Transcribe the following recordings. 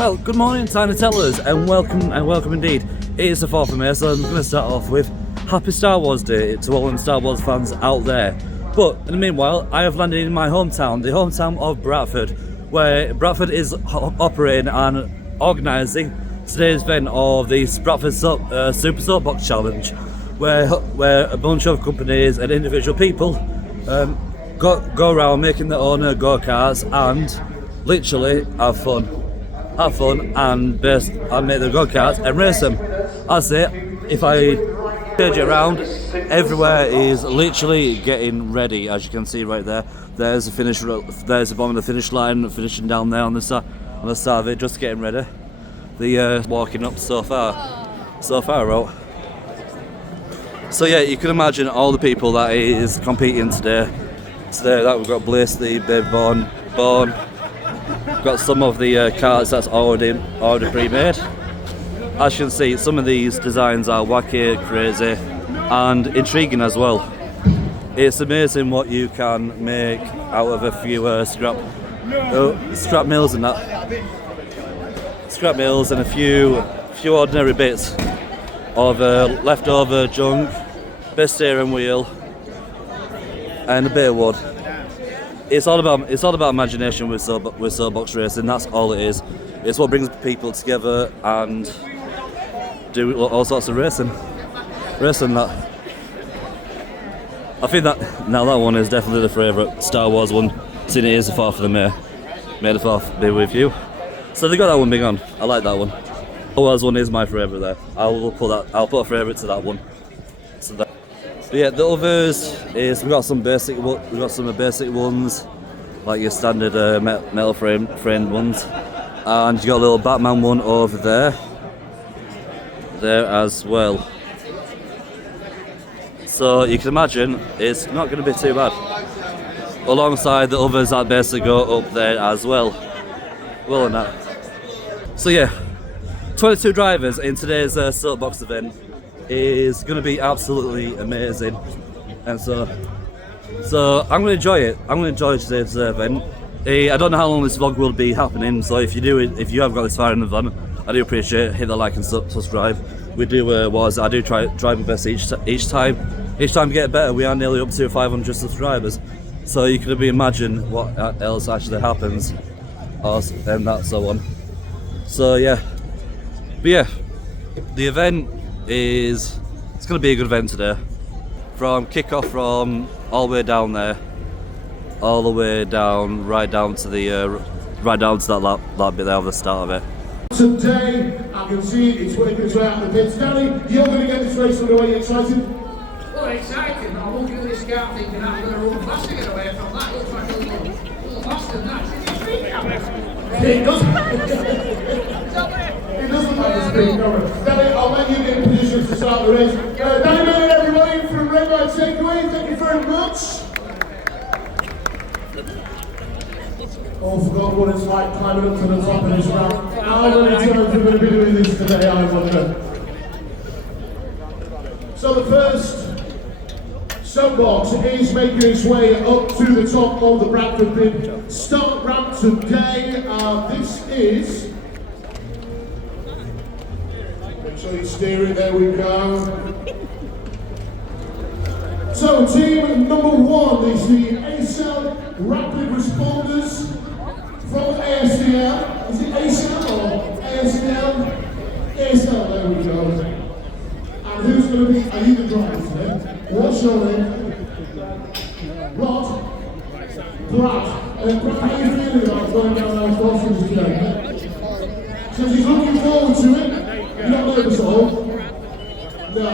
Well, good morning, Tiny Tellers, and welcome indeed. It is the 4th of May, so I'm going to start off with Happy Star Wars Day to all them Star Wars fans out there. But in the meanwhile, I have landed in my hometown, the hometown of Bradford, where Bradford is operating and organising today's event of the Bradford Super Soapbox Challenge, where a bunch of companies and individual people go around making their own go-karts and literally have fun and make their go-karts and race them. That's it. If I turn it around, everywhere is literally getting ready, as you can see right there. There's the finish. There's the bottom of the finish line, finishing down there on the side of it, just getting ready. The walking up so far out. So yeah, you can imagine all the people that is competing today. That we've got Bliss, the baby born. Got some of the carts that's already pre-made. As you can see, some of these designs are wacky, crazy, and intriguing as well. It's amazing what you can make out of a few scrap mills and that. Scrap mills and a few ordinary bits of leftover junk, bit of steering wheel, and a bit of wood. It's all about imagination with soapbox racing. That's all it is. It's what brings people together and do all sorts of racing. That I think that one is definitely the favourite Star Wars one, seeing it is the 4th of May. May the 4th be with you. So they got that one big on. I like that one. Star Wars one is my favourite there. I'll put a favourite to that one. So but yeah, the others is we've got some basic ones, like your standard metal framed ones, and you got a little Batman one over there as well. So you can imagine it's not going to be too bad. Alongside the others that basically go up there as well. Well and that. So yeah, 22 drivers in today's soapbox event is going to be absolutely amazing, and so I'm going to enjoy it. I'm going to enjoy today's event. I don't know how long this vlog will be happening, so if you have got this far in the van, I do appreciate it. Hit the like and subscribe. We do I do try my best each time we get better. We are nearly up to 500 subscribers, so you can imagine what else actually happens, and that so on. So yeah, but yeah, the event it's going to be a good event today. From kick-off, from all the way down there, all the way down, right down to that lap bit there of the start of it. Today, I can see it's working its way out of the pits. Danny, you're going to get this race underway. Excited? Well, excited. I'm looking at this car thinking I'm going to run fast to get away from that. It looks like a little faster than that. It doesn't like the speed camera. Danny, I'll let you get in position to start the race. Danny Miller, everybody, from Red Light Takeaway, thank you very much. Oh, forgot what it's like climbing up to the top of this ramp. How many times are we going to be doing this today, I wonder. So the first soapbox is making its way up to the top of the Bradford Bid start ramp today. This is... Make sure you steer it, there we go. So team number 1 is the ASL Rapid Responders from ASL. Is it ASL or ASL? ASL, there we go. And who's going to be, are you the driver today? What's your name? Rod? Brad. Brad, how are you feeling about going down those crossings today? Says he's looking forward to it. You're not nervous at all? No,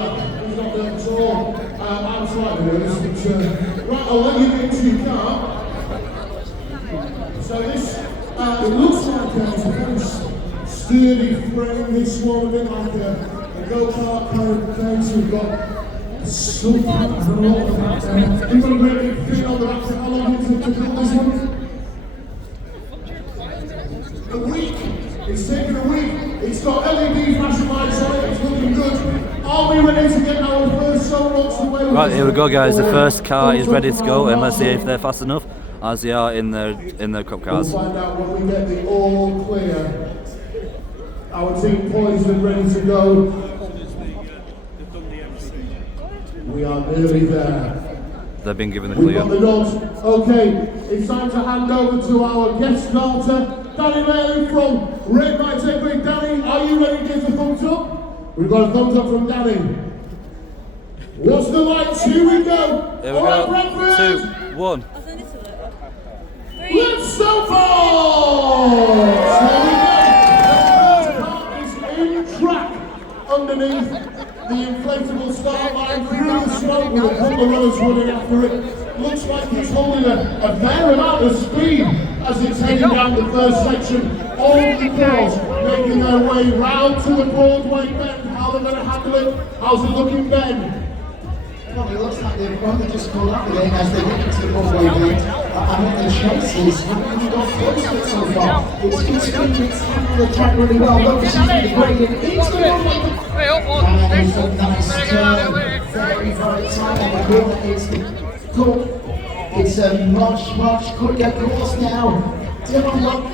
he's not nervous at all. I'm slightly nervous, but right, I'll let you get into your car. So this, it looks like it's a very sturdy frame, this one, a bit like a go-kart kind of thing, so we've got something, I don't know what the back there. You've got a great big thing on the back, how long is it to build this one? A week! It's taken a week. It's got LED flashing lights on it, it's looking good. Are we ready to get our first soapbox away? Right, here we go guys, the first car is ready to go, and let's see if they're fast enough as they are in their cup cars. We'll find out when we get the all clear. our team poised and ready to go. We are nearly there. They've been given the We've clear. got the nods. Okay, it's time to hand over to our guest starter, Danny Bailey from Red by Take. Danny, are you ready to give the thumbs up? We've got a thumbs up from Danny. What's the lights? Here we go. Here we All right, go. Bradford. 2, 1. Let's Soapbox! There we go. The first car is in track underneath the inflatable start line through the smoke with a couple of runners running after it. Looks like it's holding a fair amount of speed as it's heading down the first section of the course, making their way round to the Broadway bend. How they're going to handle it? How's it looking, Ben? Well, it looks like they've only just caught up with it as they get into the Broadway bend. I think the chasers haven't really got close to it so far. It's handled the track really well. Look, she's going to break it into the Broadway bend. And it's a nice turn. Very, very tight on the wheel. It's cool. It's a much quicker course now. Dylan, look.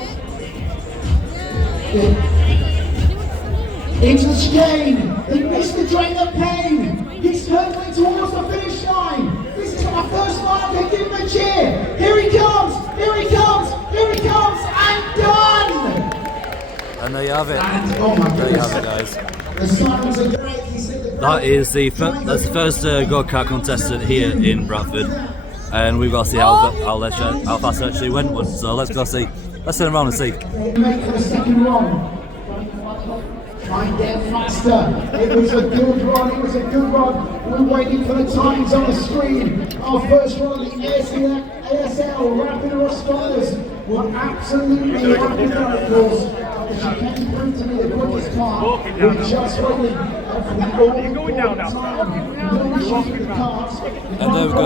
Into the chicane. He missed the drain of pain. He's hurtling towards the finish line. This is our first line. They give him a cheer. Here he comes. Here he comes. Here he comes. And done. And there you have it. And, oh my There you goodness. have it, guys. The silence are great. He said the That is that's the first go-kart contestant here in Bradford, and we've got to see how fast it actually went one. So let's go see. Let's turn around and see. Make for the second run. Try and get faster. It was a good run. It was a good run. We're waiting for the times on the screen. Our first run, the ASL rapid responders were absolutely rapid, of course. She can prove to me the quickest car. We're just waiting for the all-important time. No issues with the cars. And there we go.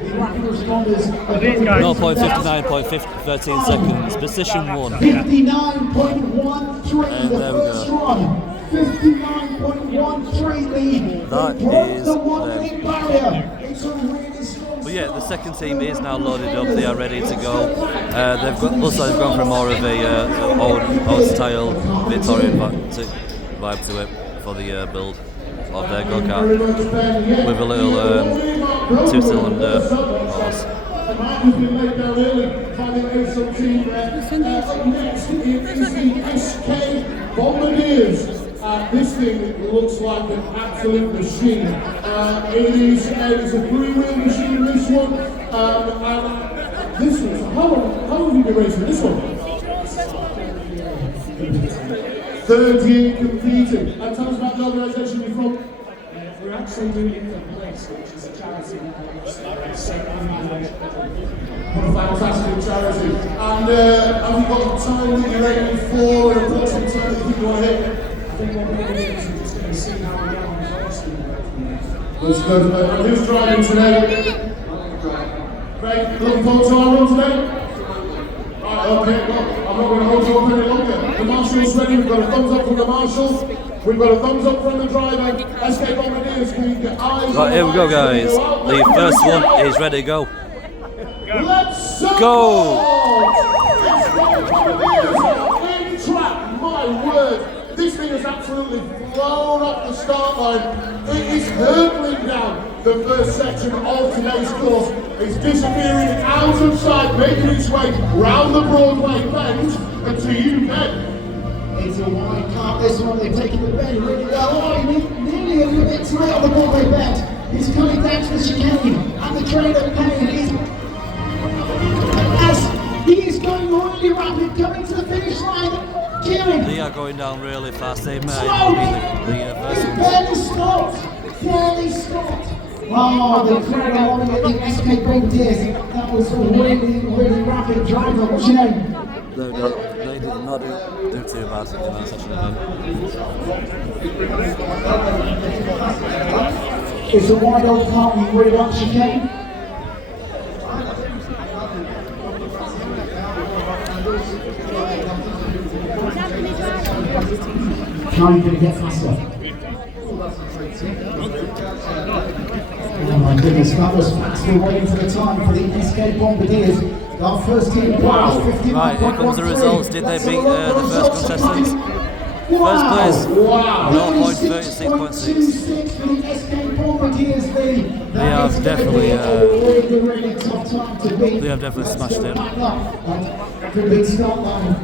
The rapid responders. 0.59.13 seconds. Position 1. 59.13. And there we go. 59.13 lead. That is the 1 them. minute barrier. It's a really strong. But yeah, the second team is now loaded up. They are ready to go. They've gone for more of a old style Victorian vibe to it for the build of their go-kart with a little 2-cylinder horse. The mark has been laid down early by the ASL team there. Up next it is the SK Bombardiers. This thing looks like an absolute machine. It is a three-wheel machine, this one. And this one, how long have you been racing this one? Third year competing. And tell us about the organisation you're from. We're actually doing it for Place, which is a charity now. What a fantastic charity. And have you got a time that you're aiming for, or approximate time that you think you want to hit? I think what we're going to do is we're just going to see how we get on the first one. That's good. And who's driving today? Great. Looking forward to our run today? Right, okay, well, I'm not going to hold you up any longer. The marshal's ready. We've got a thumbs up from the marshal. We've got a thumbs up from the driver. SK Bombardiers, can you get eyes? Right, here we go, guys. The first one is ready to go. Let's Go! In track, my word. This thing has absolutely flown off the start line. It is hurtling down the first section of today's course. It's disappearing out of sight, making its way round the Broadway bend and to you, Ben. It's a wide car, this one. They've taken the bend really well. Oh, nearly a little bit tight on the Broadway bend. He's coming down to the chicane and the train of pain is. As he is going really rapid, coming to the finish line. Kieran. They are going down really fast. They may Slow. be the first It's ones. barely stopped. Barely stopped. Oh, the crowd along at the SK Bombardiers. That was a really rapid driver. What's your name? They did not do too bad in that session again. It's a wide open car. You really want chicane? How are you going to get faster? Oh my goodness, that was fast. We're waiting for the time for the SK Bombardiers. Our first team. Wow. Right, here comes the results. Did they beat the first contestants? First place, Wow. 0.36.6. for the SK Bombardiers lead. They have definitely, really, really tough time to beat. they have definitely smashed it. Back up. Good start line.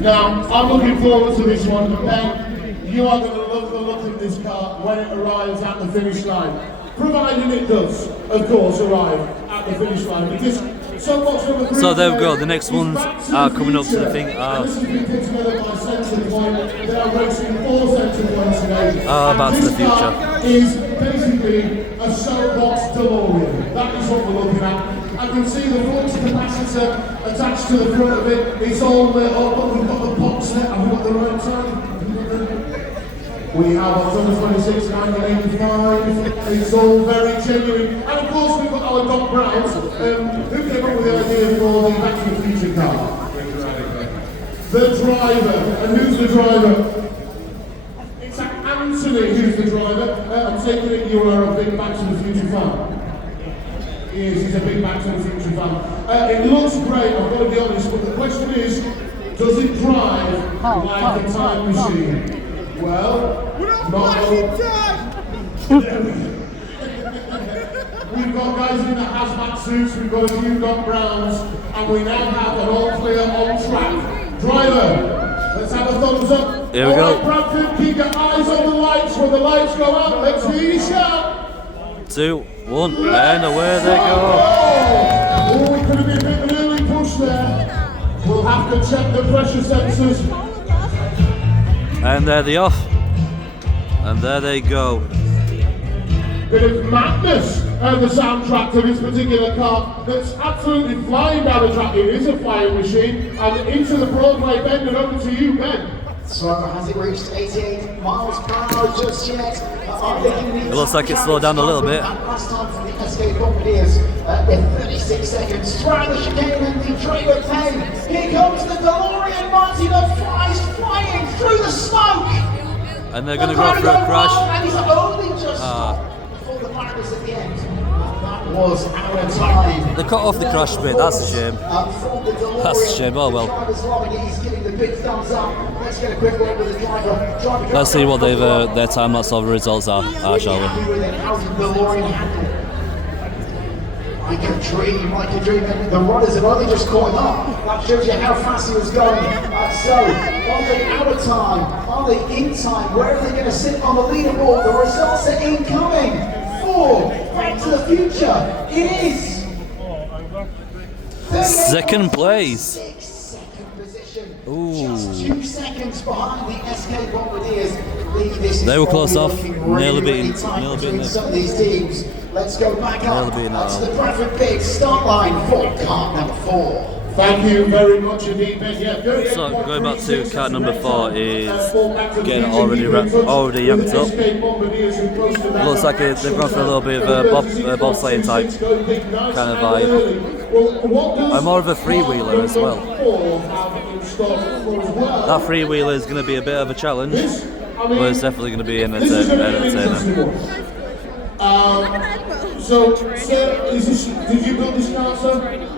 Now, I'm looking forward to this one, Ben. You are going to love the look of this car when it arrives at the finish line. Providing it does, of course, arrive at the finish line. Because Soapbox number 3 So there we go, the next ones are coming up to the thing. This has been put together by Centre Point. They are racing 4 Centre Points today. Back to the Future. Is basically a Soapbox DeLorean. That is what we're looking at. I can see the flux capacitor attached to the front of it. It's all lit up, but we've got the box set. Have we got the right time? We have October 26, 1985. It's all very genuine. And of course, we've got our Doc Browns, who came up with the idea for the Back to the Future car. The driver. And who's the driver? It's Anthony who's the driver. I'm taking it you are a big Back to the Future fan. He is, he's a big Back to the Future fan. It looks great, I've got to be honest, but the question is, does it drive like a time machine? Well, not all. We've got guys in the hazmat suits, we've got a few Doc Browns, and we now have an all clear on track. Driver, let's have a thumbs up. Here we go. Bradford, keep your eyes on the lights. When the lights go out, let's hear you shout. 2, 1, and away they go. Oh, it could have been a bit of an early push there. We'll have to check the pressure sensors. And there they off. And there they go. Bit of madness the soundtrack to this particular car that's absolutely flying down the track. It is a flying machine. And into the Broadway bend, and over to you, Ben. So has it reached 88 miles per hour just yet? It looks like it slowed down a little bit. Last time from the SK Bombardiers in 36 seconds. Throughout the chicane and the trailer 10. Here comes the DeLorean Marty that flies flying through the smoke. And they're going to go for a crash. And he's only just stopped before the barriers at the end. That was our time. They cut off the crash bit, that's a shame. That's a shame, oh well. Let's see what their time lapse of results are, shall we? Like a dream. The runners have only just caught up. That shows you how fast he was going. So, are they out of time? Are they in time? Where are they going to sit on the leaderboard? The results are incoming. 4, Back to the Future. It is. Second place. Second position. Ooh. Just 2 seconds behind the SK Bombardiers. They were close off. Nearly beating it. Some of these teams. Let's go back up to the Bradford Big start line for car number 4. Thank you very much indeed, Ben. Yeah, so going back to car number 4 is getting already yanked up. Looks like they've gone for a little bit of a bobsleighing type kind of vibe. I'm more of a freewheeler as well. That freewheeler is going to be a bit of a challenge, but it's definitely going to be entertaining. So, sir, did you build this car, sir?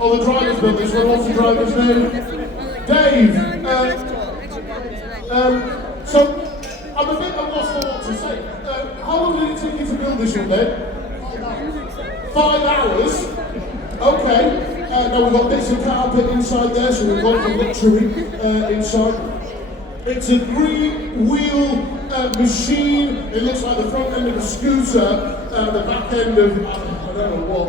Oh, the driver's built this one. What's the driver's name? Dave. So, I'm a bit at loss for what to say. How long did it take you to build this one, then? 5 hours? Okay. Now we've got bits of carpet inside there, so we've got the luxury inside. It's a 3-wheel machine. It looks like the front end of a scooter, the back end of, I don't know what.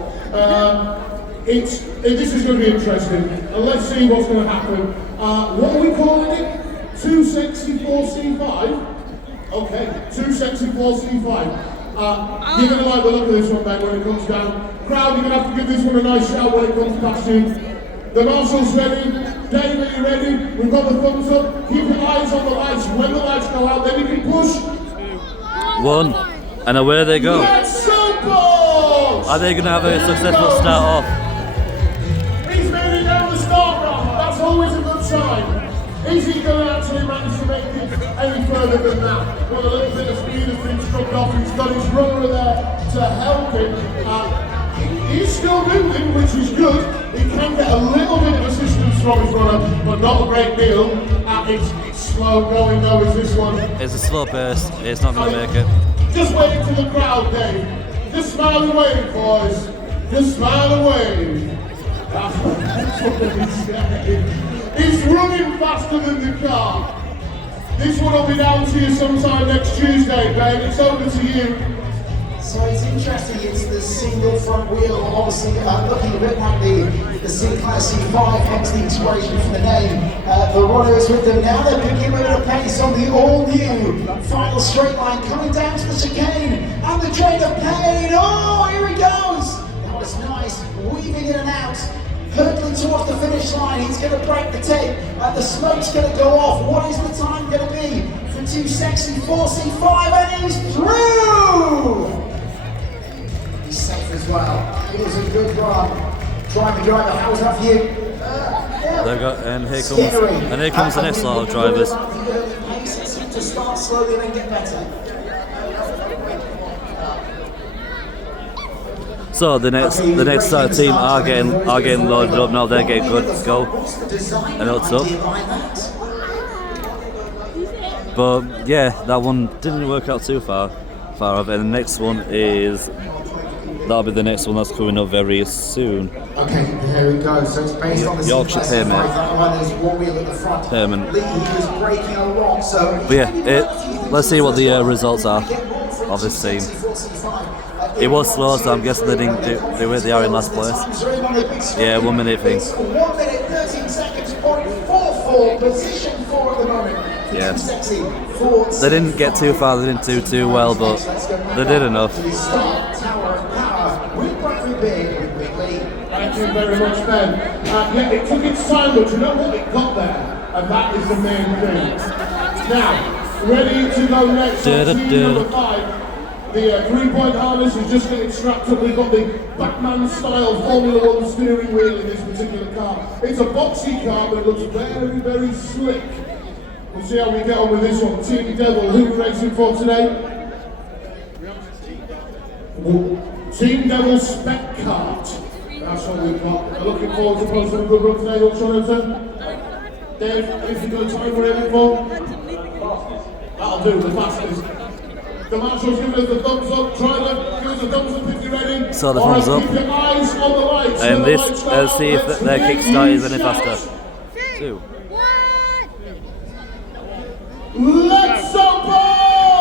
This is going to be interesting. Let's see what's going to happen. What are we calling it? 264C5? Okay, 264C5. You're going to like the look of this one, Ben, when it comes down. Crowd, you're going to have to give this one a nice shout when it comes past you. The marshal's ready. Dave, are you ready? We've got the thumbs up. Keep your eyes on the lights. When the lights go out, then you can push. 1, and away they go. Let's Soapbox! Are they going to have a successful start off? He's made it down the start run. That's always a good sign. Is he going to actually manage to make it any further than that? Well, a little bit of speed has been struck off. He's got his runner there to help him. He's still moving, which is good. He can get a little bit of assistance pace from his runner, but not a great deal. It's slow going though, is this one. It's a slow pace, it's not going to make it. Just wave to the crowd, Dave. Just smile and wave, boys. Just smile and wave. That's what he's saying. He's running faster than the car. This one will be down to you sometime next Tuesday, babe. It's over to you. So it's interesting, it's the single front wheel, obviously looking a bit like the Sinclair C5, hence the inspiration for the name. The runners with them now, they're picking a bit of pace on the all-new final straight line, coming down to the chicane, and the train of pain. Oh, here he goes! That was nice, weaving in and out, hurtling towards the finish line. He's going to break the tape, and the smoke's going to go off. What is the time going to be for 2 Sexy 4C5, and he's through! He's safe as well. It was a good run. Driver, how was that for you? And here comes the next lot of drivers. It seemed to start slowly and then get better. So the next team are getting loaded up now. They're getting good to go and it's up. But yeah, that one didn't work out too far off. And the next one that'll be the next one that's coming up very soon. Okay, here we go. So it's based on the Yorkshire Payment. There's one wheel at the front. Payment. Lee was braking a lot, so But yeah, let's see what the results are of this team. It was slow, so I'm guessing they didn't do it. They are in last place. Yeah, 1 minute thing. 1 minute 13 seconds, 0.44, position 4 at the moment. Yeah. They didn't get too far, they didn't do too well, but they did enough. Thank you very much, Ben. Yeah, it took its time, but you know what? It got there, and that is the main thing. Now, ready to go next on team number 5. The 3-point harness is just getting strapped up. We've got the Batman-style Formula 1 steering wheel in this particular car. It's a boxy car, but it looks very, very slick. We'll see how we get on with this one. Team Devil, who are we racing for today? Team Devil Spec Kart. That's what we've got. We're looking forward to posting a good run today, Jonathan. Dave, anything good time we're aiming for? That'll do, the fastest. The marshal's giving us the thumbs up. Driver, give us a thumbs up if you're ready. So the thumbs up. Keep your eyes on the lights. And this, let's see if their kickstart is any faster. 2. Let's go!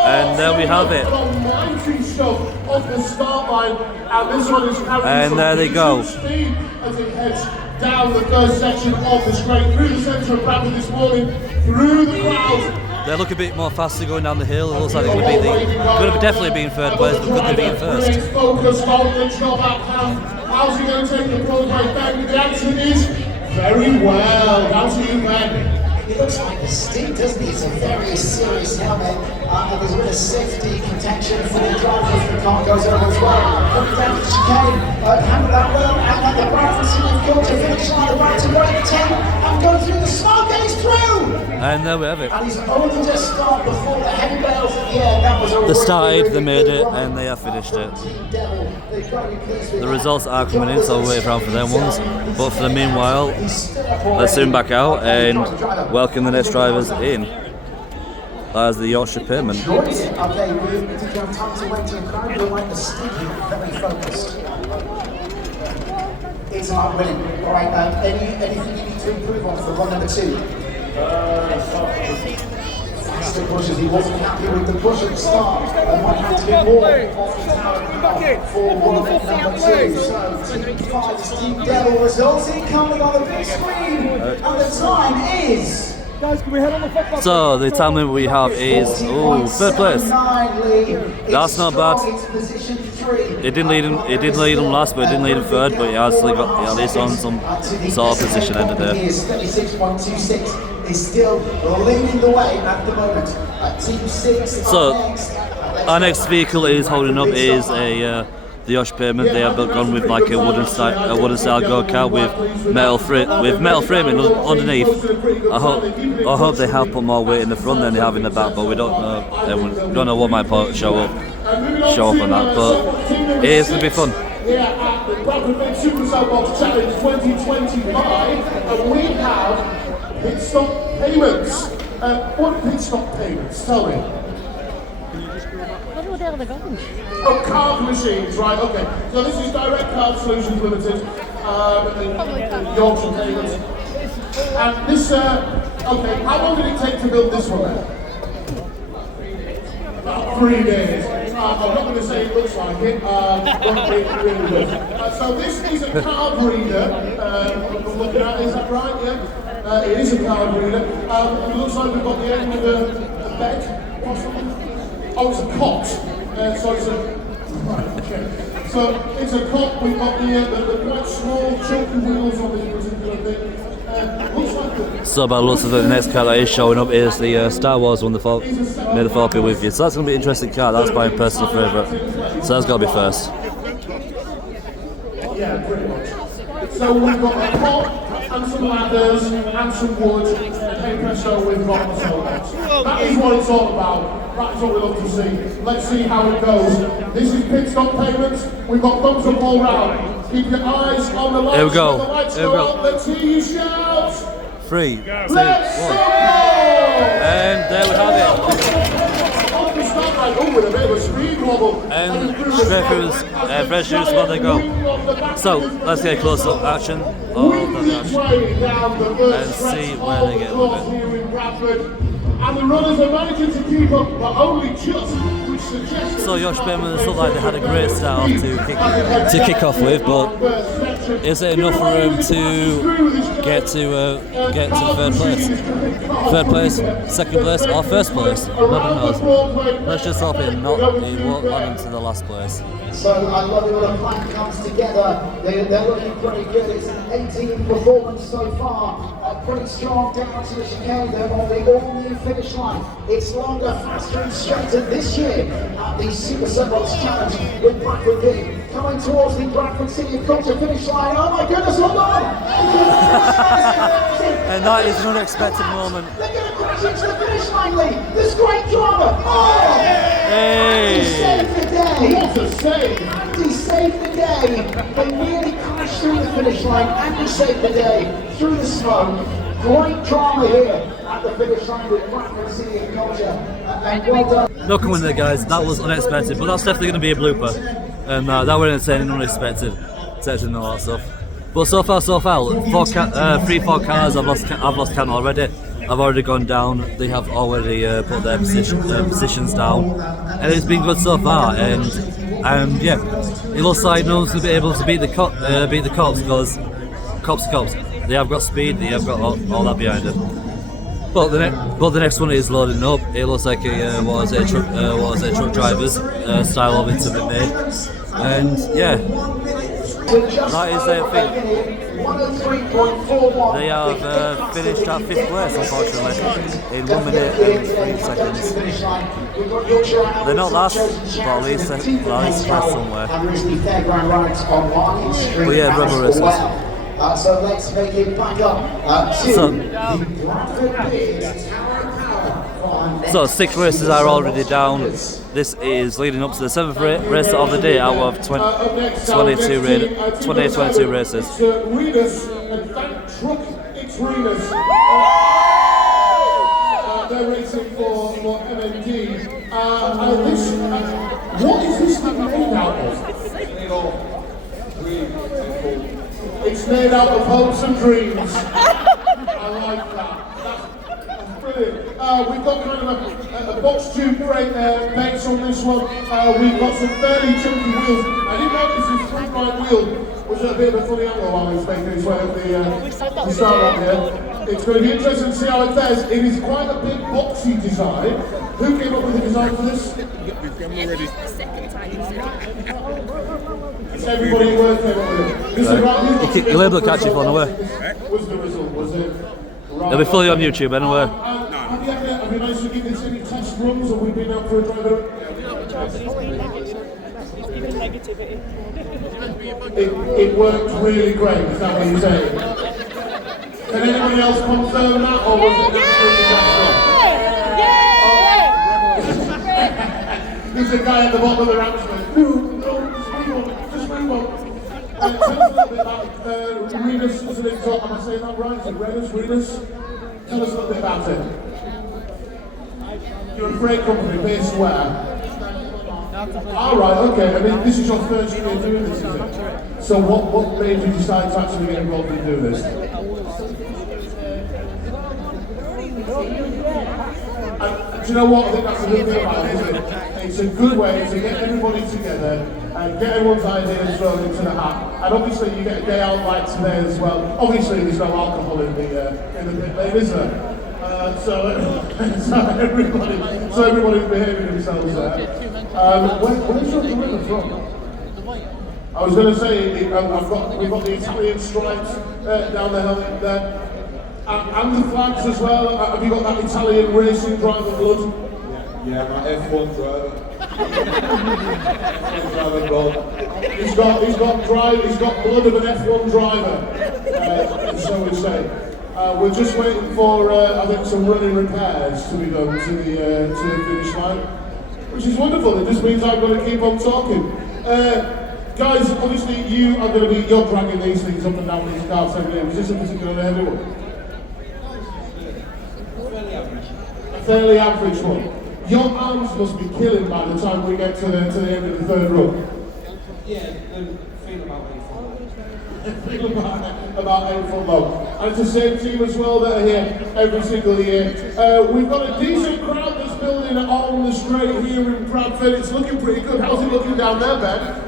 And there we have it. Almighty stuff off the start line, and this one is carrying And there they go. speed as it heads down the first section of the straight through the centre of Bradford this morning, through the crowd. They look a bit more faster going down the hill. It looks like they're going to definitely be in third place, but could they be in first? Focused on the job at hand. How's he going to take the Broadway back? The answer is very well. Down to you, Ben. It looks like a stink, doesn't it? It's a very serious helmet. And there's a bit of safety contention for the driver if the car goes over as well. Coming down the chicane, handle that well, and then the Bradford Super to finish line, about to break the 10, and go through the smoke, and he's through! And there we have it. And he's only just started before the heavy bales at the end. That was a They started, they made it, and they have finished it. The results are coming in, so we'll wait around for them ones. But for the meanwhile, let's zoom back out and welcome the next drivers in. As the Yorkshire Payment. Okay, did you have time to wait to the crowd? You're like the sticky, very focused. It's not winning. All right, anything you need to improve on for run number 2? Faster pushes. He wasn't happy with the push at the start. There might have to be more off the tower for run number 2. So, Team 5, Steve Devil resulting coming on the big screen. And the time is... Guys, can we head on the football? So the time limit we have is third place. That's not bad. It didn't lead him last, but it didn't lead him third. But he has still got at least on some sort of position end of there. 36.26 is still leading the way at the moment. Team 6. So our next vehicle is holding up is the Yorkshire Payment. They have gone with like a wooden style go-kart with metal framing underneath. I hope they have put more weight in the front than they have in the back, but we don't know. Don't know what might show up on that. But it is going to be fun. here at the Bradford Super Soapbox Challenge 2025, and we have pit stop payments. What are pit stop payments? Tell me. Oh, card machines, right, okay. So this is Direct Card Solutions Limited, in Yorkshire payments. And this, okay, how long did it take to build this one then? About 3 days. I'm not going to say it looks like it, but it really does. So this is a card reader, I'm looking at, is that right? Yeah? It is a card reader. It looks like we've got the end of a bed, possibly. Oh, it's a cot. So it's a, right, okay. So it's a cot, we've got the quite small chunky wheels on this particular thing. Looks like So by the looks of it, the next car that is showing up is the Star Wars one, May the Fourth be with you. So that's going to be an interesting car, that's my personal favourite. So that's got to be first. yeah, pretty much. So we've got a cot and some ladders and some wood, and hey presto, we've got the soapbox. That is what it's all about. That is what we love to see. Let's see how it goes. This is pit stop payments. We've got thumbs up all round. Keep your eyes on the lights. Here we go. When the lights Here we go go. up, let's hear you shout. 3, 2, 1. Let's go! And there we have it. Off the start line, oh, with a bit of a speed wobble. And straight through the fresh juice, there they go. So let's get a close up action of the action and see where they get with it. And the runners are managing to keep up, but only just, which suggests... So Josh Behrman looked like they had a great start to kick off with, but is it enough for them to get to third place? Third place, second place, or first place? Nobody knows. Let's just hope it won't land into the last place. So I love it when a plan comes together. They're looking pretty good. It's an 18 performance so far. Pretty strong down to the chicane. They're on the all-new finish line. It's longer, faster and straighter this year at the Super Soapbox Challenge with Bradford Big. Coming towards the Bradford City of Culture finish line. Oh my goodness, hold on! And that is an unexpected moment. They're going to crash into the finish line, Lee. There's great drama. Oh! Hey! He saved the day. What a save! Andy saved the day. They nearly crashed through the finish line. Andy saved the day through the smoke. Great drama here at the finish line with Bradford City of Culture. And well done. No comment there, guys. That was unexpected, but that's definitely going to be a blooper. And that was entertaining, unexpected. Touching all that stuff. But so far, 4 cars. I've lost count already. I've already gone down. They have already put their positions down, and it's been good so far. And yeah, it looks like no one's going to be able to beat the cops because cops are cops. They have got speed. They have got all that behind them. But the next one is loading up. It looks like a truck driver's style of it to be made, and yeah, that is their thing. They have finished at 5th place, unfortunately, in 1 minute and 3 seconds. They're not last, but at least last somewhere. But yeah, rubber races. So let's make it back up to the Bradford Big Tower. So 6 races are already down. This is leading up to the 7th race of the day out of 22 races. It's Reedus and that truck, it's Reedus. They're racing for MMD. What is this thing made out of? It's made out of hopes and dreams. I like that. That's brilliant. We've got kind of a box tube brake base on this one. We've got some fairly chunky wheels. I didn't notice this 3-point wheel was at a bit of a funny angle while I was making his way up the start up here. It's going to be interesting to see how it fares. It is quite a big boxy design. Who came up with the design for this? Everybody worked came up with it. You'll be able to catch it on the way. Was the result, was it? It'll be fully on YouTube anyway. Have you managed to give this any test runs, or we've been out for a drive? It worked really great, is that what you're saying? Can anybody else confirm that, or was it absolutely There's a guy at the bottom of the ramp saying, no, just move on. Tell us a little bit about REIGNS, isn't it? Am I saying that right? Is it REIGNS? Tell us a little bit about it. You're a freight company based where? Alright, okay. I mean, this is your first year doing this, is it? So what made you decide to actually get involved in doing this? Do you know what? I think that's a good thing about it, isn't it? It's a good way to get everybody together and get everyone's ideas thrown into the hat. And obviously you get a day out like today as well. Obviously there's no alcohol in the pit lane, is there? So everybody's behaving themselves there. Where's your gorilla from? I was going to say, we've got the Italian stripes down the helmet there. And the flags as well. Have you got that Italian racing driver blood? Yeah, my F1 driver. He's got blood of an F1 driver, so we say. We're just waiting for, I think, some running repairs to be done to the finish line, which is wonderful. It just means I've got to keep on talking. Guys, obviously you're dragging these things up and down these cars every day. Was this a particularly heavy one? A fairly average one. Your arms must be killing by the time we get to the end of the third run. Yeah, feel about 8 foot. Feel about 8 foot long. And it's the same team as well that are here every single year. We've got a decent crowd that's building on the straight here in Bradford. It's looking pretty good. How's it looking down there, Ben?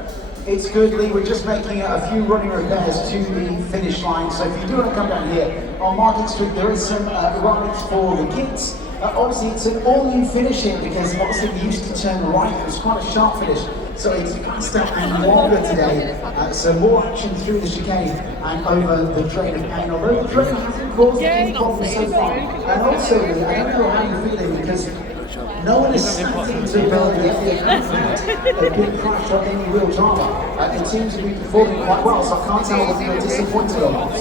It's good, Lee. We're just making a few running repairs to the finish line. So if you do want to come down here on Market Street, there is some rides for the kids. Obviously, it's an all-new finish here because obviously we used to turn right. It was quite a sharp finish. So it's faster and longer today. So more action through the chicane and over the Drain of Pain. Although the drain hasn't caused any problems so far. And also, Lee, I don't know how you're feeling because no one is starting to build a big crash or any real drama. It seems to be performing quite well, so I can't tell whether you're disappointed or not.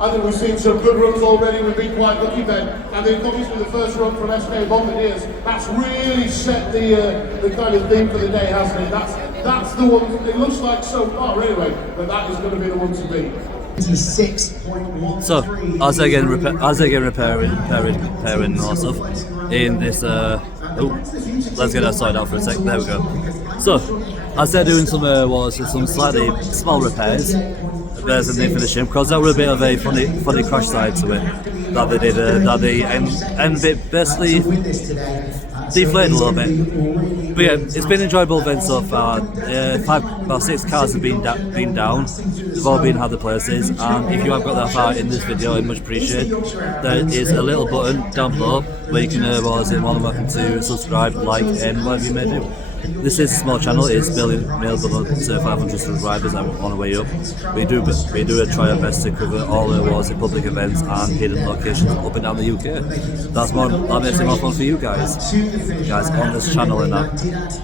I think we've seen some good runs already. We've been quite lucky then. I think obviously the first run from SK Bombardiers, that's really set the kind of theme for the day, hasn't it? That's the one. It looks like so far anyway, but that is going to be the one to beat. 26.13. So, as I get repairing and all stuff in this, let's get that sorted out for a sec, there we go. So, as they're doing some slightly small repairs, there's a new finishing, because that was a bit of a funny crash side to it, that they did, that the end bit basically deflated a little bit. But yeah, it's been an enjoyable event so far. 6 cars have been down. They've all been other places, and if you have got that far in this video, I much appreciate. There is a little button down below where you can more than welcome to subscribe, like, and whatever you may do. This is a small channel. It's building to 500 subscribers on the way up. We do try our best to cover all the awards, public events, and hidden locations up and down the UK. That makes it more fun for you guys on this channel and that.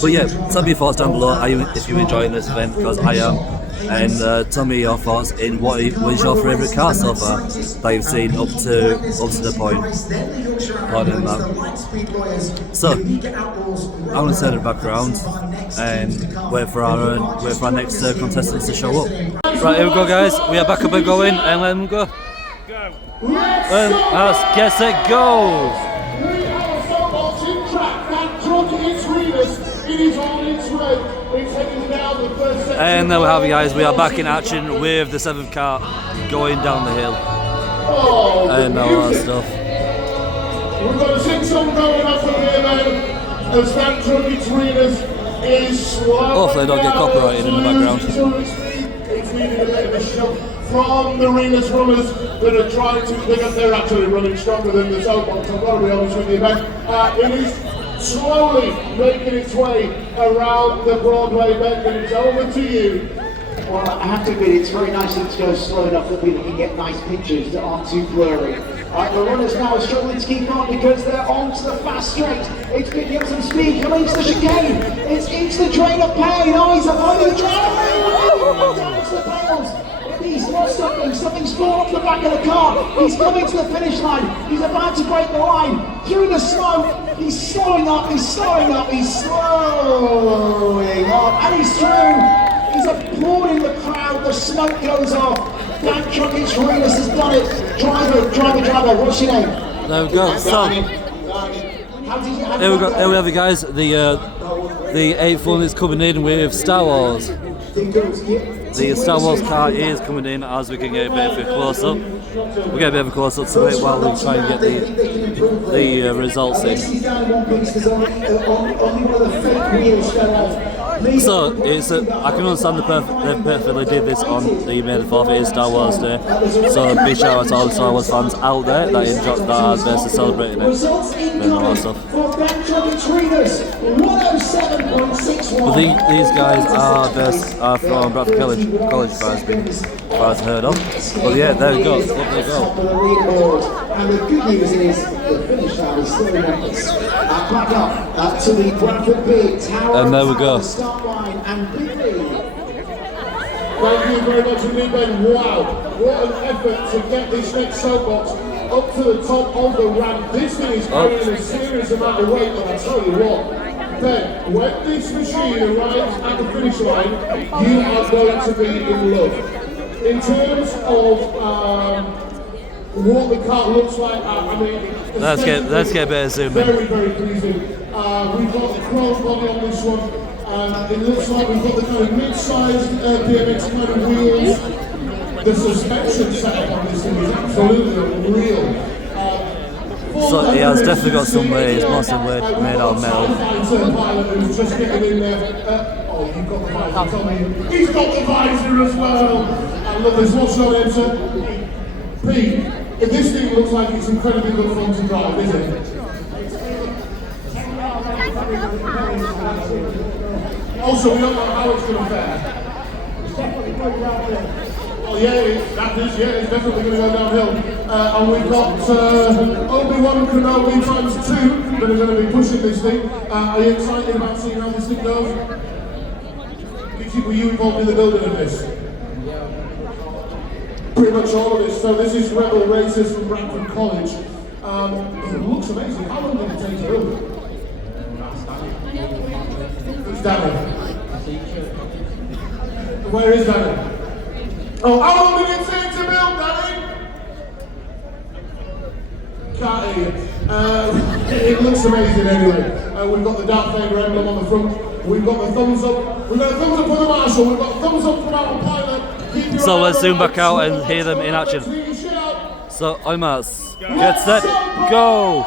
But yeah, tell me your thoughts down below if you're enjoying this event, because I am. And tell me your thoughts in what is your favourite car so far that you've seen up to the point. Pardon that. So I'm going to set it back around and wait for our next contestants to show up. Right, here we go, guys. We are back up and going, and let them go. Let's get it go. And there we have it, guys. We are back in action with the 7th car going down the hill. And all that stuff. We've got a 6-ton going up from here now. As that truck REIGNS is slow. Hopefully I don't get copyrighted in the background. It's needing a bit of a shove from the REIGNS runners that are trying to, they're actually running stronger than the Soapbox. I've got to be honest with you, Ben. It is slowly making its way around the Broadway bend, and it's over to you. Well, I have to admit, it's very nice that it goes slow enough that we can get nice pictures that aren't too blurry. Alright, the runners now are struggling to keep on because they're onto the fast straight. It's picking up some speed, coming into the chicane. It's into the Drain of Pain. Oh, he's avoiding the Drain of Pain. Down to the pedals. These lost something. Something's fallen off the back of the car. He's coming to the finish line. He's about to break the line. Through the smoke, he's slowing up, he's slowing up, he's slowing up, and he's through. He's applauding the crowd. The smoke goes off. That Chuckich Remus has done it. Driver, what's your name? There we go. So, there we have it, guys. The 8th one is coming in with Star Wars. The Star Wars car is coming in as we can get a bit of a close up. We'll get a bit of a close up to it while we try and get the results in. So it's I can understand they perfectly did this on the May the 4th. It is Star Wars Day, so big shout out to all the Star Wars fans out there that enjoyed that are basically celebrating it and all that stuff. But these guys are from Bradford College, as far as heard of. But yeah, there we go. There we go. And the good news is the finish line is still in numbers. Back up to the Bradford Big Tower. And there we go. Start line and big lead. Thank you very much indeed, Ben. Wow, what an effort to get this next soapbox up to the top of the ramp. This thing is carrying a serious amount of weight, and I tell you what, Ben, when this machine arrives at the finish line, you are going to be in love. In terms of what the car looks like, I mean, let's get a bit of zoom in. Very, very pleasing. We've got the chrome body on this one. It looks like we've got the kind of mid-sized BMX kind of wheels. The suspension setup on this thing is absolutely unreal. So he has definitely got some weight. It's mostly made out of metal. Pilot who's just getting in there. Oh, you've got the visor. He's got the visor as well. And look, there's what's on it, sir. Pete, if this thing looks like it's incredibly good fun to drive, is it? Also, we don't know how it's going to fare. Oh yeah, it's definitely going to go downhill. And we've got Obi-Wan Kenobi ×2 that are going to be pushing this thing. Are you excited about seeing how this thing goes? Were you involved in the building of this? Pretty much all of this. So this is Rebel Racers from Bradford College. It looks amazing. How long did it take to build? It's Danny. Where is Danny? Oh, how long did it take to build, Danny? Can't hear you. It looks amazing anyway. We've got the Darth Vader emblem on the front. We've got the thumbs up. We've got a thumbs up for the Marshal. We've got thumbs up from our pilot. So let's zoom back out and hear them in action. So Omas, get set, go!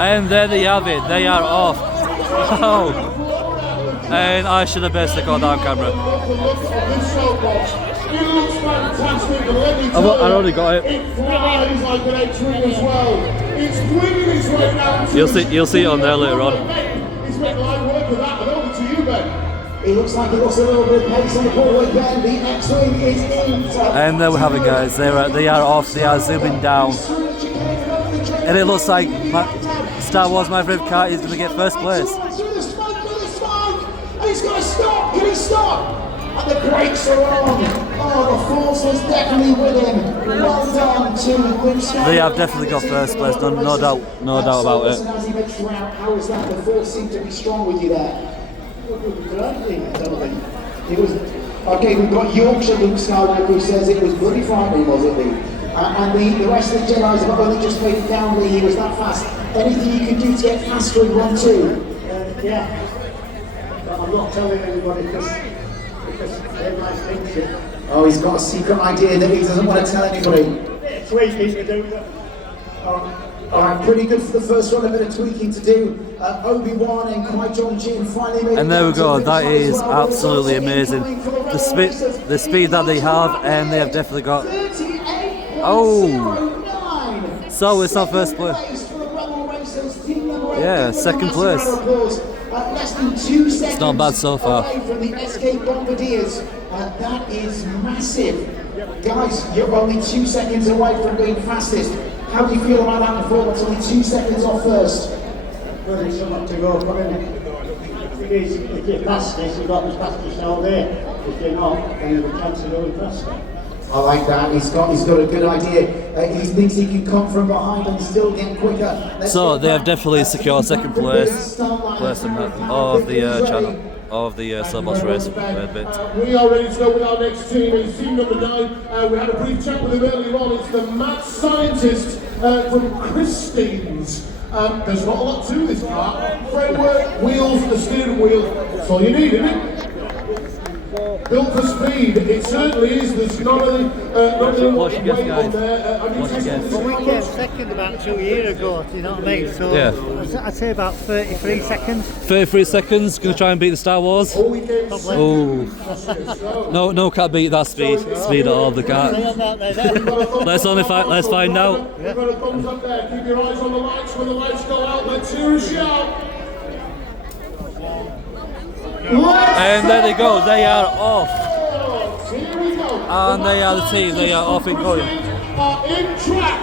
And there they have it, they are off. Oh. And I should have basically got that on camera. It looks fantastic, and let me I tell you, already got it. It flies like an X-Wing as well. It's winging its way down to You'll see it on there later on. He's made light work of that, and over to you, Ben. It looks like it lost a little bit of pace on the ball again. The X-Wing is in. And there we have it, guys. They are off, they are zooming down. And it looks like Star Wars My Favourite Car is going to get first place. And he's going to stop. Can he stop? And the brakes are on. Oh, the force was definitely with him. Well done to Luke Skywalker. They have definitely got first place, no doubt about it. As he went throughout, how was that? The force seemed to be strong with you there. It was okay. We've got Yorkshire Luke Skywalker who says it was bloody frightening, wasn't he? And the rest of the Jedi's have only just made it down. He was that fast. Anything you can do to get faster in 1-2? Yeah, but I'm not telling anybody because everybody thinks it. Oh, he's got a secret idea that he doesn't want to tell anybody. Tweaking to do that. All right, pretty good for the first one. A bit of tweaking to do. Obi-Wan and Qui-Gon Jinn finally made it. And there we down go. to the That finish is line as well. absolutely amazing. The speed that they have, and they have definitely got. Oh, so it's not first place. Yeah, second place. Less than 2 seconds. It's not bad so far. Away from the SK Bombardiers. That is massive. Guys, you're only 2 seconds away from being fastest. How do you feel about that performance? Only 2 seconds off first. Well, there's so much to go for, isn't it? It is, if you're fastest, you've got the fastest all day. If you're not, then the chance of going faster. I like that. He's got a good idea. He thinks he can come from behind and still get quicker. So they have definitely secured second place of the channel of the Soapbox Race. We are ready to go with our next team. It's team number 9. We had a brief chat with him earlier on. It's the mad scientist from Christine's. There's not a lot to this car. Framework, wheels, the steering wheel. That's all you need, isn't it? Built for speed, it certainly is. There's not only What's your guess, guys? What's your guess? Well, we came second about 2 years ago, do you know what I mean? So Yeah. I'd say about 33 seconds. 33 seconds, going to try and beat the Star Wars. Oh, no, can't beat that speed at all. The car. Let's find out. We've got a thumbs up there. Keep your eyes on the lights. When the lights go out, let's hear a shout. And there they go. They are off. Here we go. And they are the team. They are off and going. In track.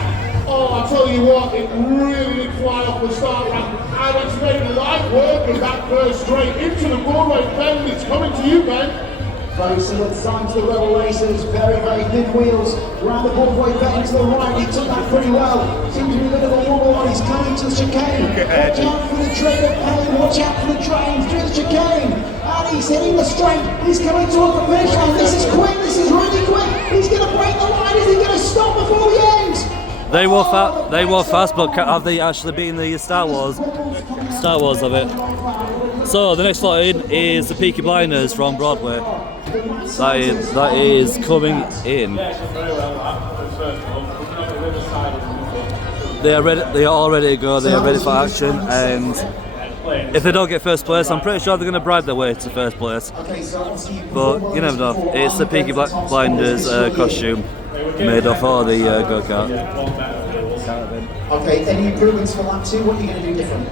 Oh, I tell you what, it really did fly off the start ramp. And it's made light work with that first straight into the Broadway bend. It's coming to you, Ben. Very similar design to the Rebel Racers, very thin wheels. Round the Broadway bend to the right, he took that pretty well. Seems to be a bit of a wobble on, he's coming to the chicane. Watch out for the train of pain, watch out for the train through the chicane. And he's hitting the straight, he's coming towards the finish line. This is quick, this is really quick. He's going to break the line, is he going to stop before the end? They were fast, but have they actually beaten the Star Wars of it? So the next lot in is the Peaky Blinders from Broadway. That is coming in. They are ready. They are all ready to go. They are ready for action. And if they don't get first place, I'm pretty sure they're going to bribe their way to first place. But you never know. It's the Peaky Blinders costume made up for the go-kart. Okay, any improvements for lap 2? What are you going to do different?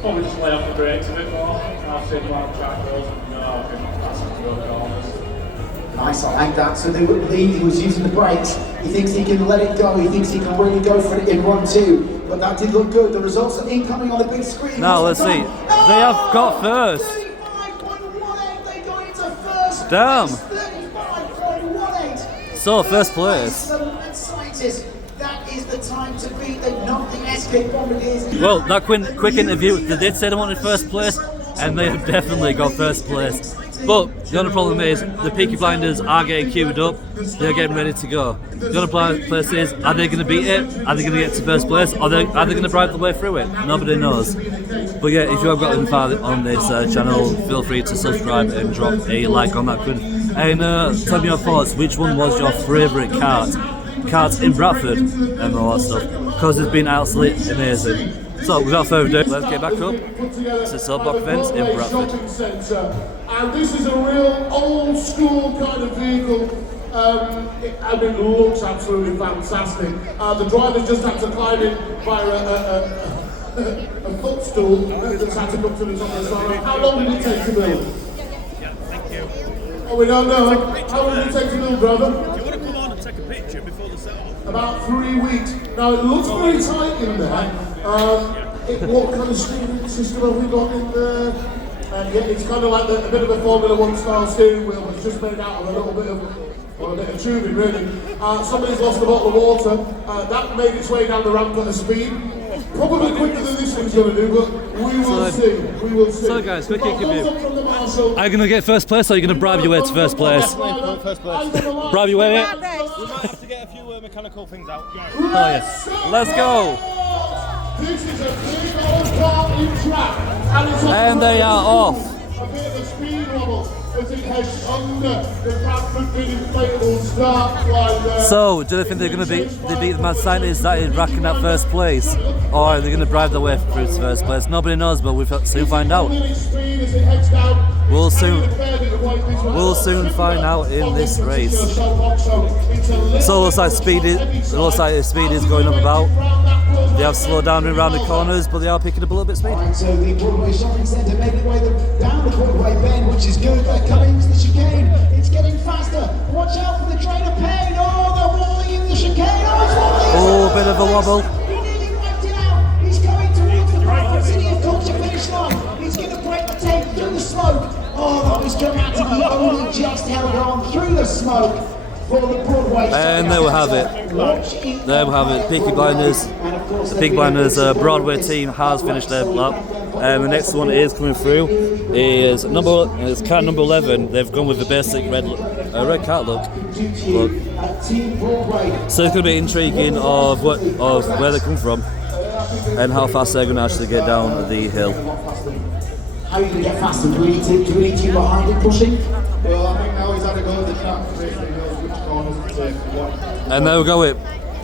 Probably just lay off the brakes a bit more. I've seen where the track goes and I can pass it to the corners. Nice, I like that. So he was using the brakes. He thinks he can let it go. He thinks he can really go for it in run 2. But that did look good. The results are incoming on the big screen. Now let's see. They have got first. 35.18. They go into first. Damn. 35.18. So first place. That is the time to beat. They've knocked the escape bombardiers. Well, that quick interview, they did say they wanted first place, and they have definitely got first place. But the only problem is the Peaky Blinders are getting queued up. They're getting ready to go. The only place is, are they going to beat it? Are they going to get to first place? Or are they going to bribe the way through it? Nobody knows. But yeah, if you have gotten far on this channel, feel free to subscribe and drop a like on that vid. And tell me your thoughts. Which one was your favourite kart in Bradford and all that stuff? Because it's been absolutely amazing. So without further ado, let's get back up to the Soapbox events in Bradford. And this is a real old school kind of vehicle. And it looks absolutely fantastic. The drivers just had to climb in via a footstool that's had to come to the top of the side. How long did it take to build? Oh, we don't know. How long did it take to build, brother? Do you want to come on and take a picture before the set off? About 3 weeks. Now it looks very tight in there. What kind of steering system have we got in there? Yeah, it's kind of like a bit of a Formula 1 style steering wheel, but it's just made out of a little bit of tubing, really. Somebody's lost a bottle of water. That made its way down the ramp at a speed. Probably quicker than this thing's going to do, but we will see. We will see. So guys, quick interview. Are you going to get first place, or are you going to bribe your way to first place? First place. Bribe your way, mate? We might have to get a few mechanical things out. Oh yeah. Let's go! This is a big old car in track, And they are off. a bit of a speed wobble as it heads under the Bradford big inflatable start line there. So, do they think they're going to beat the mad scientists that is racking up first place? Or are they going to bribe their way through to first place? Nobody knows, but we'll soon find out. We'll soon find out in this race. So it looks like the speed is going up about. They have slowed down around the corners, but they are picking up a little bit of speed. Right, so the Broadway shopping centre made its way down the Broadway bend, which is good. They're coming to the chicane. It's getting faster. Watch out for the train of pain. Oh, they're wobbling in the chicane. Oh, it's wobbling. Oh, bit of a wobble. He nearly wiped it out. He's coming towards the Bradford City of Culture finish line. He's going to break the tape through the smoke. Oh, Oh, that was dramatic. He only just held on through the smoke for the Broadway. And there we have it. There we have it. Peaky Blinders. The Peaky Blinders Broadway team has finished their lap. The next one is coming through. It's car number 11. They've gone with the basic red cat look. So it's going to be intriguing of where they come from and how fast they're going to actually get down the hill. How are you going to get faster? Do we need you behind it pushing? Well, I think now he's had a go at the track to make sure he knows which corners to take. And there we go.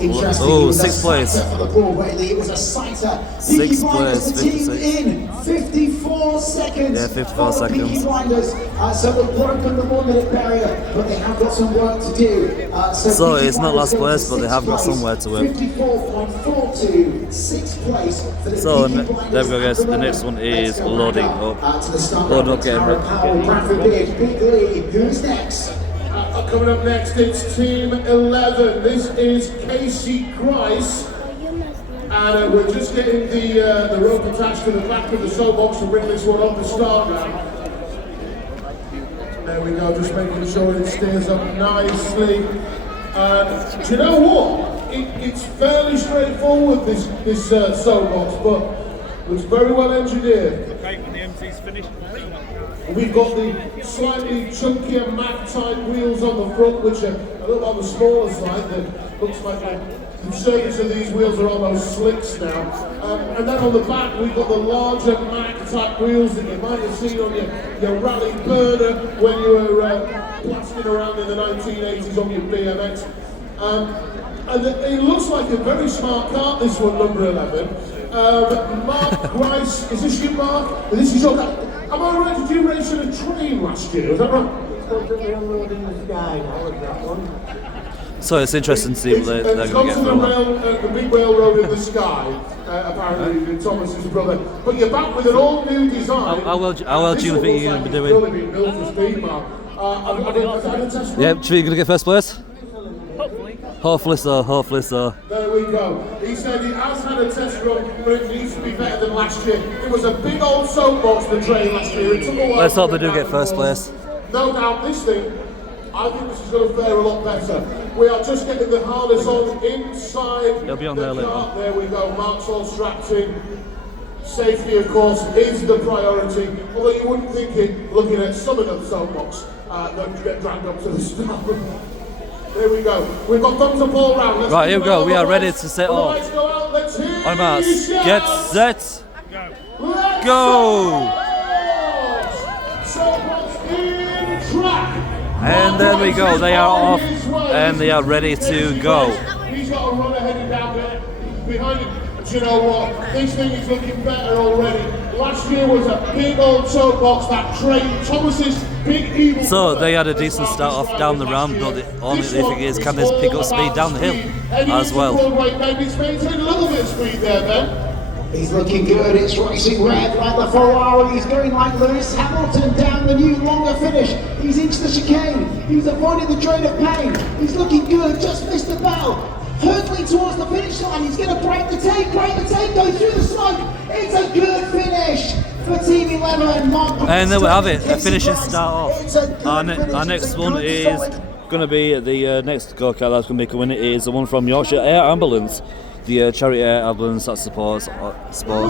Oh, sixth place. It was a sighter. Sixth place, the team in 54 seconds. Yeah, 54 seconds. So they've broken the 1 minute barrier, but they have got some work to do. So it's not last place, but they have got somewhere to work. 54.42, 6th place for the So there we go, guys. The next one is loading up. Loading up, getting ready. Bradford Big lead. Who's next? Coming up next, it's Team 11. This is Casey Grice. And we're just getting the rope attached to the back of the soapbox to bring this one off the start now. There we go, just making sure it stays up nicely. Do you know what? It's fairly straightforward, this soapbox, but it's very well engineered. Okay, when the MC's finished. We've got the slightly chunkier mag-type wheels on the front, which are a little on the smaller side. That looks like the surface of these wheels are almost slicks now. And then on the back, we've got the larger mag-type wheels that you might have seen on your rally burner when you were blasting around in the 1980s on your BMX. And it looks like a very smart car, this one, number 11. Mark Grice, is this you, Mark? This is your car. Am I right? Did you race in a train last year? Is that right? So it's interesting to see what they're going to get from the big railroad in the sky. Apparently, Thomas is a brother. But you're back with an all-new design. How well do you think you're going to be doing? Yeah, do you think you're going to get first place? Hopefully so. There we go. He said he has had a test run, but it needs to be better than last year. It was a big old soapbox the train last year. It took a while. Let's hope they do get first place. No doubt this thing, I think this is going to fare a lot better. We are just getting the harness on inside. They'll be on there later. There we go. Mark's all strapped in. Safety, of course, is the priority. Although you wouldn't think it, looking at some of the soapbox, don't get dragged up to the start. There we go. We've got thumbs up all round. Right, here we go. We are ready to set off. On marks. Get set. Go. And there we go. They are off and they are ready to go. He's got a runner headed down there behind him. Do you know what? This thing is looking better already. Last year was a big old soapbox that trained Thomas's big evil. So they had a decent start off down the ramp, but the only thing is, can they pick up speed down the hill as well? Maybe it's maintained a little bit of speed there, Ben. He's looking good. It's racing red like the Ferrari. He's going like Lewis Hamilton down the new longer finish. He's into the chicane. He's avoiding the drain of pain. He's looking good. Just missed the bell. Hurtling towards the finish line. He's going to break the tape, go through the smoke. It's a good finish for Team 11. And there we have it, a finishing start off. Our next one is going to be the next go-kart that's going to be coming. It is the one from Yorkshire Air Ambulance, the charity air ambulance that supports the hospital.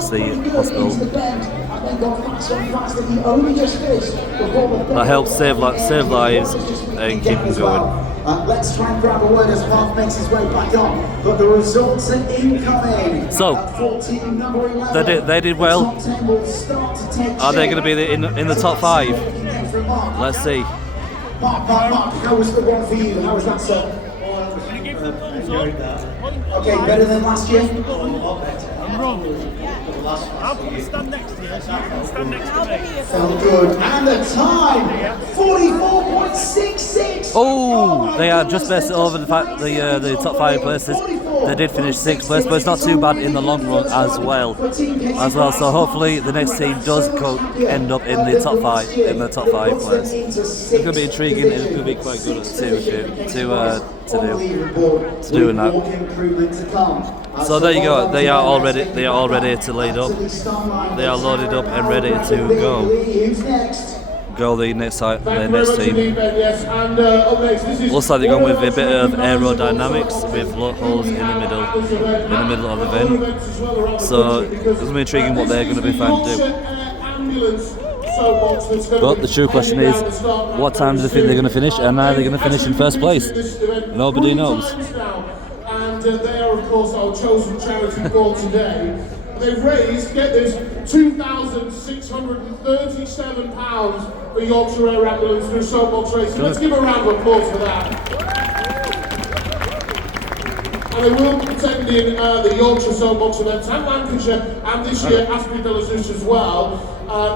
That helps save lives and keep them going. Let's try and grab a word as Mark makes his way back on. But the results are incoming. So, they did well. Are they going to be in the top 5? Let's see. Mark, how was the one for you? How was that, sir? Okay, better than last year? I'm wrong. I'll probably stand next to you, so you can stand next to me. Felt good. And the time, 44.66. Oh, they are just missed over the top 5 places. They did finish 6th place, but it's not too bad in the long run as well. So hopefully the next team does end up in the top 5 place. It's going to be intriguing. It's going to be quite good to do in that. So there you go. They are all ready to lead up. They are loaded up and ready to go. go the next Thank the you very next much team. indeed, Ben, yes. And up next, this is Looks like they're going with a bit of aerodynamics with holes in the middle of the vent. So it's going to be intriguing what they're going to be trying to do. But the true question is, what time do they think they're going to finish, and are they going to finish in first place? Nobody knows. And they are, of course, our chosen charity for today. They've raised, get this, £2,637 for Yorkshire Air Ambulance through Soapbox Race. So let's give a round of applause for that. And they will be attending the Yorkshire Soapbox events and Lancashire, and this year Asprey de la Zouche as well.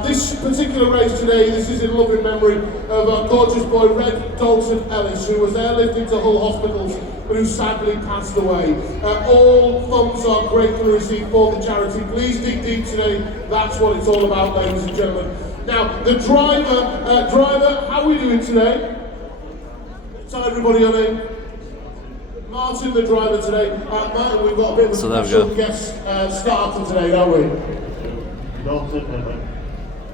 This particular race today, this is in loving memory of our gorgeous boy Red Dalton Ellis, who was airlifted to Hull Hospitals, but who sadly passed away. All funds are gratefully received for the charity. Please dig deep today. That's what it's all about, ladies and gentlemen. Now, the driver, how are we doing today? Tell everybody your name. Martin, the driver today. Martin, we've got a bit of a special guest starter today, don't we?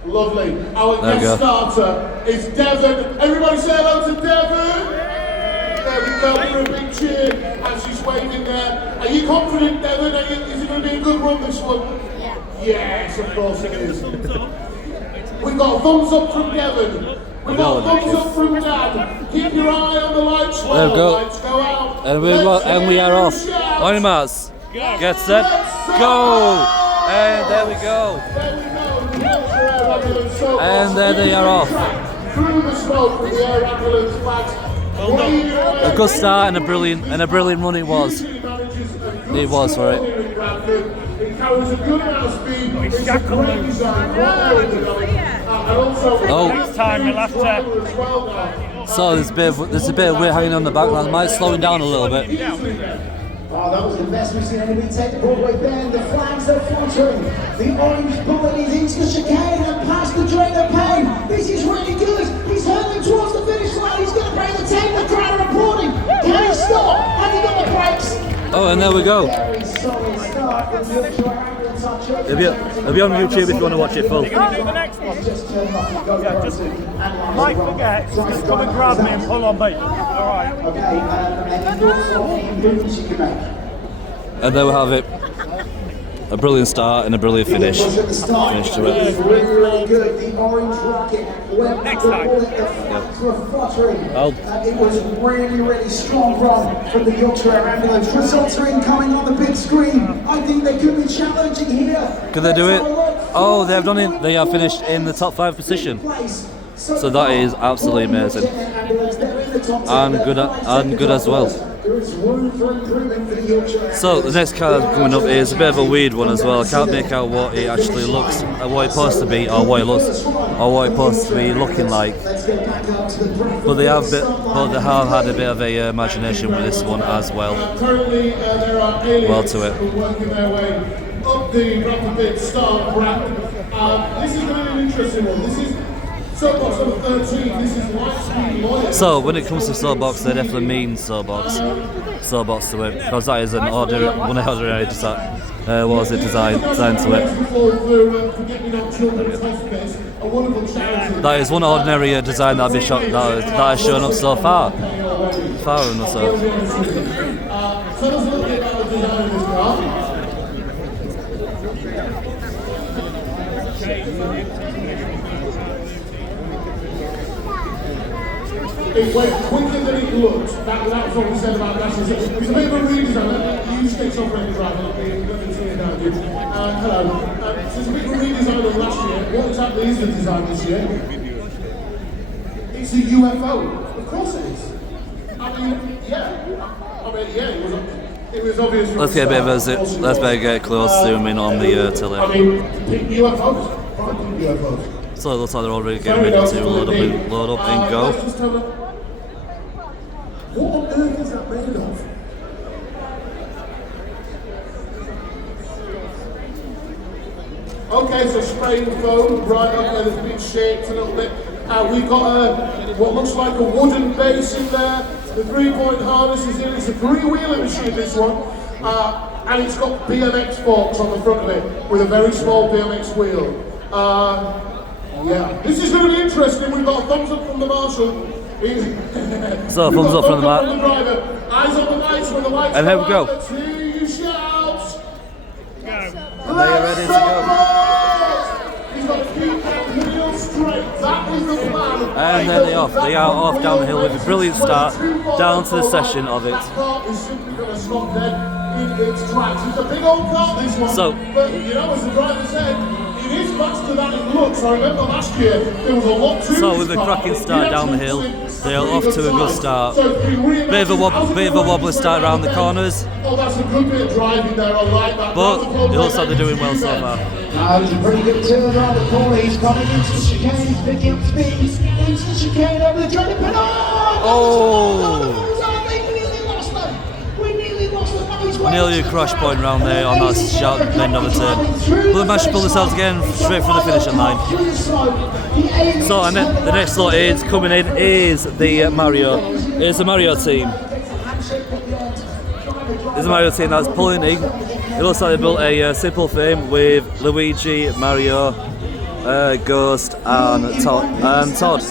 Lovely. Our guest starter is Devon. Everybody say hello to Devon. There we go, for a big cheer as she's waving there. Are you confident, Devon? Is it going to be a good run, this one? Yeah. Yes, of course it is. We've got a thumbs up from Devon. We've got a thumbs up from Dad. Keep your eye on the lights. There we go. Lights go out. And we are off. On your marks. Get set. Go. And there we go. And there they are off. Through the smoke with the air ambulance flags. A good start and a brilliant run it was. It was for it. It carries a good amount of speed. It's a great design. Oh. Time you'll have to. So there's a bit of weight hanging on the back. That might slow it down a little bit. Oh, that was the best we've seen anybody take the Broadway bend. The flags are fluttering. The orange bullet is into the chicane and past the drain of pain. This is really good. He's hurtling towards the finish line. He's going to break the tape. The crowd are applauding. Can he stop? Has he got the brakes? Oh, and there we go. Very solid start from the Yorkshire. It'll be on YouTube if you want to watch it full. Can you do the next one? Yeah, just Mike forgets. Just come and grab me and pull on me. All right. Okay, and your sort of improvements you can make. And there we have it. A brilliant start and a brilliant finish. It was at the start. Finish to It was it. really, really good. The orange rocket went Next the time. bullet, the flags were fluttering. Oh. It was really, really strong run from the Yorkshire Air Ambulance. Results are incoming on the big screen. I think they could be challenging here. Could they do it? Oh, they have done it. They are finished in the top 5 position. So that is absolutely amazing. And good as well. So the next card coming up is a bit of a weird one as well. I can't make out what it actually looks, what it's supposed to be, or what it's supposed to be looking like. But they have had a bit of a imagination with this one as well. Currently, there are aliens Well to it. who are working their way up the Bradford Star Brand. This is going to be an interesting one. This is Soapbox number 13. This is Lightspeed Loyal. So when it comes to Soapbox, they definitely mean Soapbox to it, because that is one ordinary design. Designed to it. That is one ordinary design that has shown up so far. Far enough so. Tell us a little bit about the design of this car. It went quicker than it looked. That's what we said about that. It's a bit of a redesign. You sticks off ready driver. Let me turn it down, dude. Hello. So it's a bit of a redesign of last year. What exactly is the design this year? It's a UFO. Of course it is. It was obvious. Let's get a bit of a zoom. Let's get close, zoom in on the tele. UFOs. UFOs. So it looks like they're already getting ready to load up and go. What on earth is that made of? Okay, so spraying foam right up there, there's been shaped a little bit. We've got what looks like a wooden base in there. The 3-point harness is in. It's a 3-wheeler machine, this one. And it's got BMX forks on the front of it with a very small BMX wheel. Yeah, this is going to be interesting. We've got a thumbs up from the marshal. So thumbs up from the driver. Eyes on the lights when the lights and here we go. Let's hear you shout. And they are ready to go. He's got to keep that wheel straight. That is the plan. And then they off. They are off down the hill with a brilliant start down to the session of it. That car is simply going to stop dead in its tracks. It's a big old car, this one. So, but you know, as the driver said, it is faster than it looks. I remember last year there was a lot to so with a cracking start down the hill, they are off to a good start. Bit of a wobbly start around the corners. Oh, that's a good bit of driving there. I like that. But it looks like they're doing well so far. It's a pretty good turn around the corner. He's coming into the chicane. He's picking up speed. Into the chicane over the drain. Oh! Nearly a crash point round there on that sharp bend of a turn. But they managed to pull themselves again straight for the finishing line. So and then the next lot is coming in is the Mario. It's the Mario team. It's the Mario team that's pulling in. It looks like they built a simple frame with Luigi, Mario, Ghost and Todd.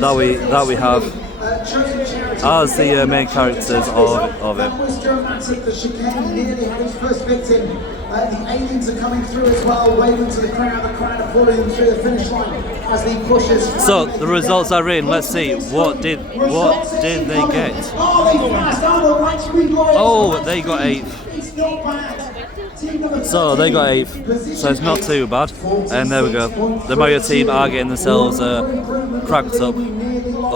That we have as the main characters of it. That was dramatic. The chicane nearly had his first victim. The aliens are coming through as well, waving to the crowd. The crowd are falling through the finish line as he pushes. So the results are in. Let's see. What did they get? Oh, they got 8th. It's not bad. So they got 8th, so it's not too bad. And there we go. The Mario team are getting themselves cracked up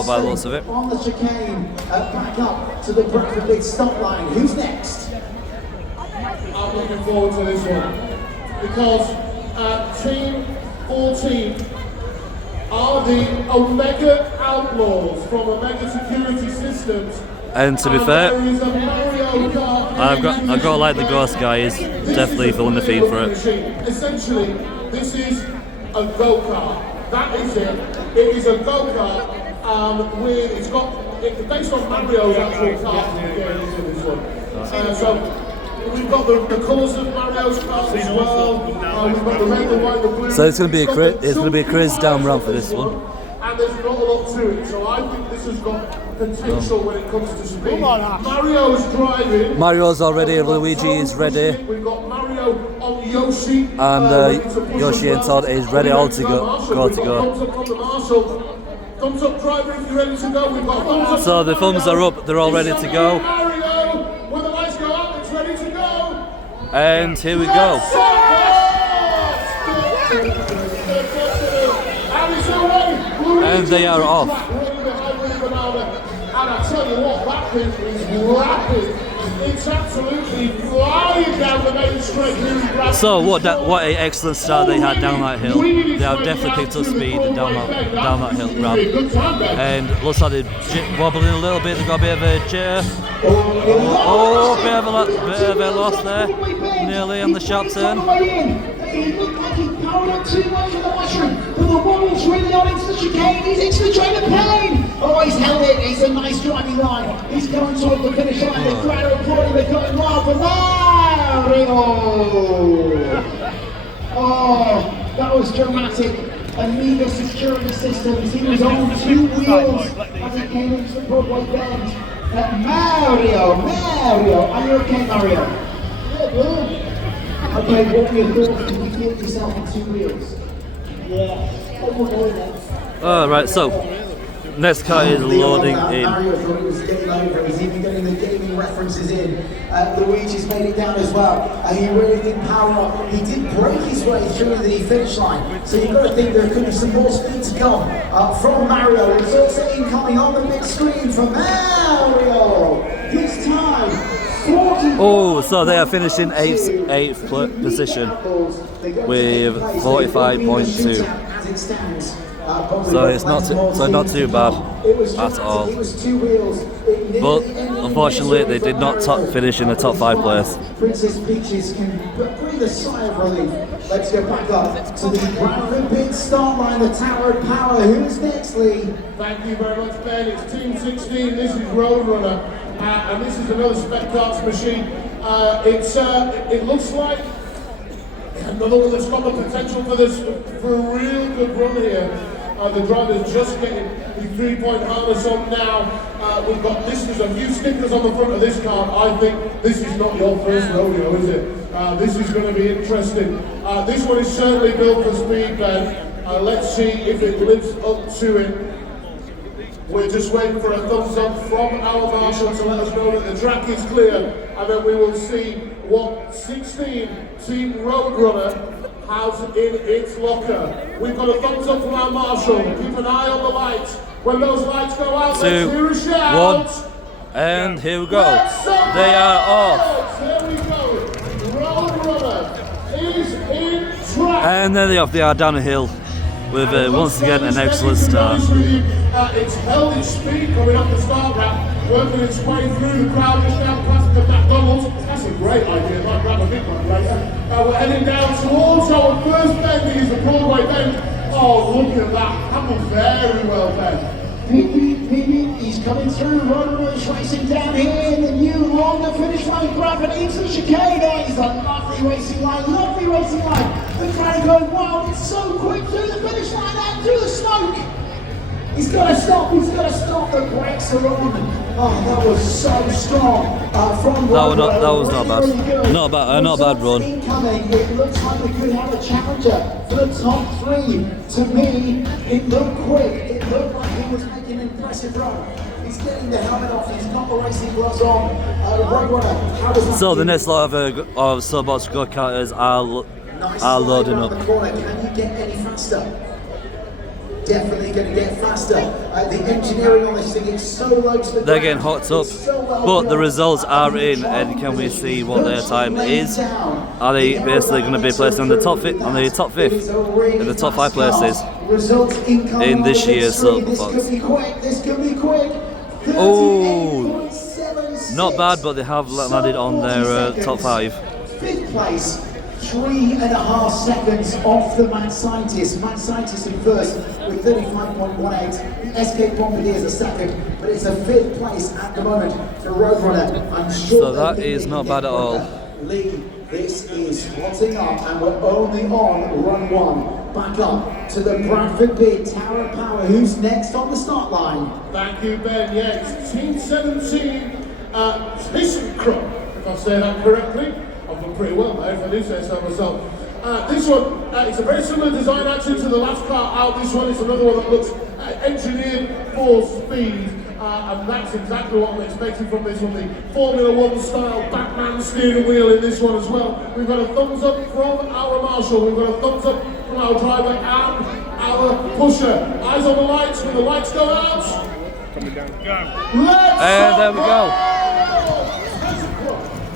by the looks of it. On the chicane, back up to the Bradford stop line. Who's next? I'm looking forward to this one because Team 14 are the Omega Outlaws from Omega Security Systems. And to be fair, I've got to like the Ghost guy. Is definitely filling the theme for it. Essentially, this is a go-kart. That is it. It is a go-kart. It's based on Mario's actual car. This one. So we've got the colours of Mario's cars as well. We've got the red, the white, the blue. So it's going to be a crazy down round for this one. And there's not a lot to it, so I think this has got potential when it comes to speed. Mario's driving. Mario's already. Luigi is ready. We've got Mario on Yoshi. And Yoshi and Todd is ready all to go. Thumbs up from the marshal. Thumbs up, driver, if you're ready to go. We've got thumbs up. So the thumbs are up. They're all ready to go. Mario, when the lights go up, it's ready to go. And here we go. And they are off. And I tell you what, that thing is rapid. It's absolutely flying down the main straight. So what an excellent start they had down that hill. They have definitely picked up speed down that hill ramp. And looks like they're wobbling a little bit. They've got a bit of a jitter. Oh, bit of a loss there. Nearly on the sharp turn. He looked like he powered up too much with the mushroom, but the wobble's really on into the chicane. He's into the train of plane. Oh, he's held it. He's a nice driving line. He's going toward the finish line. The crowd are applauding. They're going wild for Mario. Oh, that was dramatic. Amiga security systems. He was on 2 wheels as he came into the Broadway bend. Mario, are you okay, Mario? Yeah, good. Okay, what were your thoughts when you get yourself on 2 wheels? Yeah. Alright, so next car is loading in. Mario thought it was game over. He's even getting the gaming references in. Luigi's made it down as well. He really did power up. He did break his way through the finish line. So you've got to think there could be some more speed to come from Mario. It's also incoming on the big screen for Mario. This time. Oh, so they are finishing 8th position with 45.2. So it's not too bad at all. But unfortunately, they did not finish in the top 5 place. Princess Peaches can breathe a sigh of relief. Let's go back up to the Bradford big start line, the Tower of Power. Who's next, Lee? Thank you very much, Ben. It's Team 16. This is Roadrunner. And this is another Spec Karts machine. It looks like Another one that's got the potential for a real good run here. The driver's just getting the 3-point harness on now. We've got listeners, a few stickers on the front of this car. I think this is not your first rodeo, is it? This is going to be interesting. This one is certainly built for speed, Ben. Let's see if it lives up to it. We're just waiting for a thumbs up from our marshal to let us know that the track is clear, and then we will see what 16 Team Roadrunner has in its locker. We've got a thumbs up from our marshal. Keep an eye on the lights. When those lights go out, let's hear a shout. 1, and here we go. They are off. Here we go. Roadrunner is in track. And there they are. They are down a hill with once again an excellent start. It's held its speed coming up the start ramp, working its way through the crowd just now past the McDonald's. That's a great idea. Might grab a big one later. We're heading down towards our first bend. Is the Broadway bend. Oh, look at that. Happened very well, Ben. He's coming through. Roadrunner's racing down here in the new longer finish line. Bradford into the chicane. There is a lovely racing line. Lovely racing line. The crowd going wild. It's so quick through the finish line and through the smoke. He's got to stop. He's got to stop. The brakes are on. Oh, that was so strong from Roadrunner. That was not bad. Really good. Not a bad run. Incoming. It looks like we could have a challenger for the top 3. To me, it looked quick. It looked like he was making an impressive run. He's getting the helmet off. He's got the racing gloves on. Roadrunner, how does that So the feel? next lot of Soapbox go-karters are loading up. The corner. Can you get any faster? Definitely going to get faster. The engineering on this thing is so low to the They're ground. getting hooked up, It's so well but the built. results are in, and can we see what their time is? Are they basically going to be placed on the top 5th in the top 5 places in this year's Soapbox? This could be quick. This could be quick. Oh, not bad, but they have landed on their top 5. 5th place. 3.5 seconds off the Mad Scientist. Mad Scientist in first with 35.18. The Escape Bombardier is a second, but it's a 5th place at the moment for Roadrunner. I'm sure So that is not bad at all. Lee, this is hotting up, and we're only on run 1. Back up to the Bradford bid, Tower of Power. Who's next on the start line? Thank you, Ben. Yeah, it's Team 17 ThyssenKrupp, if I say that correctly. I've done pretty well there, if I do say so myself. This one, it's a very similar design actually to the last car out. This one is another one that looks engineered for speed. And that's exactly what I'm expecting from this one. The Formula 1 style Batman steering wheel in this one as well. We've got a thumbs up from our marshal. We've got a thumbs up from our driver and our pusher. Eyes on the lights. When the lights go out, Coming down. Go. And there we go.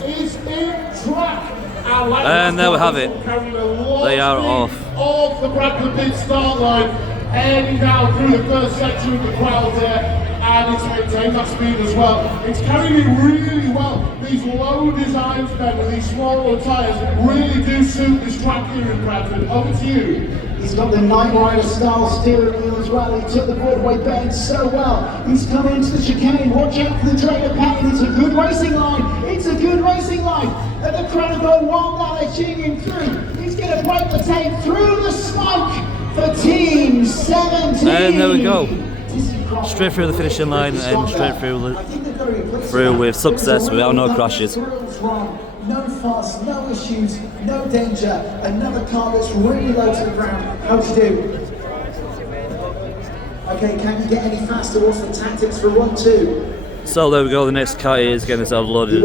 Is in track. And there we have it. They are off the Bradford pit start line, heading down through the first section of the crowd there, and it's maintained that speed as well. It's carrying it really well. These low designs, Ben, with these smaller tyres really do suit this track here in Bradford. Over to you. He's got the Knight Rider style steering wheel as well. He took the Broadway bend so well. He's coming into the chicane. Watch out for the trailer pattern. It's a good racing line. It's a good racing line. And the crowd are going wild now. They're cheering him through. He's going to break the tape through the smoke for Team 17. And there we go. Straight through the finishing line and straight through with success without no crashes. No fuss, no issues, no danger. Another car that's really low to the ground. How to do? Okay, can you get any faster? What's the tactics for run 2? So there we go, the next car is getting itself loaded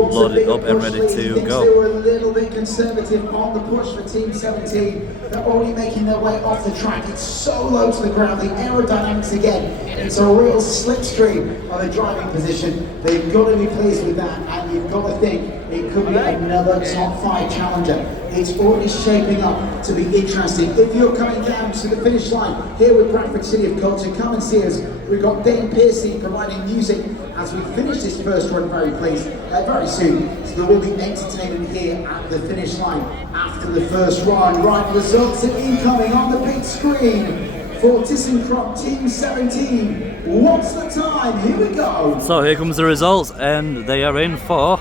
up and ready to They go. were a little bit conservative on the push for Team 17. They're already making their way off the track. It's so low to the ground. The aerodynamics again. It's a real slipstream of a driving position. They've got to be pleased with that, and you've got to think it could be another top 5 challenger. It's already shaping up to be interesting. If you're coming down to the finish line here with Bradford City of Culture, come and see us. We've got Dane Piercy providing music as we finish this first run very soon. So there will be entertainment here at the finish line after the first run. Right, results are incoming on the big screen for ThyssenKrupp Team 17. What's the time? Here we go. So here comes the results, and they are in for.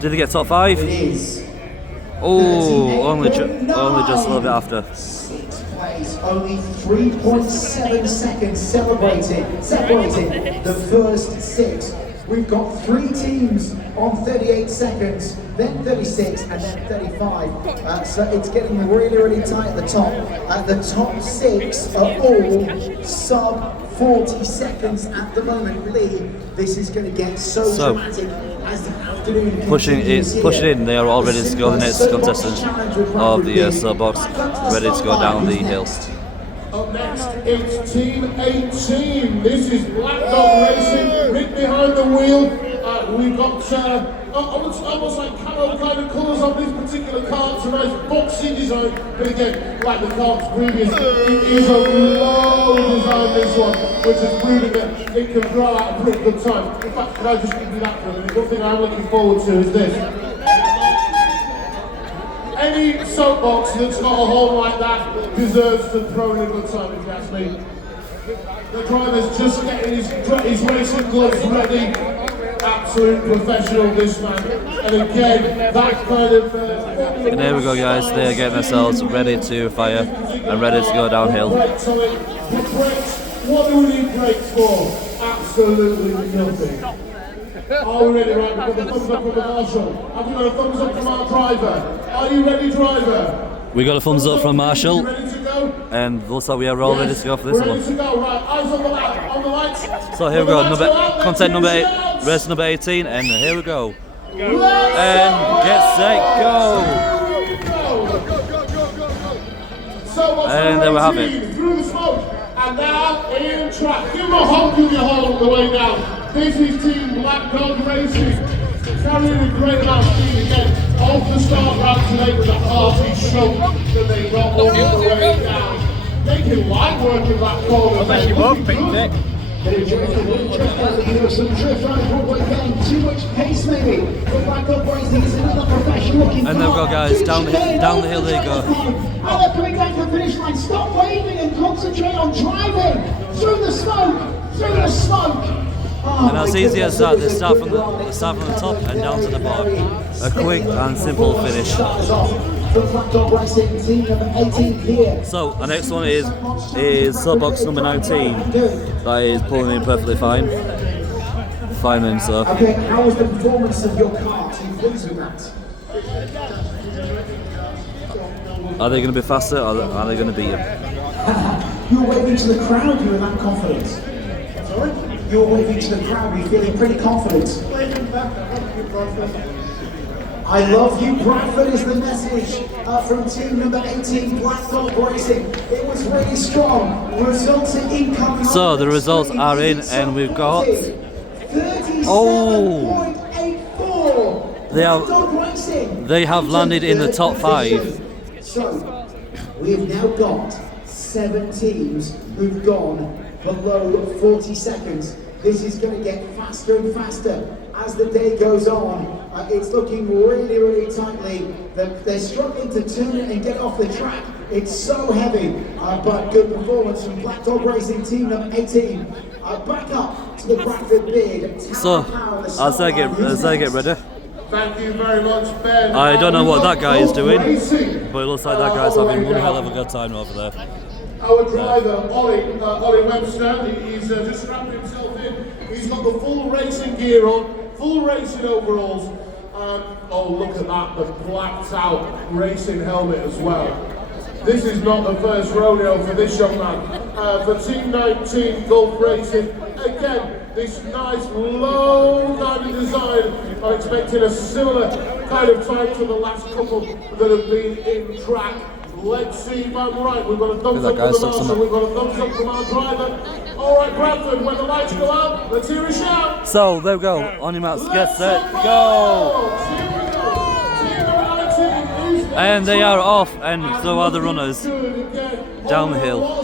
Did they get top 5? It is Oh, only just a little bit after. Sixth place, only 3.7 seconds separating the first 6. We've got 3 teams on 38 seconds, then 36, and then 35. So it's getting really, really tight at the top. The top 6 are all sub 40 seconds at the moment. Lee, this is going to get so dramatic as the afternoon pushing in. They are all ready to go. The next contestant of the soapbox, ready to go down the hill. Up next, it's Team 18. This is Black Dog Racing, right behind the wheel. We've got almost like camo kind of colours on this particular car. It's a nice boxy design, but again, like the car's previous, it is a low design, this one, which is proving that it can throw out a pretty good time. In fact, can I just give you that for a minute? One thing I'm looking forward to is this. Any soapbox that's got a hole like that deserves to throw in a good time, if you ask me. The driver's just getting his racing gloves ready. Absolute professional, this man. And again, that kind of... and there we go, guys. They are getting themselves ready to fire and ready to go downhill. Brakes, what do we need brakes for? Absolutely nothing. Are we ready? Right, we've got the thumbs up from the marshal. Have we got a thumbs up from our driver? Are you ready, driver? We got a thumbs up from Marshall. You ready to go? And looks like we are all ready to go for this ready one. to go, right. Eyes on the lights. So here we go, content number 8, race number 18, and here we go. And get set, go! And there we have it. Through the smoke, and now in track. Give them a honk in your hole on the way down. This is Team Black Dog Racing. Carrying a great amount of speed again. Off the start route today with a hearty show that they got all the way down. Making light work in that corner. I bet you both picked it. Some drift around Broadway again, too much pace maybe. But Black Dog Racing is another professional looking. And there we go, guys, down the hill they go. And they're coming down to the finish line. Stop waving and concentrate on driving. Through the smoke. Oh, and as easy as that, they start from the top and down to the bottom. A quick and simple finish. So our next one is soapbox number 19. That is pulling in perfectly fine. Fine, so. Okay, how was the performance of your car? Are you pleased with that? Are they going to be faster or are they going to beat you? You were waving to the crowd, you were that confident. Sorry? You were waving to the crowd, you're feeling pretty confident. I love you, Bradford is the message from team number 18, Black Dog Racing. It was really strong. Results are incoming. So the results are in, and we've got 37.84. They have landed in the top 5. So we've now got 7 teams who've gone below 40 seconds. This is going to get faster and faster as the day goes on. It's looking really, really tightly. They're struggling to turn it and get off the track. It's so heavy, but good performance from Black Dog Racing team number 18. Back up to the Bradford bid. So, as they get ready. Thank you very much, Ben. I don't know what that guy is doing, but it looks like that guy's having one hell of a good time over there. Our driver, Ollie Webster, he's just strapped himself in. He's got the full racing gear on, full racing overalls. Oh, look at that, the blacked out racing helmet as well. This is not the first rodeo for this young man. For Team 19 Gulf Racing, again, this nice low kind of design. I'm expecting a similar kind of time to the last couple that have been in track. Let's see if I'm right. We've got a thumbs up from the marshal, we've got a thumbs up from our driver. All right, Bradford, when the lights go out, let's hear a shout. So, there we go. On your marks, get set, go! And they are off, and so are the runners down the hill.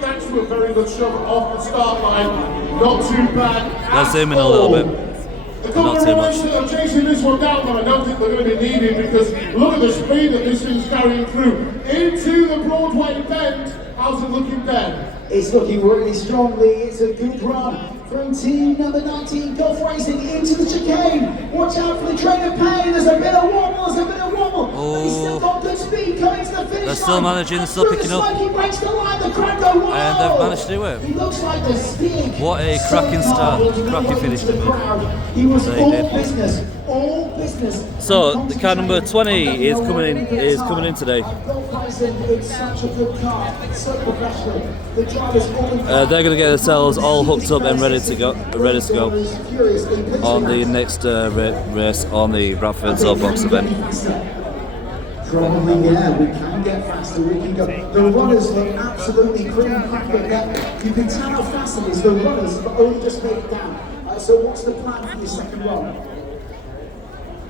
Thanks to a very good shove off the start line. Not too bad. Let's zoom in a little bit. Not too much. I'm chasing this one down, but I don't think they're going to be needed because look at the speed that this thing's carrying through. Into the Broadway bend. How's it looking, Ben? It's looking really strongly. It's a good run from team number 19 Gulf Racing into the chicane. Watch out for the train of pain. There's a bit of wobble. Oh, coming to the finish They're still line. managing, they're still Through picking the up. smoke, he breaks the line, the crowd go wild. And they've managed to do it. He looks like the skiing. What a cracking start, cracking finish to the me. crowd. He was They all did. business, all business. So the car number 20 is coming in today. It's such a good car, it's so professional. The drivers all They're going to get themselves all hooked up and ready to go on the next race on the Bradford Soapbox event. Probably, yeah, we can get faster, we can go. The runners look absolutely cream cracker. You can tell how fast it is. The runners have only just made it down. So what's the plan for your second run?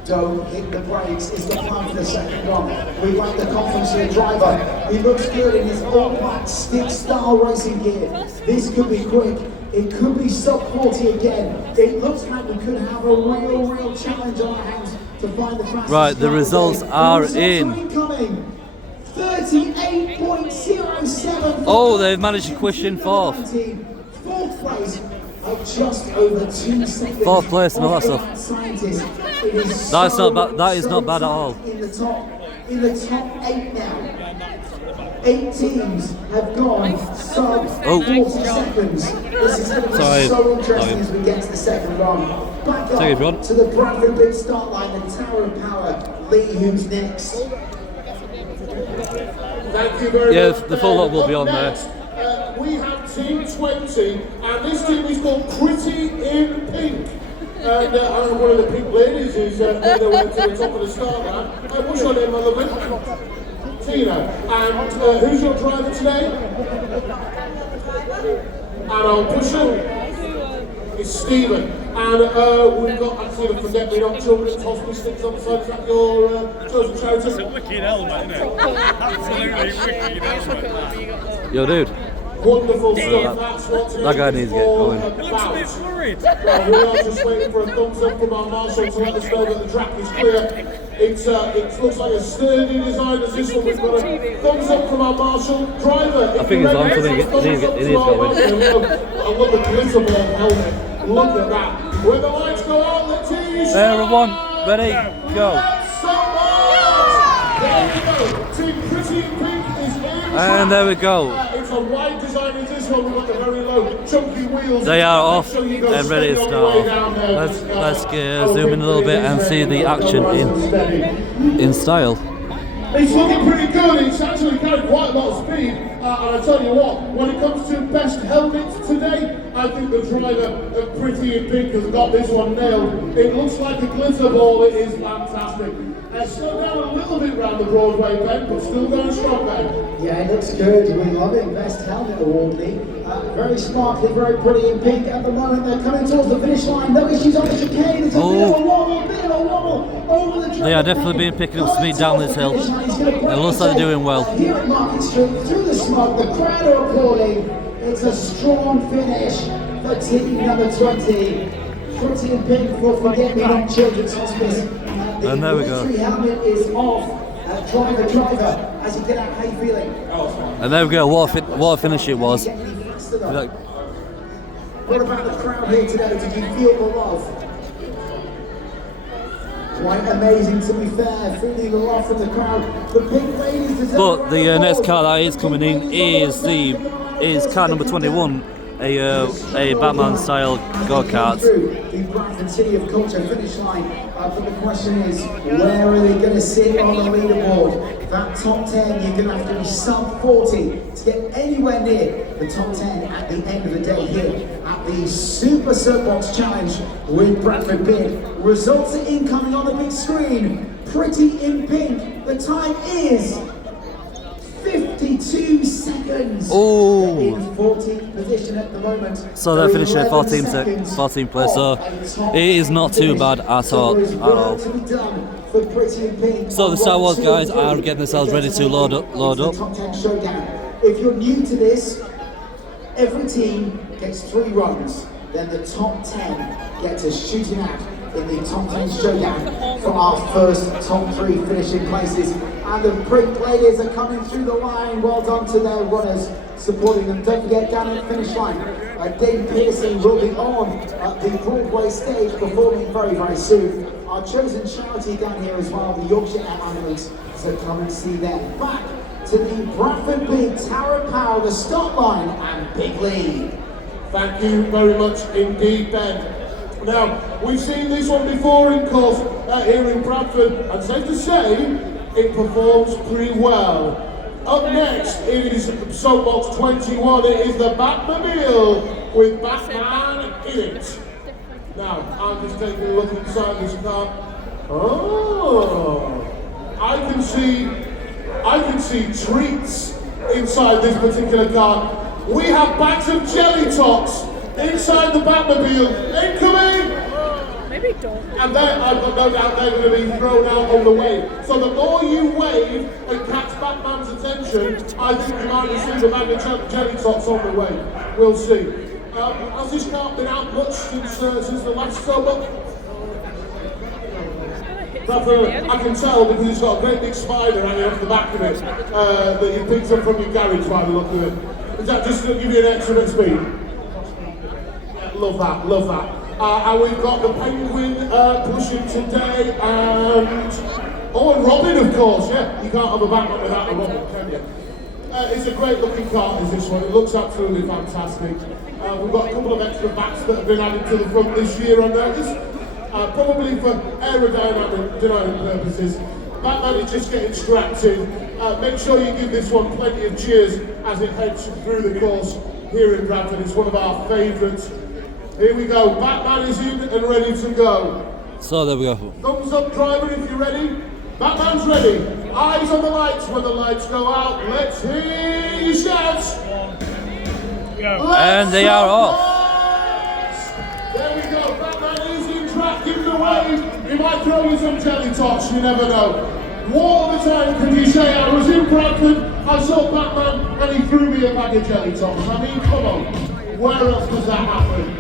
Don't hit the brakes is the plan for the second run. We like the confidence of the driver. He looks good in his all-black stick-style racing gear. This could be quick. It could be sub 40 again. It looks like we could have a real challenge on our hands to find the fastest. Right, the results are in. 38.07. Oh, they've managed to push in fourth. Fourth place. Just over 2 seconds. Fourth place and all that stuff. That's not bad. That is not bad at all. In the top 8 now. 8 teams have gone sub 40 seconds. This is going to be so interesting as we get to the second run. Back up to the Bradford big start line, the Tower of Power. Lee, who's next? Thank you very much. The full lot will be on there. We have Team 20, and this team is called Pretty in Pink. And one of the pink ladies is made their way to the top of the start line. What's your name, my lovely? Tina. And who's your driver today? And our pusher is Stephen. And we've got actually the Forget-Me-Not Children's Hospital sticks on the side. Is that your chosen charity? It's a wicked helmet, isn't it? Absolutely wicked helmet. Yo, dude. Wonderful stuff. That's what That guy needs to get going. It looks a bit worried. Well, we are just waiting for a thumbs up from our marshal to let us know that the track is clear. It looks like a sturdy design as this one. We've got a thumbs up from our marshal. Driver, I think it's on for it is going. I love the glitter ball helmet. Look at that. When the lights go out, the team Everyone, ready, go. There we go. Team Pretty in Pink is in. And there we go. It's a wide design as this one. We've got the very low chunky wheels. They are off and ready to start. Let's zoom in a little bit and see the action in style. It's looking pretty good. It's actually carried quite a lot of speed. And I tell you what, when it comes to best helmets today, I think the driver of Pretty in Pink has got this one nailed. It looks like a glitter ball. It is fantastic. Slow down a little bit round the Broadway bend, but still going strong there. Yeah, it looks good. We love it. Best helmet award, Lee. Very sparkly, very pretty in pink. At the moment, they're coming towards the finish line. No issues on the chicane. It's a bit of a wobble over the track. They are definitely picking up speed down this hill. It looks like they're doing well. Here at Market Street, through the smoke, the crowd are applauding. It's a strong finish for team number 20. Pretty in Pink for Forget-Me-Not Children's Hospice. And there we go. The helmet is off. Driver, as you get out, how you feeling? And there we go. What a finish it was. What about the crowd here today? Did you feel the love? Quite amazing, to be fair, feeling the love from the crowd. The pink ladies deserve. But the next car that is coming in is car number 21. A Batman style go-kart. The Bradford City of Culture finish line. But the question is, where are they going to sit on the leaderboard? That top 10, you're going to have to be sub 40 to get anywhere near the top 10 at the end of the day here at the Super Soapbox Challenge with Bradford Bid. Results are incoming on the big screen. Pretty in Pink. The time is 52 seconds. Oh. In 14th position at the moment. So they're finishing at 14th place. So it is not too bad at all. So the Star Wars guys are getting themselves ready to load up. Top 10 showdown. If you're new to this, every team gets 3 runs. Then the top 10 get to shooting out in the top 10 showdown for our first top 3 finishing places. And the pink ladies are coming through the line. Well done to their runners supporting them. Don't forget, down at the finish line, Dave Pearson will be on at the Broadway stage performing very, very soon. our chosen charity down here as well, the Yorkshire Ambulance, so come and see them. Back to the Bradford Big Tower of Power, the start line, and Big Lead. Thank you very much indeed, Ben. Now, we've seen this one before in course here in Bradford, and safe to say, it performs pretty well. Up next, it is Soapbox 21. It is the Batmobile with Batman in it. Now, I'm just taking a look inside this car. Oh, I can see treats inside this particular car. We have bags of jelly tots inside the Batmobile. Incoming! Maybe don't. And then I've got no doubt they're going to be thrown out on the way. So the more you wave and catch Batman's attention, I think we might receive a bag of jelly tots on the way. We'll see. Has this car been out much since the last Soapbox? I can tell because it's got a great big spider hanging off the back of it that you picked up from your garage by the look of it. Is that just to give you an extra bit of speed? Yeah, love that, love that. And we've got the Penguin pushing today, and Robin, of course, yeah. You can't have a Batman without a Robin, can you? It's a great looking car, is this one. It looks absolutely fantastic. We've got a couple of extra backs that have been added to the front this year, I noticed. Probably for aerodynamic purposes. Batman is just getting strapped in. Make sure you give this one plenty of cheers as it heads through the course here in Bradford. It's one of our favourites. Here we go. Batman is in and ready to go. So there we go. Thumbs up, driver, if you're ready. Batman's ready. Eyes on the lights. When the lights go out, let's hear you shout. And they are off. There we go. Batman is in track. Give it away. He might throw you some jelly tots. You never know. What other time can you say I was in Bradford, I saw Batman, and he threw me a bag of jelly tots? I mean, come on. Where else does that happen?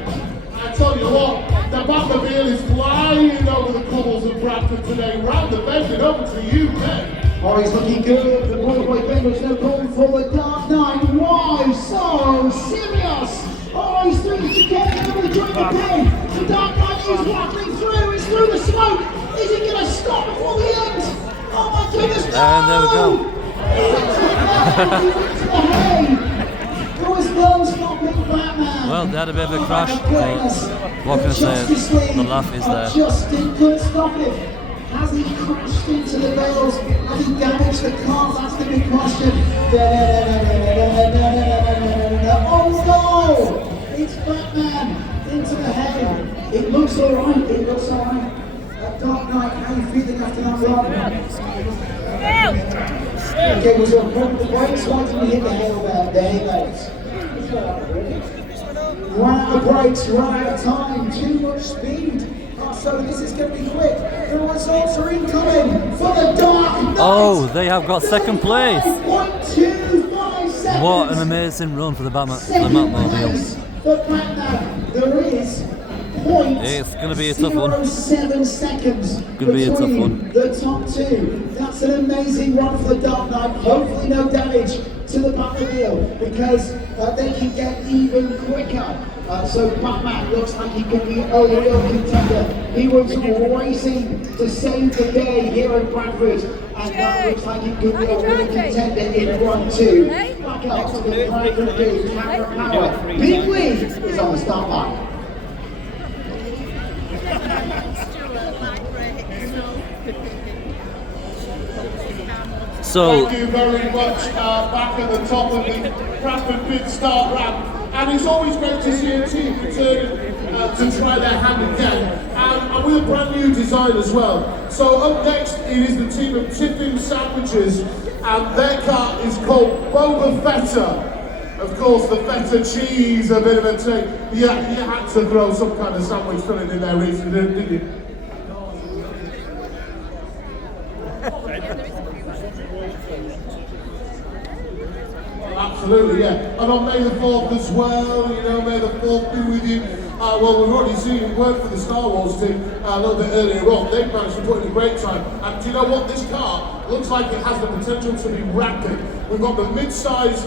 I tell you what, the Batmobile is flying over the cobbles of Bradford today. Round the bend and over to you, Ben. Oh, he's looking good. The Broadway Bengals no problem for the Dark Knight. Why so serious? Oh, he's through the chicane over the joint of pain. The Dark Knight is rattling through. It's through the smoke. Is he going to stop before the end? Oh my goodness, no! And there we go. Into the hay. There was no stopping Batman. Well, they had a bit of a crash, my but goodness. what can I say? The laugh is there. Justin couldn't stop it. Has he crashed into the rails? Has he damaged the car? That's the big question. Oh no! It's Batman into the hay. It looks alright. It looks alright. Dark Knight, how are you feeling after that run? Okay, was there a problem with the brakes? Why didn't we hit the hail there? There he goes. Run out of brakes, run out of time, too much speed. So this is going to be quick. The results are incoming for the Dark Knight. Oh, they have got second place. 1.25 seconds. What an amazing run for the Batmobile. But Batman, there is It's going to be a tough one. 0.07 seconds Going to be a tough one. The top two. That's an amazing run for the Dark Knight. Hopefully no damage to the Batmobile because they can get even quicker. So Batman looks like he could be a real contender. He was racing to save the day here in Bradford, and that looks like he could be a real contender in run two. Back up to the Bradford Big Tower of Power. Big Lead is on the start line. So, thank you very much. Back at the top of the Bradford Big Start ramp. And it's always great to see a team returning to try their hand again. And with a brand new design as well. So up next, it is the team of Tiffin Sandwiches. And their car is called Boba Fetta. Of course, the feta cheese, a bit of a take. Yeah, you had to throw some kind of sandwich filling in there recently, didn't you? Absolutely, yeah. And on May the 4th as well, you know, May the 4th be with you. Well, we've already seen it work for the Star Wars team a little bit earlier on. They've managed to put in a great time. And do you know what? This car looks like it has the potential to be rapid. We've got the mid-size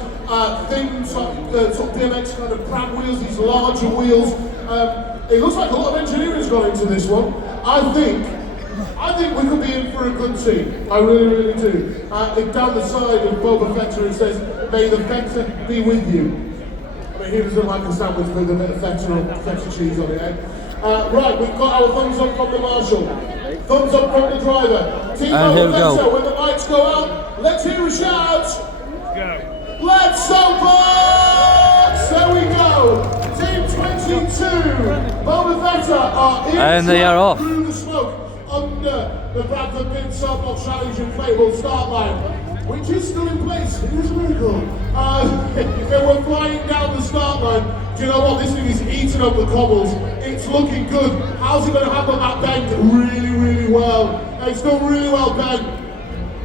things, sort of BMX kind of pram wheels, these larger wheels. It looks like a lot of engineering has gone into this one. I think I think we could be in for a good team. I really, really do. Down the side of Boba Fetta it says, "May the Feta be with you." I mean, he doesn't like a sandwich with a bit of feta or feta cheese on it, eh? Right, we've got our thumbs up from the marshal. Thumbs up from the driver. Team And here we Boba go. Fetta, when the lights go out, let's hear a shout. Let's Soapbox! There we go. Team 22, Boba Fetta are in And they are off. through the smoke under the Bradford Soapbox Challenge inflatable start line, which is still in place. It is a miracle. They were flying down the start line. Do you know what? This thing is eating up the cobbles. It's looking good. How's it going to handle that bend? Really, really well. It's done really well bend.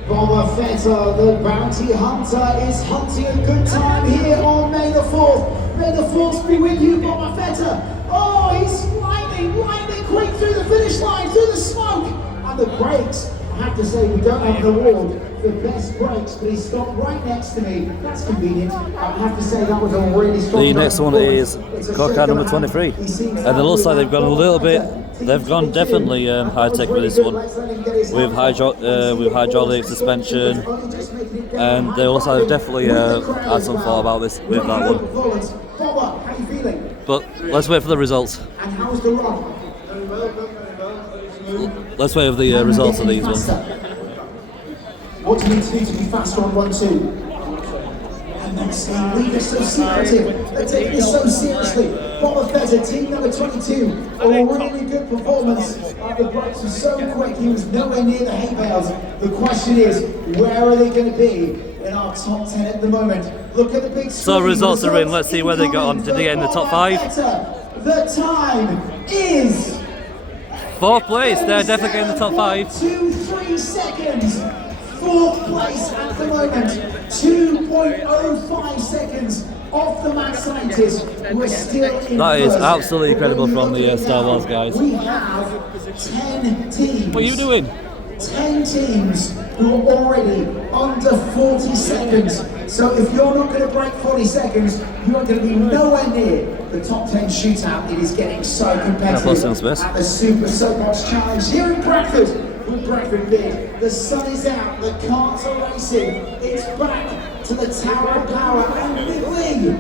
Boba Fetta, the bounty hunter, is hunting a good time here on May the 4th. May the 4th be with you, Boba Fetta. Oh, he's lightning quick through the finish line, through the smoke. And the brakes, I have to say, we don't have an award for best brakes, but he stopped right next to me. That's convenient. I have to say, that was a really strong. The next one is car number 23. And it looks like they've gone a little bit, they've gone definitely high-tech with this one. With hydraulic suspension. And they also have definitely had some thought about this with that one. Boba, how you feeling? But let's wait for the results. And how's the run? Let's wait for the results of these ones. What do you need to do to be faster on 1-2? And that's they're so secretive. They're taking this so seriously. Boba Fetta, team number 22, a really good performance. The brakes were so quick, he was nowhere near the hay bales. The question is, where are they going to be in our top 10 at the moment? Look at the big screen. So results are in. Let's see where they got on. Did they get in the top 5? The time is 4th place. They're definitely getting the top 5. 2-3 seconds. 4th place at the moment. 2.05 seconds off the Mad Scientist. We're still in That is first. absolutely incredible from the Star Wars guys. We have 10 teams. What are you doing? 10 teams who are already under 40 seconds. So if you're not going to break 40 seconds, you're going to be nowhere near the top 10 shootout. It is getting so competitive at the Super Soapbox Challenge here in Bradford. With Bradford big, the sun is out, the cars are racing. It's back to the Tower of Power and Big Lee.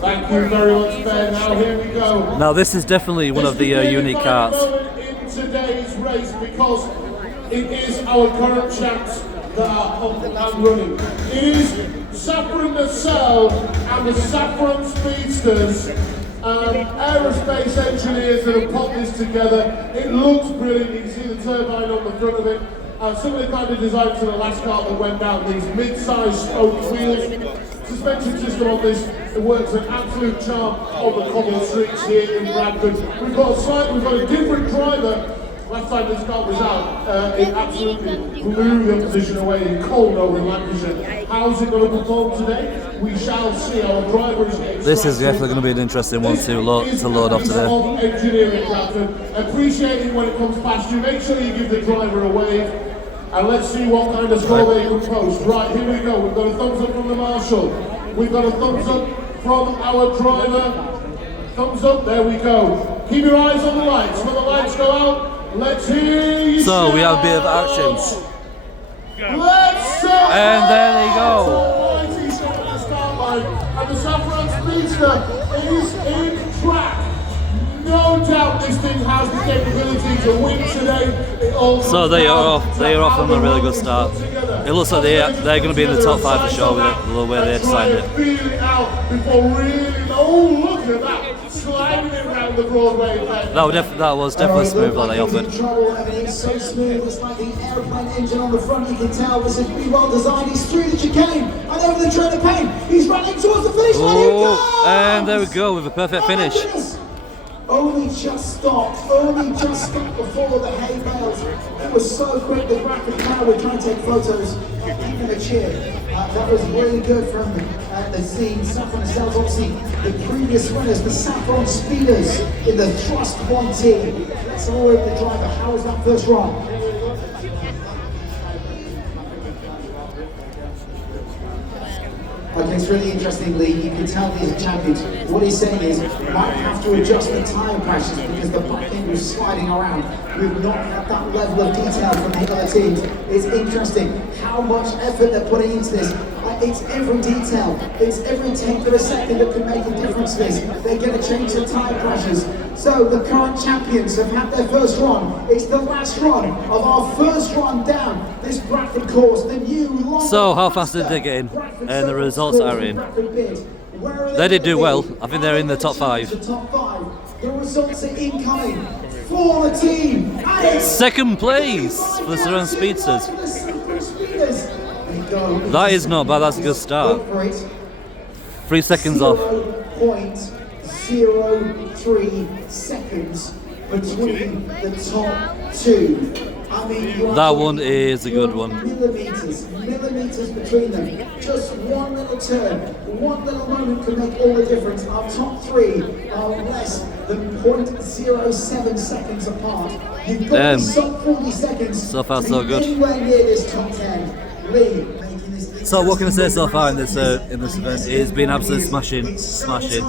Thank you very much, Ben. Now here we go. Now this is definitely one of the unique cards. In today's race, because it is our current champs that are up and running. It is Saffron Nacelle and the Saffron Speedsters, aerospace engineers that have put this together. It looks brilliant. You can see the turbine on the front of it. Similar kind of design to the last car that went down. These mid-sized spoke wheels. Suspension system on this, it works an absolute charm on the cobble streets here in Bradford. We've got a different driver. Last time this car was out, it absolutely blew the opposition away in cold over in Lancashire. How's it going to perform today? We shall see. Our driver is getting This is definitely going to be an interesting one to load off today. Engineering, Captain. Appreciate it when it comes past you. Make sure you give the driver a wave. And let's see what kind of score they can post. Right, here we go. We've got a thumbs up from the marshal. We've got a thumbs up from our driver. Thumbs up, there we go. Keep your eyes on the lights. When the lights go out, let's hear you. So we have a bit of action. Let's and there they go. And the Saffron Speedster is in track. No doubt this thing has the capability to win today. So they are off on a really good start. It looks like they're going to be in the top 5 for sure with the way they designed it. Feel it out before really. Oh, look at that! Sliding it around the Broadway. That was definitely smooth that they offered. It's so smooth, it's like the airplane engine on the front. You can tell this is really well designed. He's through the chicane and over the train of pain. He's running towards the finish line. Here he goes! And there we go with a perfect finish. Only just stopped before the hay bales. It was so quick, the back of the car were trying to take photos, giving a cheer. That was really good from the scene. Saffron Nacelle's obviously the previous winners, the Saffron Speeders in the Thrust 1T. Let's all over the driver. How was that first run? Okay, it's really interesting, Lee. You can tell these are champions. What he's saying is, might have to adjust the tyre pressures because the back end was sliding around. We've not had that level of detail from the other teams. It's interesting how much effort they're putting into this. It's every detail. It's every tenth of a second that can make a difference to this. They're going to change the tyre pressures. So the current champions have had their first run. It's the last run of our first run down this Bradford course. The new So how fast did they get in? And the results are in. They did do well. I think they're in the top 5. The results are incoming for the team. Second place for the Surround Speedsters. That is not bad, that's a good start. 3 seconds off. 0.03 seconds between the top 2. I mean, that one is a good one. Millimeters between them. Just one little turn, one little moment can make all the difference. Our top 3 are less than 0.07 seconds apart. You've got some 40 seconds. So far, so good. Anywhere near this top 10. Lee, making this. So what can I say so far in this event? It's been absolutely smashing.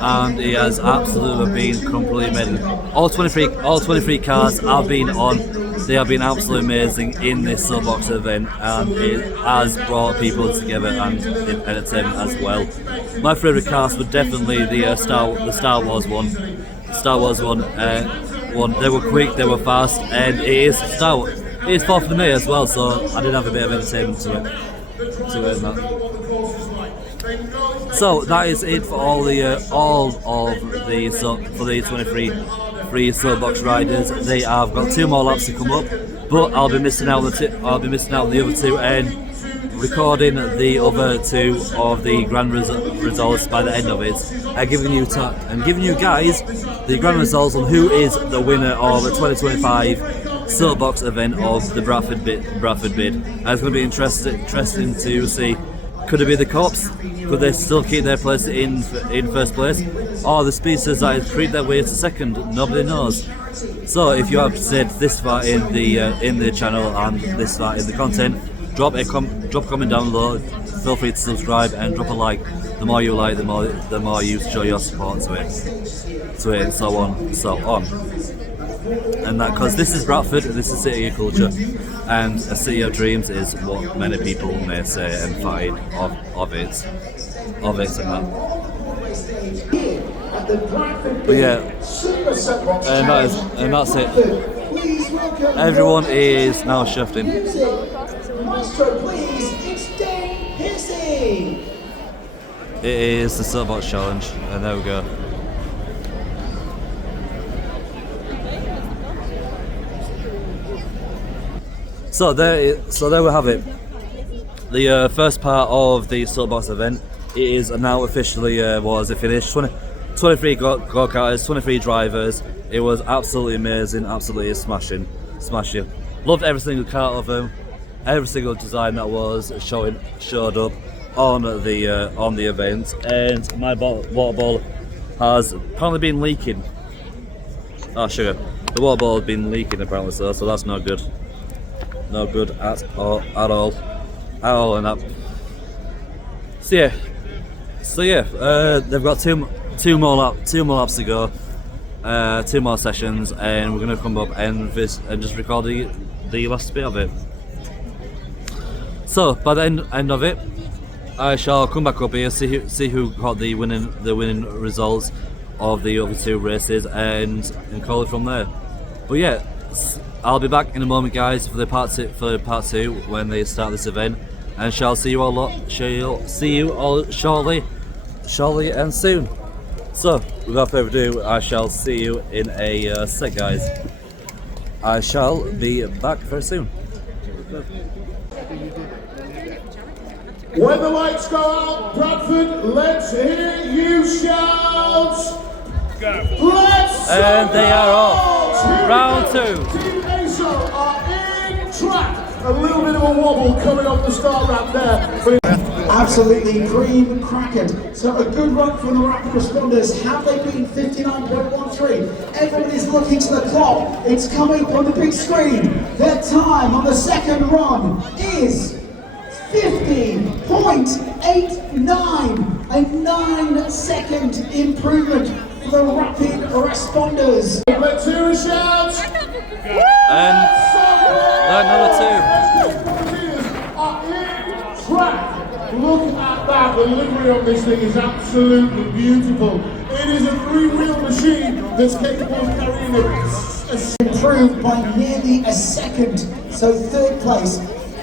And he has absolutely been completely amazing. All 23 cars have been on. They have been absolutely amazing in this soapbox event, and it has brought people together and entertainment as well. My favourite cars were definitely the Star Wars one. Star Wars one. They were quick, they were fast, and it is 4th of May as well. So I did have a bit of entertainment to it. So that is it for all the 23 free soapbox riders. They have got 2 more laps to come up, but I'll be missing out the other 2 and recording the other 2 of the grand results by the end of it, and giving you guys the grand results on who is the winner of the 2025 soapbox event of the Bradford bid. And it's going to be interesting to see. Could it be the Cops? Could they still keep their place in first place? Or the speedsters that creep their way to second? Nobody knows. So if you have stayed this far in the channel and this far in the content, drop a comment down below. Feel free to subscribe and drop a like. The more you like, the more you show your support to it, and so on, so on. And that, because this is Bradford, this is a city of culture, and a city of dreams is what many people may say and find of it and that. But yeah, and that's it. Everyone is now shifting. It is the Soapbox Challenge, and there we go. So there we have it. The first part of the soapbox event, it is now officially finished. 23 go-karters, 23 drivers. It was absolutely amazing, absolutely smashing. Loved every single car of them, every single design that was showed up on the event. And my water ball has apparently been leaking. Oh sugar, the water ball has been leaking apparently, so that's not good. No good at all, and that. So yeah, they've got two more laps to go, 2 more sessions, and we're gonna come up and just record the last bit of it. So by the end of it, I shall come back up here, see who got the winning results of the other 2 races, and call it from there. But yeah. I'll be back in a moment, guys, for part two when they start this event, and shall see you all shortly and soon. So, without further ado, I shall see you in a sec, guys. I shall be back very soon. When the lights go out, Bradford, let's hear you shout. And they are off. Round 2. Team ASO are in track. A little bit of a wobble coming off the start ramp there. Absolutely cream crackered. So a good run from the rapid responders. Have they been 59.13? Everyone is looking to the clock. It's coming up on the big screen. Their time on the second run is 50.89, a 9-second improvement for the rapid responders. Let's hear a shout. Number 2. Are in track. Look at that. The delivery on this thing is absolutely beautiful. It is a 3-wheel machine that's capable of carrying a Improved by nearly a second, so third place.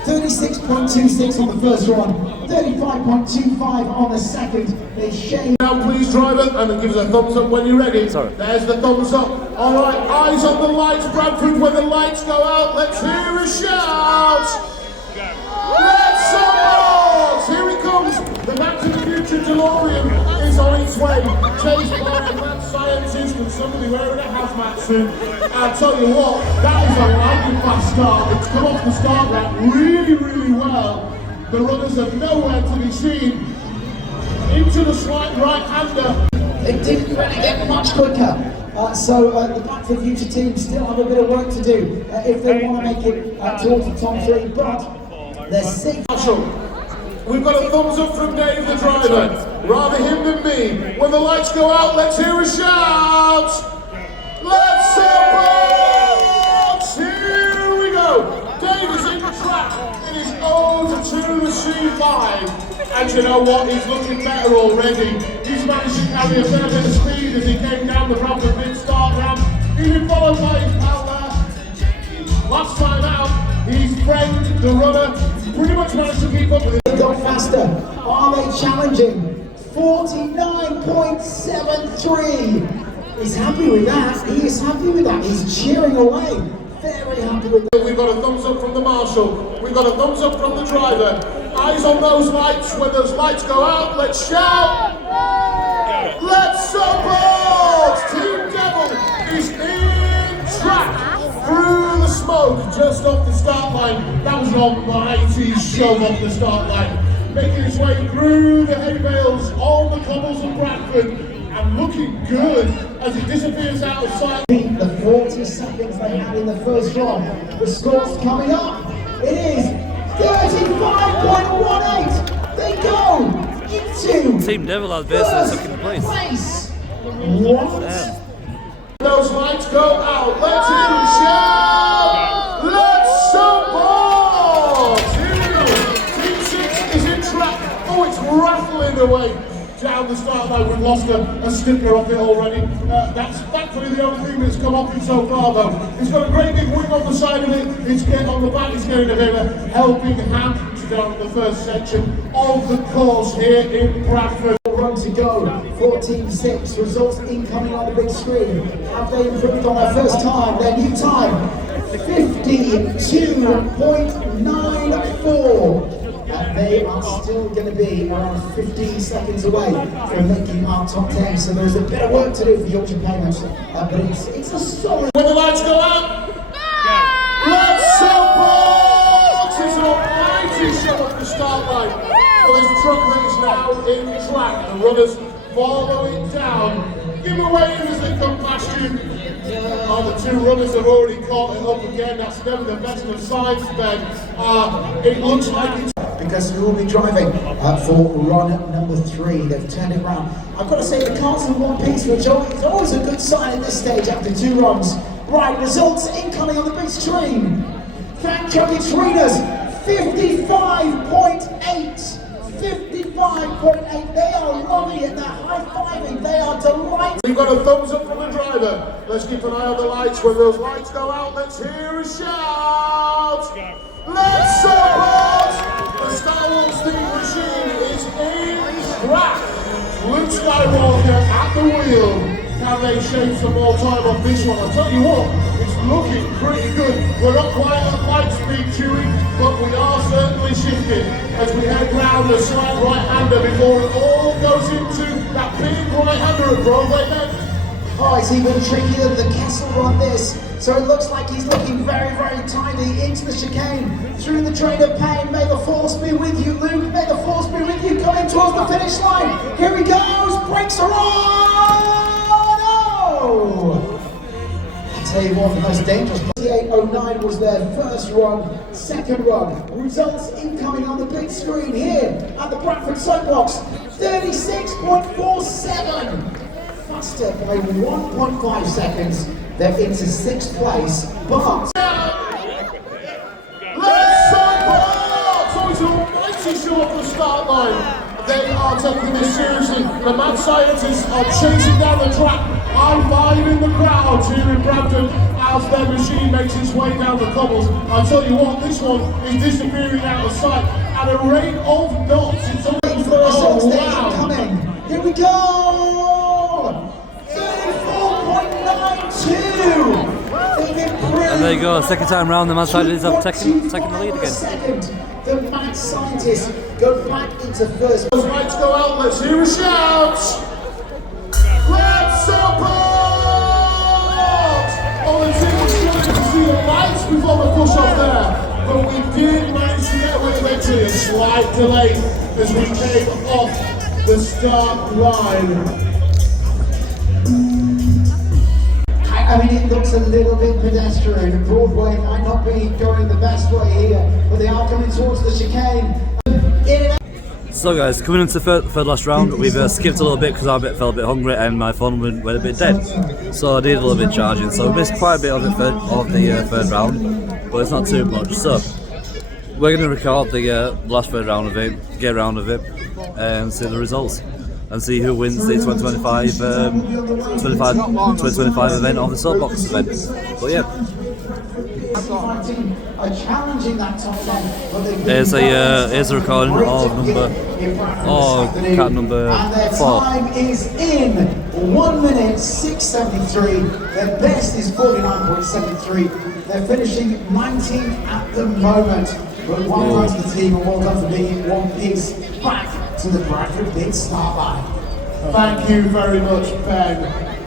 36.26 on the first run, 35.25 on the second. It's Shane. Now please driver, and give us a thumbs up when you're ready. Sorry. There's the thumbs up. Alright, eyes on the lights, Bradford. When the lights go out, let's hear a shout. Let's support! Here it comes. The Back to the Future DeLorean is on its way. Chased by a mad scientist and somebody wearing a hazmat suit. I'll tell you what, that is a lightning fast start. It's come off the start ramp really, really well. The runners are nowhere to be seen. Into the slight right-hander. It didn't really get much quicker. So the Back to the Future team still have a bit of work to do if they want to make it towards the top 3, but they're safe. We've got a thumbs up from Dave the driver. Rather him than me. When the lights go out, let's hear a shout! Let's support! Here we go! Dave is in track in his old 2 machine 5. And you know what? He's looking better already. He's managed to carry a fair bit of speed as he came down the Bradford mid-start ramp. He's been followed by his pal there. Last time out, his friend, the runner, pretty much managed to keep up with him. They go faster. Are they challenging? 49.73. He's happy with that. He is happy with that. He's cheering away. Very happy with that. We've got a thumbs up from the marshal. We've got a thumbs up from the driver. Eyes on those lights. When those lights go out, let's shout. Let's support! Team Devil is in track through the smoke just off the start line. That was an almighty shove off the start line. Making its way through the hay bales on the cobbles of Bradford and looking good as it disappears out of sight. The 40 seconds they had in the first run. The score's coming up. It is 35.18. They go into Team Devil has basically second place. What? Yeah. Those lights go out. Let's hear a shout. Let's support. Team 6 is in track. Oh, it's rattling away down the start line. We've lost a sticker off it already. That's thankfully the only thing that's come off it so far, though. It's got a great big wing on the side of it. It's getting on the back. It's getting a bit of a helping hand to down the first section of the course here in Bradford. Run to go for Team 6. Results incoming on the big screen. Have they improved on their first time? Their new time, 52.94. They are still going to be around 15 seconds away from making our top 10. So there's a bit of work to do for Yorkshire Payments, but it's a solid. When the lights go out, let's support! It's an almighty shot off the start line. Well, this truck that is now in track. The runners follow it down. Give away as they come past you. Oh, the 2 runners have already caught it up again. That's never the best of signs, Ben. It looks like it's because we will be driving for run number 3. They've turned it around. I've got to say the car's in one piece, which is always a good sign at this stage after 2 runs. Right, results incoming on the big screen. Frank Chuckett's readers, 55.8. 55.8. They are loving it. They're high-fiving. They are delighted. We've got a thumbs up from the driver. Let's keep an eye on the lights. When those lights go out, let's hear a shout. Let's support! The Star Wars theme machine is in track. Luke Skywalker at the wheel. Can they shave some more time off this one? I'll tell you what, it's looking pretty good. We're not quite at light speed, Chewie, but we are certainly shifting as we head round the slight right-hander before it all goes into that big right-hander at Broadway Bend. Oh, it's even trickier than the castle run this. So it looks like he's looking very, very tidy into the chicane, through the train of pain. May the force be with you, Luke. May the force be with you. Coming towards the finish line. Here he goes. Brakes are on. Oh! I tell you what, the most dangerous. 28.09 was their first run, second run. Results incoming on the big screen here at the Bradford Soapbox. 36.47. Faster by 1.5 seconds. They're into 6th place, but... Let's Soapbox! Always almighty short of the start line. They are taking this seriously. The mad scientists are chasing down the track. High-fiving the crowds here in Bradford as their machine makes its way down the cobbles. I tell you what, this one is disappearing out of sight at a rate of knots. It's only wow. Coming. Here we go! 34.92! They've improved. And there you go, second time round, the mad scientists have taken the lead again. Second, the mad scientists go back into first. Those lights go out, let's hear a shout! Let's Soapbox! Oh, the team was struggling to see the lights before the push off there, but we did manage to get away with a slight delay as we came off the start line. I mean, it looks a little bit pedestrian. Broadway might not be going the best way here, but they are coming towards the chicane. So guys, coming into the third last round, we've skipped a little bit because I felt a bit hungry and my phone went a bit dead. So I needed a little bit charging, so we missed quite a bit of the third round, but it's not too much. So we're going to record the last third round of it, get a round of it, and see the results. And see who wins the 2025 event of the Soapbox event. But yeah. Here's a recording of cat number 4. Time is in 1 minute 6:73. Their best is 49.73. They're finishing 19th at the moment. But well done to the team and well done for being 1 piece back to the Bradford big start line. Thank you very much, Ben.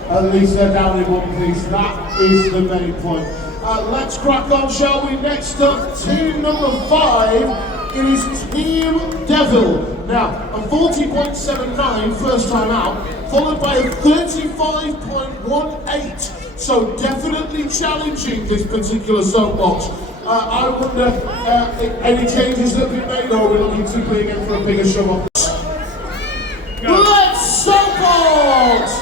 At least they're down in 1 piece. That is the main point. Let's crack on, shall we? Next up, team number 5. It is Team Devil. Now, a 40.79 first time out, followed by a 35.18. So definitely challenging this particular soapbox. I wonder any changes that have been made, or we're looking to play again for a bigger show up. Let's Soapbox!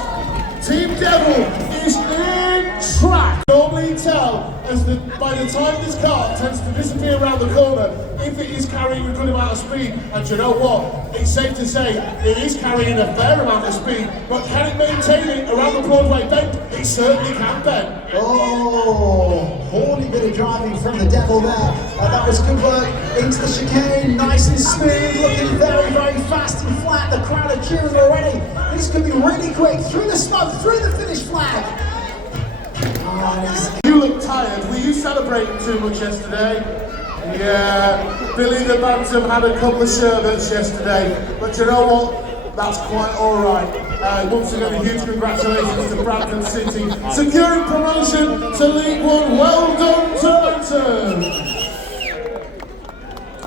Team Devil is in track. Normally tell as by the time this car tends to disappear around the corner if it is carrying a good amount of speed. And you know what? It's safe to say it is carrying a fair amount of speed, but can it maintain it around the Broadway bend? It certainly can, Ben. Oh, horny bit of driving from the Devil there. That was good work into the chicane, nice and smooth, looking very, very fast and flat. The crowd are cheering already. This could be really quick, through the smoke, through the finish flag. You look tired. Were you celebrating too much yesterday? Yeah, Billy the Bantam had a couple of sherbets yesterday, but you know what? That's quite alright. Once again, a huge congratulations to Bradford City, securing promotion to League One. Well done to Bantam.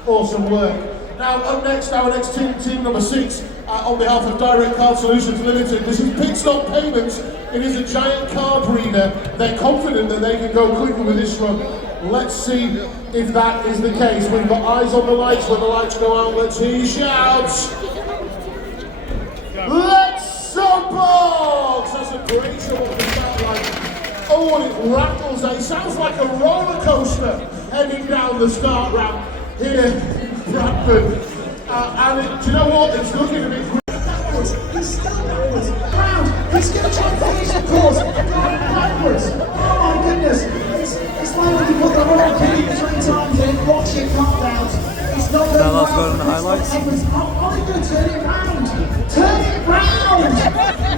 Awesome work. Now, up next, our next team number 6, on behalf of Direct Card Solutions Limited. This is Pit Stop Payments. It is a giant card reader. They're confident that they can go quicker with this run. Let's see if that is the case. We've got eyes on the lights. When the lights go out, let's hear you shout. Let's Soapbox! That's a great show off the start line. Oh, and it rattles. It sounds like a roller coaster heading down the start ramp here in Bradford. And do you know what? It's looking a bit backwards. He's still backwards. Round. He's going to try and finish the course. Backwards. Oh my goodness. It's like when you put the roller pin 3 times and it locks your card out. It's not going Now that's going on the highlights. I'm going to turn it round. Turn it round.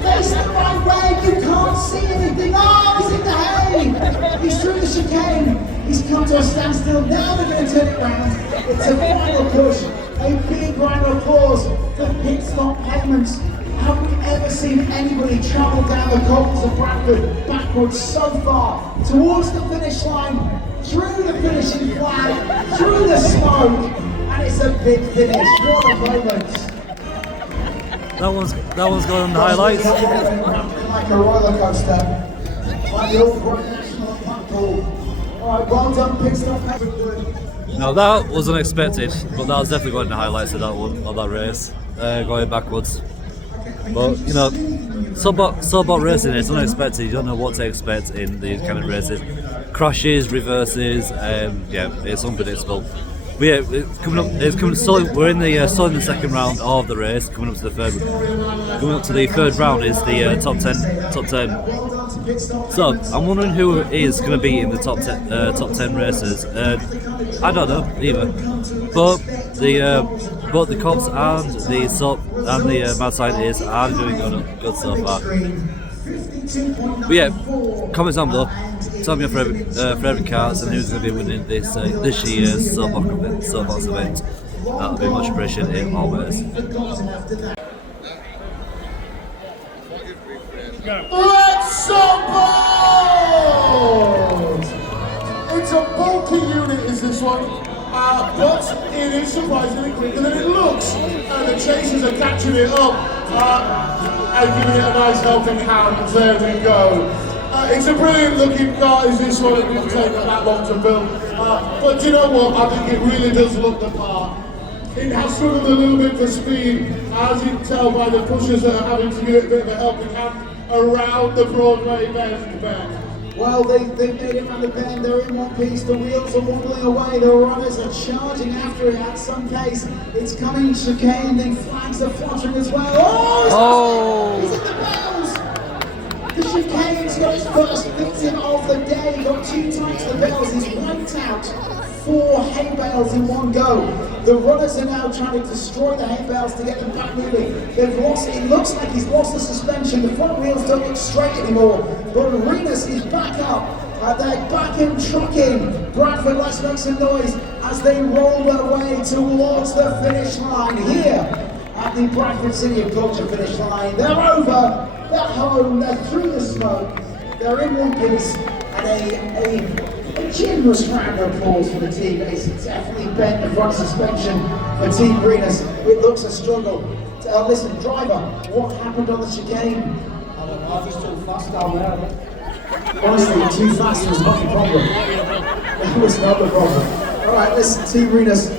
Face the right way. You can't see anything. Oh, he's in the hay. He's through the chicane. He's come to a standstill. Now they're going to turn it round. It's a final push. A big round of applause for Pit Stop Payments. Have we ever seen anybody travel down the cobbles of Bradford backwards so far, towards the finish line, through the finishing flag, through the smoke, and it's a big finish. What a moment. That one's going on the highlights. Like a roller coaster, like the old Grand National all. Alright, well done, pit stop. Now that was unexpected, but that was definitely one of the highlights of that one, of that race, going backwards. But you know, soapbox racing is unexpected. You don't know what to expect in these kind of races. Crashes, reverses, yeah, it's unpredictable. But yeah, it's coming up. We're in the still in the second round of the race. Coming up to the third round is the top 10. So I'm wondering who is going to be in the top 10 races. I don't know either. But the cops and the mad scientists are doing good so far. But yeah, comments down below. Tell me your favourite cars and who's going to be winning this year's soapbox event. That'll be much appreciated always. Let's support! It's a bulky unit, is this one, but it is surprisingly quicker than it looks, and the chasers are catching it up and giving it a nice helping hand. There we go. It's a brilliant looking car, is this one. It didn't take that long to build, but you know what? I think it really does look the part. It has struggled a little bit for speed, as you can tell by the pushers that are having to give it a bit of a helping hand around the Broadway bend. Well, they've made it around the bend, they're in one piece, the wheels are wobbling away, the runners are charging after it at some pace. It's coming chicane, the flags are fluttering as well. Oh! He's in the bells! The chicane's got his first victim of the day, got 2 times the bells, he's wiped out 4 hay bales in one go. The runners are now trying to destroy the hay bales to get them back moving. They've lost, it looks like he's lost the suspension, the front wheels don't look straight anymore. But REIGNS is back up, they're back in trucking. Bradford, let's make some noise as they roll their way towards the finish line here at the Bradford City of Culture finish line. They're over, they're home, they're through the smoke, they're in one piece, and a generous round of applause for the team. It's definitely bent the front suspension for Team REIGNS. It looks a struggle. Listen, driver, what happened on the chicane? I don't know, I was too fast down there. Honestly, too fast was not the problem. That was not the problem. Alright, listen, Team REIGNS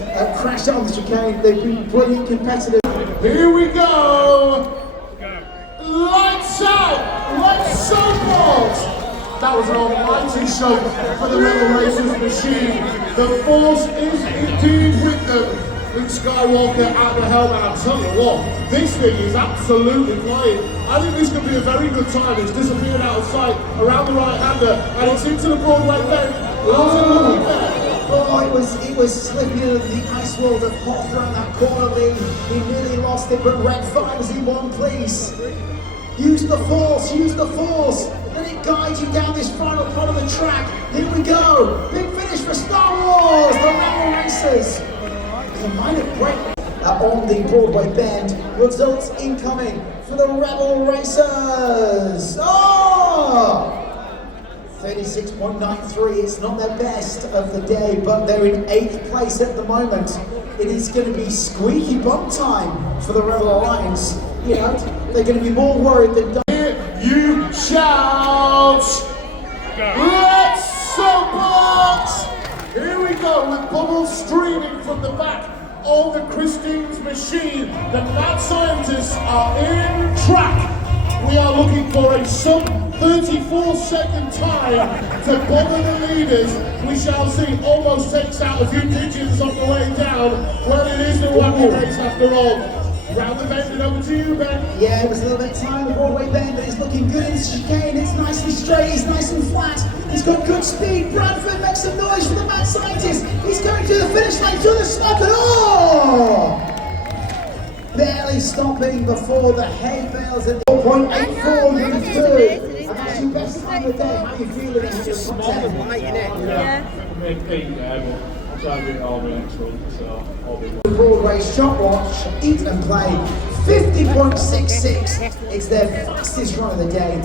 crashed out on the chicane. They've been brilliant competitive. Here we go! Lights out! Let's support! That was an almighty show for the Rebel Racers machine. The force is indeed with them. Luke Skywalker at the helm, and I'll tell you what, this thing is absolutely flying. I think this could be a very good time. It's disappeared out of sight around the right-hander, and it's into the Broadway bend. How's it looking there? Oh, it was slippier than the ice world of Hoth around that corner. He nearly lost it, but Red 5 is in one place. Use the force, let it guide you down this final part of the track. Here we go, big finish for Star Wars, the Rebel Racers. There's a minor break on the Broadway bend. Results incoming for the Rebel Racers. Oh! 36.93, it's not their best of the day, but they're in 8th place at the moment. It is going to be squeaky bum time for the Rebel Alliance. You know, they're going to be more worried than... You shout! Let's soapbox! Here we go with bubbles streaming from the back of the Christine's machine. The mad scientists are in track. We are looking for a sub 34-second time to bother the leaders. We shall see. Almost takes out a few pigeons on the way down. Well, it is the wacky race after all. Round the bend and over to you, Ben. Yeah, it was a little bit tight on the Broadway bend, but it's looking good in the chicane. It's nice and straight, it's nice and flat. He's got good speed. Bradford makes some noise for the mad scientist. He's going to the finish line through the smoke and oh! Barely stopping before the hay bales at 4.84. You're in third. And that's your best time of the day. How are you feeling? Yeah. Try and get it all the next week, so I'll be The Broadway stopwatch, eat and play, 50.66. It's their fastest run of the day.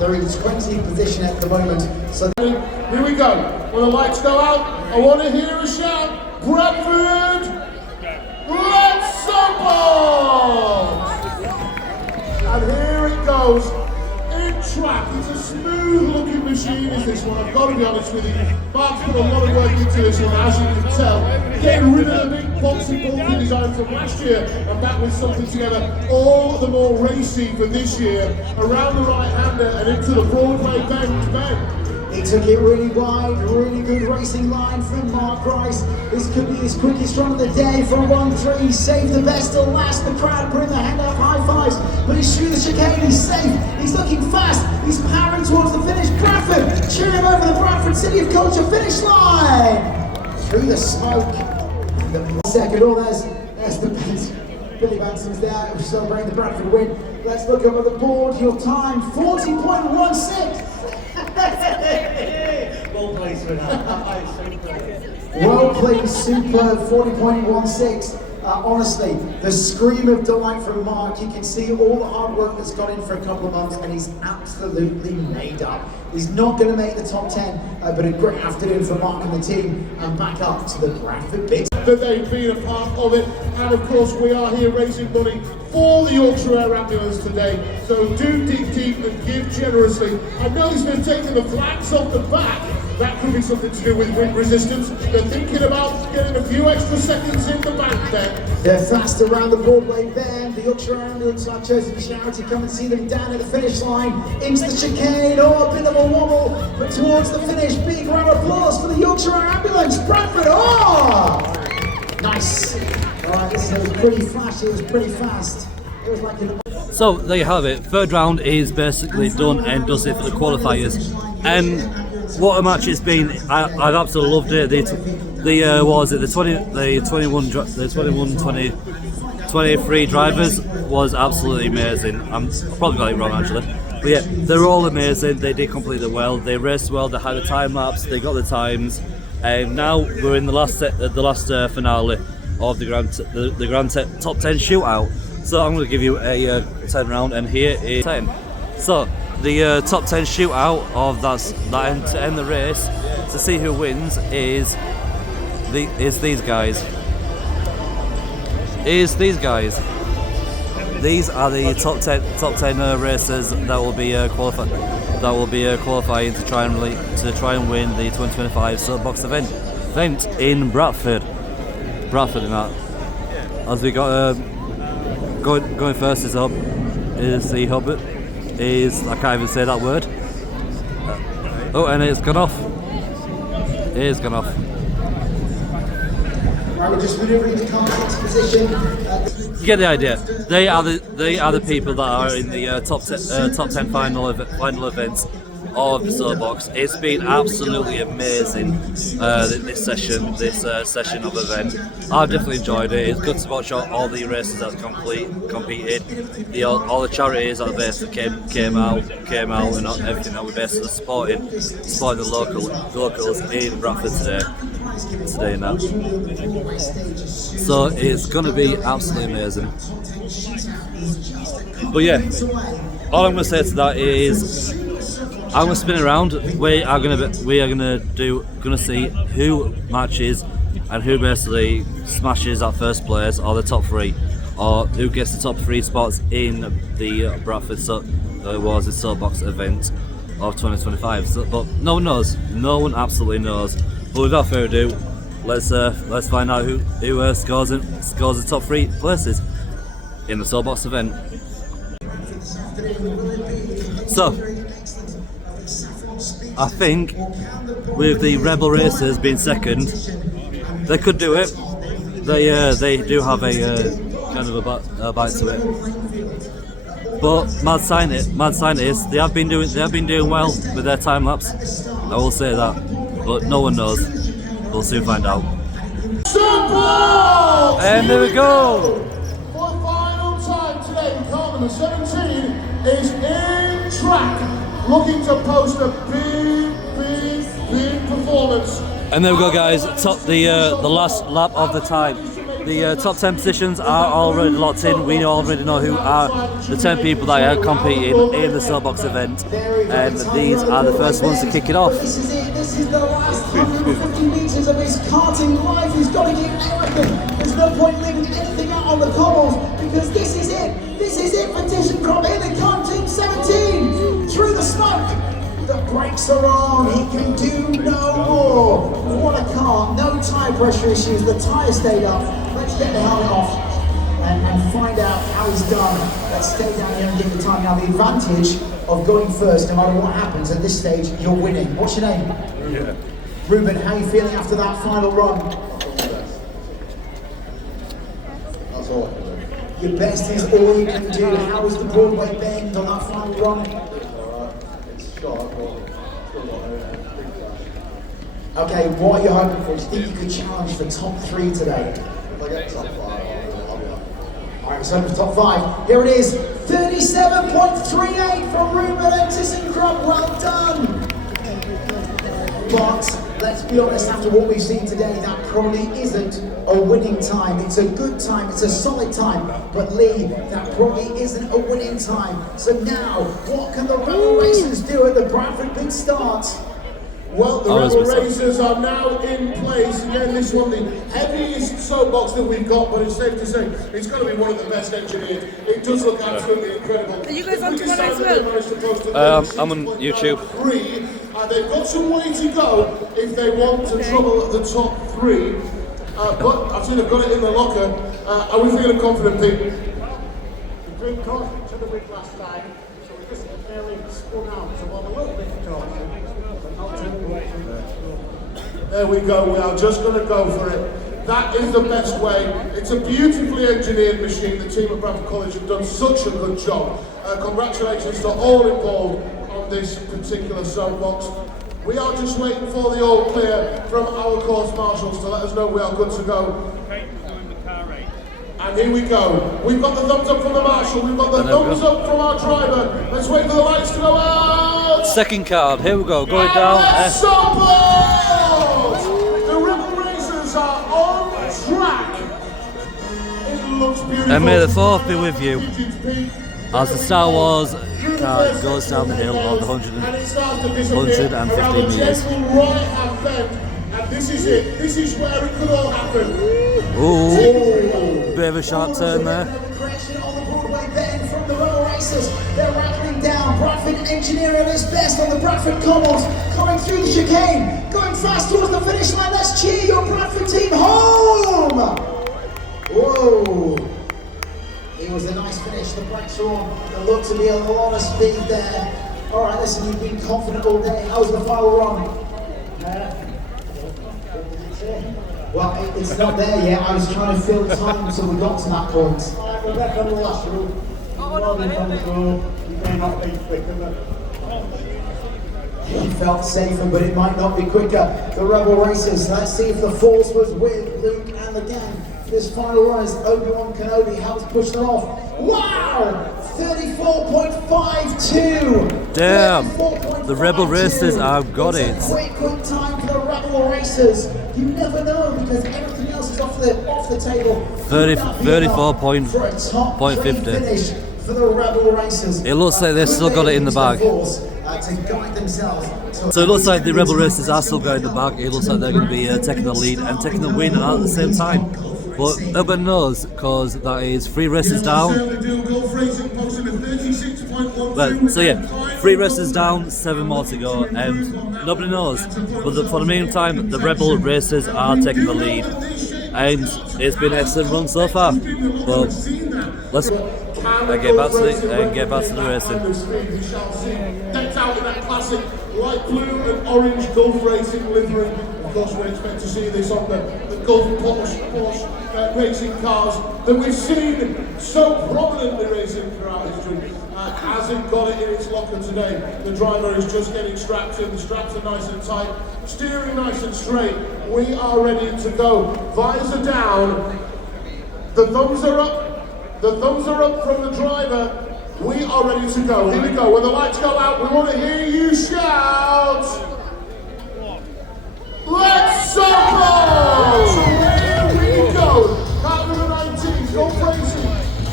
They're in 20th position at the moment. So here we go. When the lights go out, I want to hear a shout. Bradford, let's support! And here it goes. In track, it's a smooth looking machine. machine is this one, I've got to be honest with you. Mark's put a lot of work into this one, as you can tell. Getting rid of the big boxy bulky design from last year, and back with something together all the more racy for this year. Around the right-hander and into the Broadway bend bend. He took it really wide, really good racing line from Mark Rice. This could be his quickest run of the day from 1-3. Saved the best till last. The crowd putting their hand up, high fives. But he's through the chicane, he's safe. He's looking fast. He's powering towards the finish. Bradford cheering him over the Bradford City of Culture finish line. Through the smoke. The second, oh, there's the Billy Banson's there, celebrating the Bradford win. Let's look up at the board. Your time, 40.16. Well placed for that. Well played, superb, 40.16. Honestly, the scream of delight from Mark, you can see all the hard work that's gone in for a couple of months, and he's absolutely made up. He's not going to make the top 10, but a great afternoon for Mark and the team, and back up to the Bradford big. That they've been a part of it, and of course we are here raising money for the Yorkshire Air Ambulance today, so do dig deep and give generously. I noticed they've taken the flags off the back. That could be something to do with wind resistance. They're thinking about getting a few extra seconds in the bank there. They're fast around the Broadway bend. The Yorkshire Air Ambulance have chosen charity. Come and see them down at the finish line. Into the chicane. Oh, a bit of a wobble, but towards the finish. Big round of applause for the Yorkshire Air Ambulance. Bradford, oh! Nice. All right, this was pretty flashy. It was pretty fast. It was like an... So there you have it. Third round is basically done and does it for the qualifiers. And what a match it's been! I've absolutely loved it. The what was it? The 23 drivers was absolutely amazing. I'm probably got it wrong actually, but yeah, they're all amazing. They did completely well. They raced well. They had a time lapse. They got the times, and now we're in the last finale of the grand top 10 shootout. So I'm going to give you a 10 round, and here is 10. So the top 10 shootout of that to end the race to see who wins is these guys. These are the top 10 racers that will be qualifying to try and win the 2025 Soapbox event in Bradford in that. As we got going first is the Hubbard. I can't even say that word. Oh, and it's gone off. It is gone off. Right, we're just maneuvering the car into position. You get the idea. They are the people that are in the top 10 final events of the Soapbox. It's been absolutely amazing this session of event. I've definitely enjoyed it. It's good to watch all the races that competed. All the charities that basically came out and everything that we basically supported the locals in Bradford today now. So it's going to be absolutely amazing. But yeah, all I'm going to say to that is I'm going to spin around. We are going to see who matches and who basically smashes that first place or the top 3, or who gets the top 3 spots in the Bradford Soapbox event of 2025. So, but no one knows. No one absolutely knows. But without further ado, let's find out who scores the top 3 places in the Soapbox event. So, I think with the Rebel Racers being second, they could do it. They do have a kind of a bite to it. But mad scientists, they have been doing well with their time lapse. I will say that, but no one knows. We'll soon find out. And there we go. For the final time today, car number 17 is in track, looking to post a big performance. And there we go, guys. The last lap of the time. The top 10 positions are already locked in. We already know who are the 10 people that are competing in the Soapbox event, and these are the first ones to kick it off. This is it. This is the last 150 metres of his karting life. He's got to get American. There's no point leaving anything out on the cobbles, because this is it. This is it for Tishon Crop in the karting 17 through the smoke. The brakes are on, he can do no more. What a car, no tyre pressure issues, the tyre stayed up. Let's get the helmet off and find out how he's done. Let's stay down here and get the time. Now the advantage of going first, no matter what happens at this stage, you're winning. What's your name? Yeah. Ruben, how are you feeling after that final run? That's all. Your best is all you can do. How was the Broadway bend on that final run? It's sharp, but still got a big flash. Okay, what are you hoping for? Do you think you could challenge for top 3 today? If I get top 5, I'll be happy. Alright, so for top 5. Here it is, 37.38 from Ruben and ThyssenKrupp. Well done! But let's be honest, after what we've seen today, that probably isn't a winning time. It's a good time, it's a solid time. But Lee, that probably isn't a winning time. So now, what can the Rebel Racers do at the Bradford Big Start? Well, the Rebel Racers are now in place. Again, this one, the heaviest soapbox that we've got, but it's safe to say it's going to be one of the best engineered. It does look absolutely incredible. Are you guys on tomorrow as well? I'm on YouTube. They've got some way to go if they want to trouble the top 3. But I've seen they've got it in the locker. Are we feeling confident, Pete? The green caution to the week last time, so we just barely spun out, so I'm a little bit caution, but not too much. There we go, we are just going to go for it. That is the best way. It's a beautifully engineered machine. The team at Bradford College have done such a good job. Congratulations to all involved on this particular soapbox. We are just waiting for the all clear from our course marshals to let us know we are good to go. And here we go. We've got the thumbs up from the marshal. We've got the thumbs up from our driver. Let's wait for the lights to go out. Second card, here we go, going down. Soapbox! The Rebel Racers are on track. It looks beautiful. And may the 4th be with you as the Star Wars car goes down the hill of the 115 metres. And this is it. This is where it could all happen. Ooh, bit of a sharp turn there. Correction on the Broadway bend from the Rebel Racers. They're rattling down. Bradford engineer at his best on the Bradford cobbles. Coming through the chicane. Going fast towards the finish line. Let's cheer your Bradford team home. Whoa. It was a nice finish. The brakes are on. There looked to be a lot of speed there. All right, listen, you've been confident all day. How was the final run? Well, it's not there yet. I was trying to fill time until we got to that point. We're back on the last route. Well done, control. You may not be quicker, but He felt safer, but it might not be quicker. The Rebel Racers, let's see if the force was with Luke and the gang. This final run is Obi-Wan Kenobi helps push them off. Wow! 34.52! Damn! The Rebel Racers have got it. Quick time for the Rebel Racers. You never know because everything else is off the table. 34.50. Finish for the Rebel Racers. It looks like they've still got it in the bag. To guide themselves. So it looks like the Rebel Racers are still going in the bag. It looks like they're going to be taking the lead and taking the win at the same time. But nobody knows because that is 3 races down. But, so yeah, 3 races down, 7 more to go, and nobody knows. But for the meantime, the Rebel Racers are taking the lead, and it's been an excellent run so far. But let's get back to the racing. Decked out in that classic light blue and orange Gulf Racing livery. Of course, we expect to see this on the Gulf Porsche racing cars that we've seen so prominently racing throughout history. Hasn't got it in its locker today. The driver is just getting strapped in. The straps are nice and tight, steering nice and straight. We are ready to go. Visor down. The thumbs are up. The thumbs are up from the driver. We are ready to go. Here we go. When the lights go out, we want to hear you shout. Let's go! So here we go. Car number 19, Gulf Racing,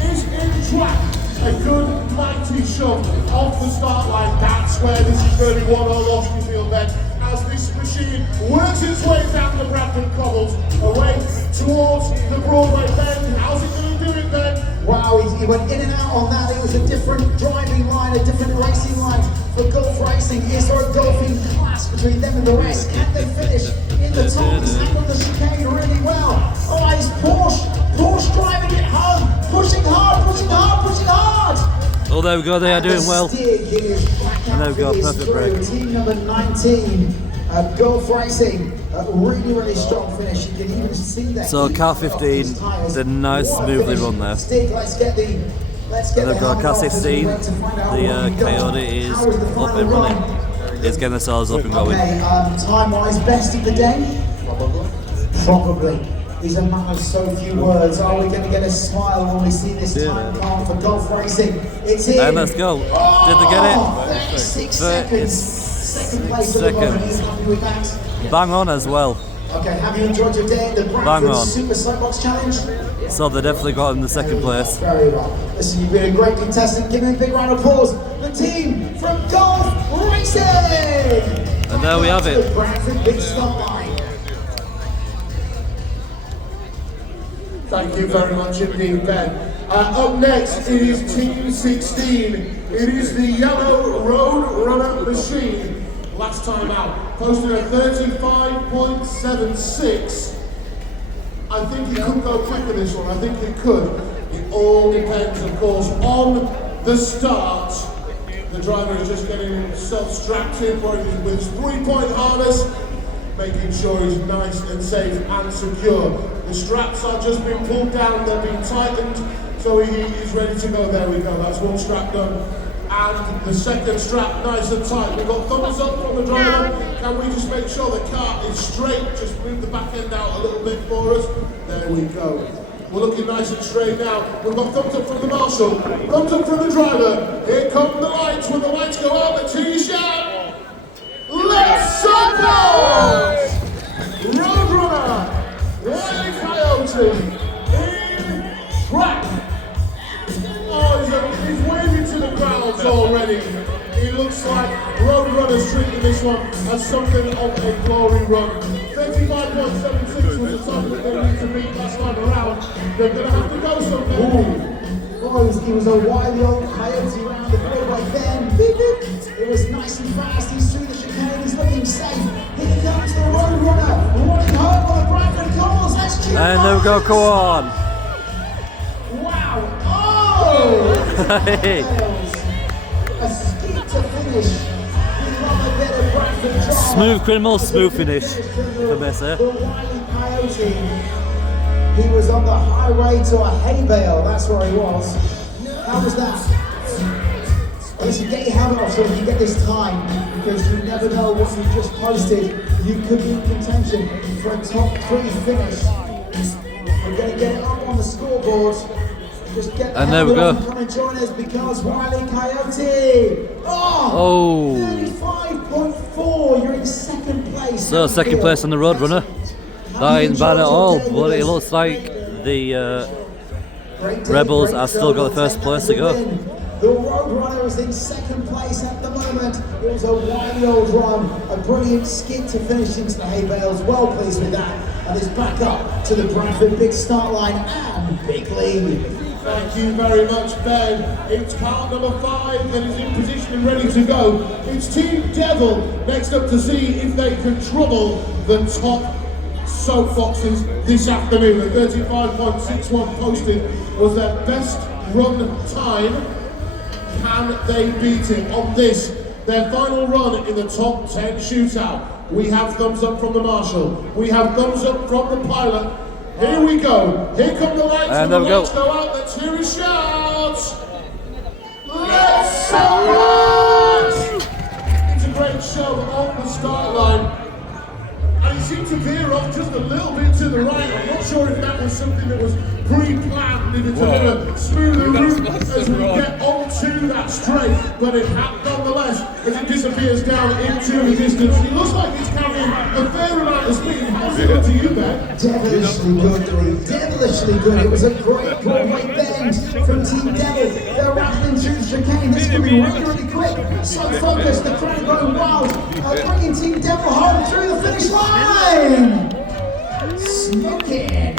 is in track. A good mighty shove off the start line. That's where this is going to be won or lost, you feel then. As this machine works its way down the Bradford cobbles, away towards the Broadway bend. How's it going to do it then? Wow, he went in and out on that. It was a different driving line, a different racing line for Gulf Racing. Here's our between them and the rest. Can they finish in the top? He's handled the chicane really well. Oh, it's Porsche driving it home, pushing hard, pushing hard, pushing hard. Oh, there we go, they are doing well. And there we go, perfect break. Team number 19, Gulf Racing, really, really strong finish. You can even see that. So car 15 did a nice smoothly run there. Let's get And they've got car 16, the Coyote is up and running. It's getting the sails up and going. Okay, time-wise, best of the day? Probably. He's a man of so few words. Are we going to get a smile when we see this time card for Gulf Racing? It's here. And let's go. Did they get it? 36 seconds. Second place at the moment. He's happy with that. Bang on as well. Okay, have you enjoyed your day at the Bradford Super Soapbox Challenge? So they definitely got in the second place. Very well. Listen, you've been a great contestant. Give me a big round of applause. The team from Gulf Racing! And there we have it. Bradford Big Start Line. Thank you very much indeed, Ben. Up next, it is Team 16. It is the yellow Road Runner machine. Last time out, posted a 35.76. I think it could go quicker this one. I think it could. It all depends, of course, on the start. The driver is just getting himself strapped in for it with his 3-point harness, making sure he's nice and safe and secure. The straps are just being pulled down, they're being tightened, so he is ready to go. There we go, that's one strap done. And the second strap nice and tight. We've got thumbs up from the driver. Can we just make sure the car is straight? Just move the back end out a little bit for us. There we go. We're looking nice and straight now. We've got thumbs up from the marshal, thumbs up from the driver. Here come the lights. When the lights go out, the T-shirt. Let's support Roadrunner, Wiley Coyote, in track. Oh, he's waving to the crowds already. It looks like Roadrunner's treating this one as something of a glory run. 35.76 was the time that they need to beat last time around. They're going to have to go somewhere. Oh, he was a wily old coyote around the Broadway then. Beep, beep. It was nice and fast. He's through the chicane. He's looking safe. Here comes the Roadrunner running home on the Bradford cars. Let's cheer. And there we go, come on. Wow. Oh! Hey. A skip to finish. We love a bit of Bradford drive. Smooth criminal, smooth finish for Messer. The wily coyote. He was on the highway to a hay bale, that's where he was. How was that? Listen, get your helmet off so you can get this time, because you never know what you just posted. You could be in contention for a top 3 finish. We're going to get it up on the scoreboard. Just get the helmet on and come and join us, because Wile E. Coyote! Oh! 35.4, you're in second place. So second place on the Roadrunner. That ain't bad at all, but it looks like the Rebels have still got the first place to go. The Roadrunner is in second place at the moment. It was a wily old run, a brilliant skid to finish into the hay bales. Well pleased with that. And it's back up to the Bradford Big Start Line and Big League. Thank you very much, Ben. It's car number 5 that is in position and ready to go. It's Team Devil next up to see if they can trouble the top soapboxes this afternoon. The 35.61 posted was their best run time. Can they beat it on this, their final run in the top 10 shootout? We have thumbs up from the marshal. We have thumbs up from the pilot. Here we go. Here come the lights. And when there the we lights go. go out, let's hear a shout. Let's support! It's a great show on the start line. And he seemed to veer off just a little bit to the right. I'm not sure if that was something that was pre-planned, if it's a bit of a smoother route as we get onto that straight, but it had nonetheless as it disappears down into the distance. It looks like it's carrying a fair amount of speed. How's it look to you, Ben? Devilishly good, Lee. Devilishly good. It was a great Broadway bend from Team Devil. They're rattling through the chicane. This could be really, really quick. So focused, the crowd going wild. Bringing Team Devil home through the finish line. Smoking.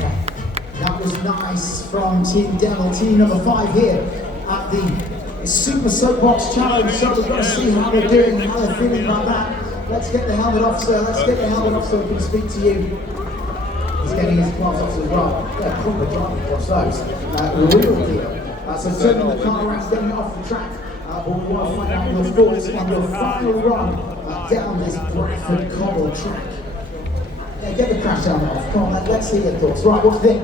That was nice from Team Devil, team number 5 here at the Super Soapbox Challenge. So we're going to see how they're doing, how they're feeling about that. Let's get the helmet off, sir. Let's get the helmet off so we can speak to you. He's getting his gloves off as well. Yeah, proper driving gloves, those. Real deal. So turning the car around, getting it off the track. But we want to find out your thoughts on your final run down this Bradford cobble track. Yeah, get the crash helmet off. Come on, let's hear your thoughts. Right, what do you think?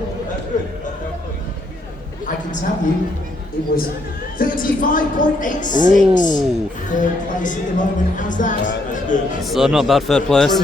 I can tell you, it was 35.86. Third place at the moment. How's that? So not bad third place.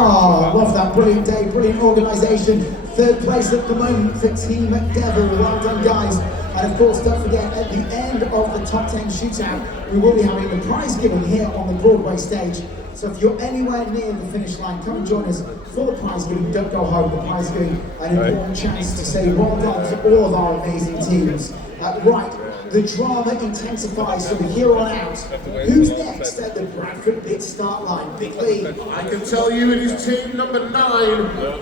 Oh, love that. Brilliant day, brilliant organisation. Third place at the moment for Team McDevil. Well done, guys. And of course, don't forget, at the end of the top 10 shootout, we will be having the prize giving here on the Broadway stage. So if you're anywhere near the finish line, come and join us for the prize giving. Don't go home. The prize giving, an important chance to say well done to all of our amazing teams. Right, the drama intensifies from here on out. Who's next at the Bradford pit start line? Big Lee. I can tell you it is team number 9.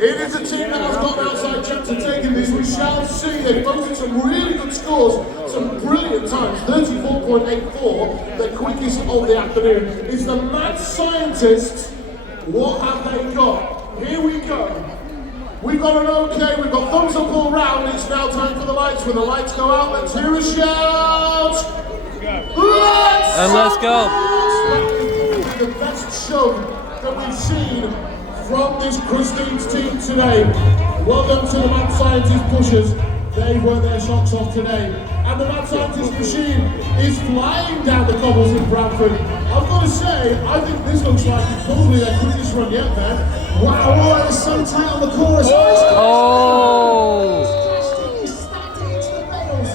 It is a team that has got an outside chance of taking this. We shall see. They posted some really good scores, some brilliant times. 34.84, the quickest of the afternoon. It's the mad scientists. What have they got? Here we go. We've got an okay, we've got thumbs up all round. It's now time for the lights. When the lights go out, let's hear a shout. Let's go. The best show that we've seen from this Christine's team today. Well done to the Mad Scientist pushers. They worked their socks off today. And the Mad Scientist machine is flying down the cobbles in Bradford. I've got to say, I think this looks like it's probably their quickest run yet, man. Wow, oh, it was so tight on the chorus. Oh! He snapped it into the rails.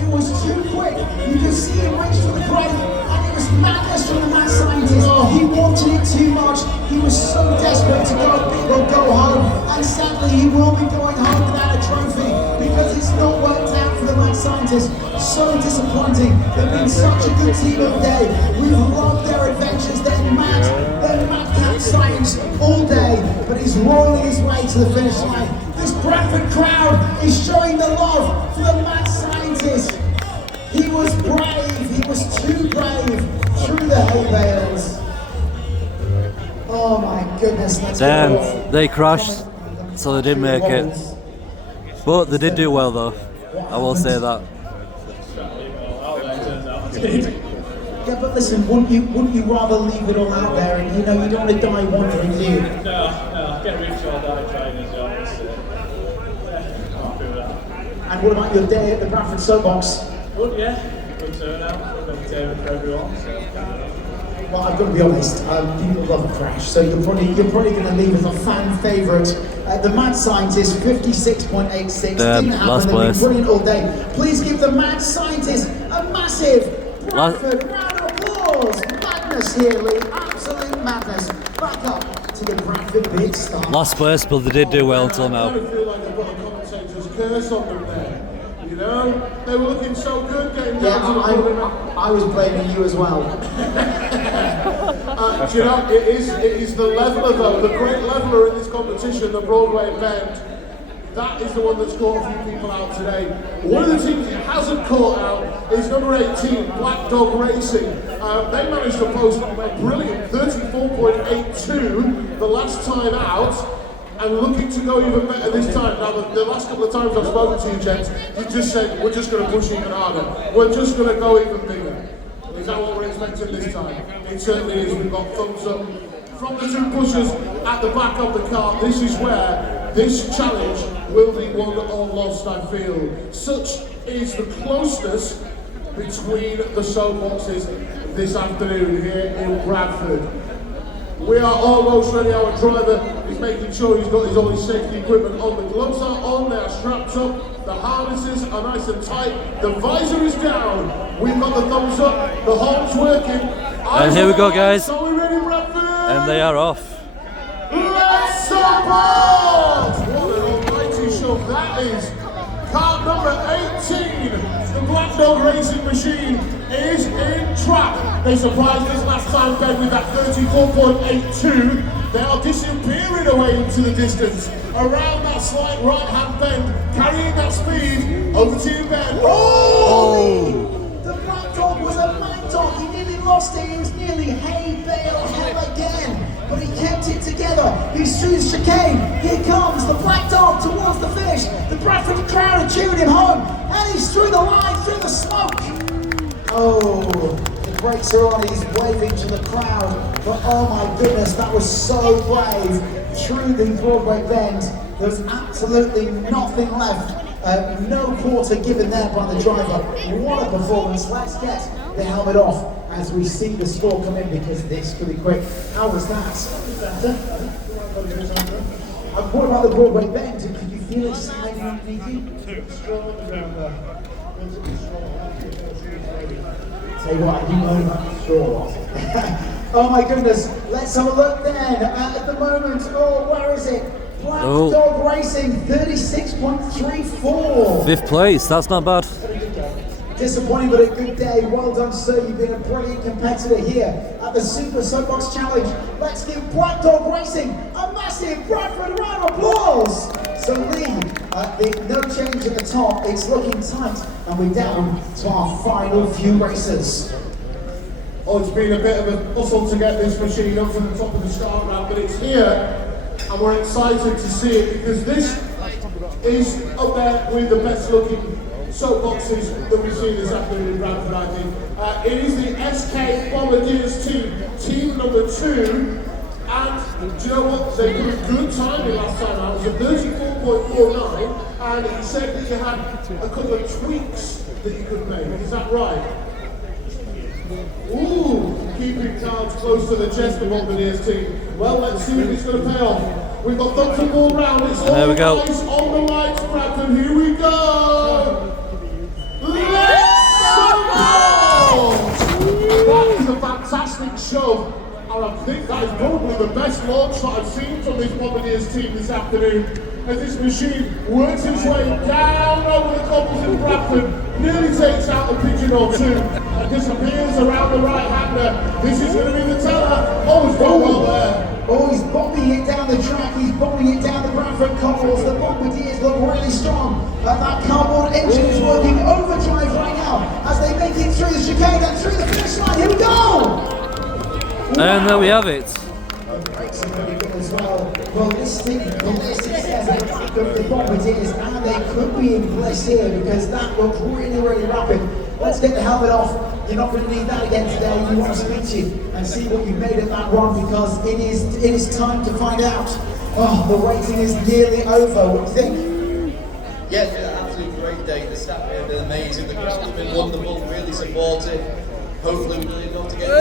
It was too quick. You could see him reach for the brake, and it was madness from the Mad Scientist. He wanted it too much. He was so desperate to go big or go home. And sadly, he will be going home without a trophy because it's not worked out for the Mad Scientist. So disappointing. They've been such a good team all day. We've loved their adventures. They're mad science all day, but he's rolling his way to the finish line. This Bradford crowd is showing the love for the Mad Scientist. He was brave. He was too brave through the hay bales. Oh my goodness. Damn, they crashed, so they didn't make it. But they did do well though. I will say that. Yeah, but listen, wouldn't you rather leave it all out there? And you know, you don't want to die wandering, do you? No, get rich or die trying as well. Can't do that. And what about your day at the Bradford Soapbox? Good, yeah. Good turnout. Good day for everyone. Well, I've got to be honest, people love a crash, so you're probably going to leave as a fan favourite. The Mad Scientist, 56.86. Didn't happen, they've been brilliant all day. Please give the Mad Scientist a massive Bradford round of applause. Madness here, Lee, absolute madness. Back up to the Bradford big start. Last place, but they did do well until now. I feel like they've got a commentator's curse on them there. You know, they were looking so good getting down to the corner. I was blaming you as well. Do you know, it is the leveller though, the great leveller in this competition, the Broadway event. That is the one that's caught a few people out today. One of the teams it hasn't caught out is number 18, Black Dog Racing. They managed to post a brilliant 34.82 the last time out, and looking to go even better this time. Now, the last couple of times I've spoken to you, gents, you just said, we're just going to push even harder. We're just going to go even bigger. Is that what we're expecting this time? It certainly is. We've got thumbs up from the two pushers at the back of the car. This is where this challenge will be won or lost, I feel. Such is the closeness between the soapboxes this afternoon here in Bradford. We are almost ready. Our driver is making sure he's got all his safety equipment on. The gloves are on, they are strapped up. The harnesses are nice and tight. The visor is down. We've got the thumbs up. The horn's working. And here we go, guys. Are we ready, Bradford? And they are off. Let's support! What an almighty show that is. Car number 18, the Black Dog Racing Machine, is in track. They surprised us last time, Ben, with that 34.82. They are disappearing away into the distance. Around that slight right-hand bend, carrying that speed over to you, Ben. Oh! The Black Dog was a mad dog. He nearly lost it. It was nearly hay bale hell again. But he kept it together. He's through the chicane. Here comes the black dog towards the finish. The Bradford crowd are cheering him home. And he's through the line, through the smoke. Oh, the brakes are on. He's waving to the crowd. But oh my goodness, that was so brave. Through the Broadway bend. There's absolutely nothing left. No quarter given there by the driver. What a performance. Let's get the helmet off as we see the score come in, because this could be quick. How was that? What about the Broadway bend? Could you feel it sliding underneath you? Say what, I do know about the straw. Oh my goodness, let's have a look then. At the moment, oh, where is it? Black Dog Racing, 36.34. 5th place, that's not bad. Disappointing, but a good day. Well done, sir. You've been a brilliant competitor here at the Super Soapbox Challenge. Let's give Black Dog Racing a massive Bradford round of applause. So Lee, no change at the top. It's looking tight, and we're down to our final few races. Oh, it's been a bit of a hustle to get this machine up to the top of the start ramp, but it's here. And we're excited to see it, because this is up there with the best looking soapboxes that we've seen this afternoon in Bradford, I think. It is the SK Bombardiers team number 2. And do you know what? They put a good timing last time out. It was a 34.49, and he said that you had a couple of tweaks that you could make. Is that right? Ooh, keeping cards close to the chest of Bombardiers team. Well, let's see if it's going to pay off. We've got thumbs up all round. It's all eyes on the lights, Bradford. Here we go. Let's go! That is a fantastic show. And I think that is probably the best launch that I've seen from this Bombardiers team this afternoon. As this machine works its way down over the cobbles in Bradford, nearly takes out a pigeon or two, and disappears around the right-hander. This is going to be the teller. Oh, he's done well there. Oh, he's bombing it down the track. He's bombing it down the Bradford cobbles. The Bombardiers look really strong. And that cardboard engine is working overdrive right now as they make it through the chicane and through the finish line. Here we go! And there we have it. As well. Ballistic says at the back of the Bombardiers, and they could be in bliss here because that looked really, really rapid. Let's get the helmet off. You're not going to need that again today. We want to speak to you and see what you've made of that run, because it is time to find out. Oh, the waiting is nearly over. What do you think? Yeah, it's been an absolutely great day. The staff have been amazing. The crowd's been wonderful, really supportive. Hopefully we'll be able to get to the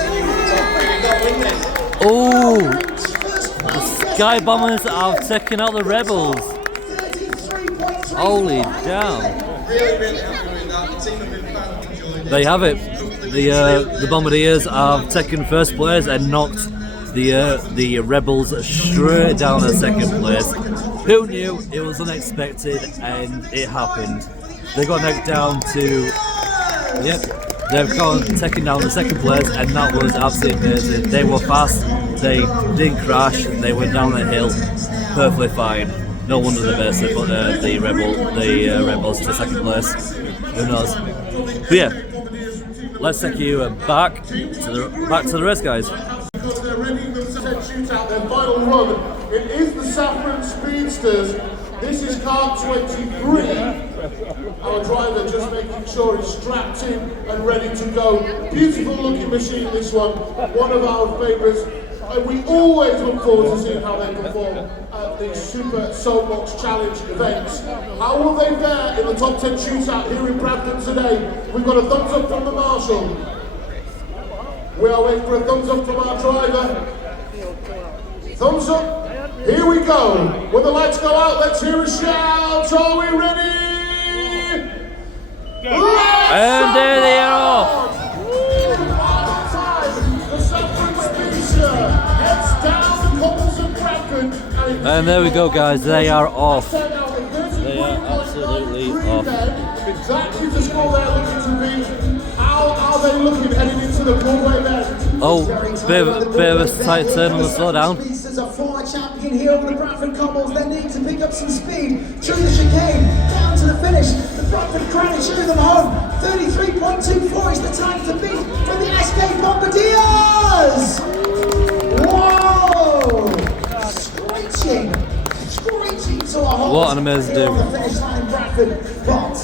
top 3 and go win this. Oh, the Sky Bombers have taken out the Rebels. Holy damn. Really, really happy with that. The team have been found enjoying it. They have it. The Bombardiers have taken 1st place and knocked the Rebels straight down to 2nd place. Who knew? It was unexpected, and it happened. They got knocked down to, they've taken down the 2nd place, and that was absolutely amazing. They were fast, they didn't crash, they went down the hill perfectly fine. No wonder they basically put the Rebels to 2nd place. Who knows? But yeah, let's take you back to the race, guys. Because they're ready to shoot out their final run. It is the Saffron Speedsters. This is car 23. Our driver just making sure he's strapped in and ready to go. Beautiful looking machine, this one of our favourites. And we always look forward to seeing how they perform at the Super Soapbox Challenge events. How will they fare in the top 10 shootout here in Bradford today? We've got a thumbs up from the marshal. We are waiting for a thumbs up from our driver. Thumbs up. Here we go. When the lights go out, let's hear a shout. Are we ready? And there they are off. The Saffron Speedster heads down the cobbles of Bradford. And there we go, guys. They are off. They are absolutely off. Exactly the score they're looking to be. How are they looking heading into the Broadway then? Oh, bit of a tight turn on the slowdown. Speedsters are former champion here on the Bradford cobbles. They need to pick up some speed through the chicane, down to to the finish. The Bradford crowd is cheering them home. 33.24 is the time to beat for the SK Bombardiers! Whoa! Screeching to a halt. What an amazing here do. on the finish line in Bradford, but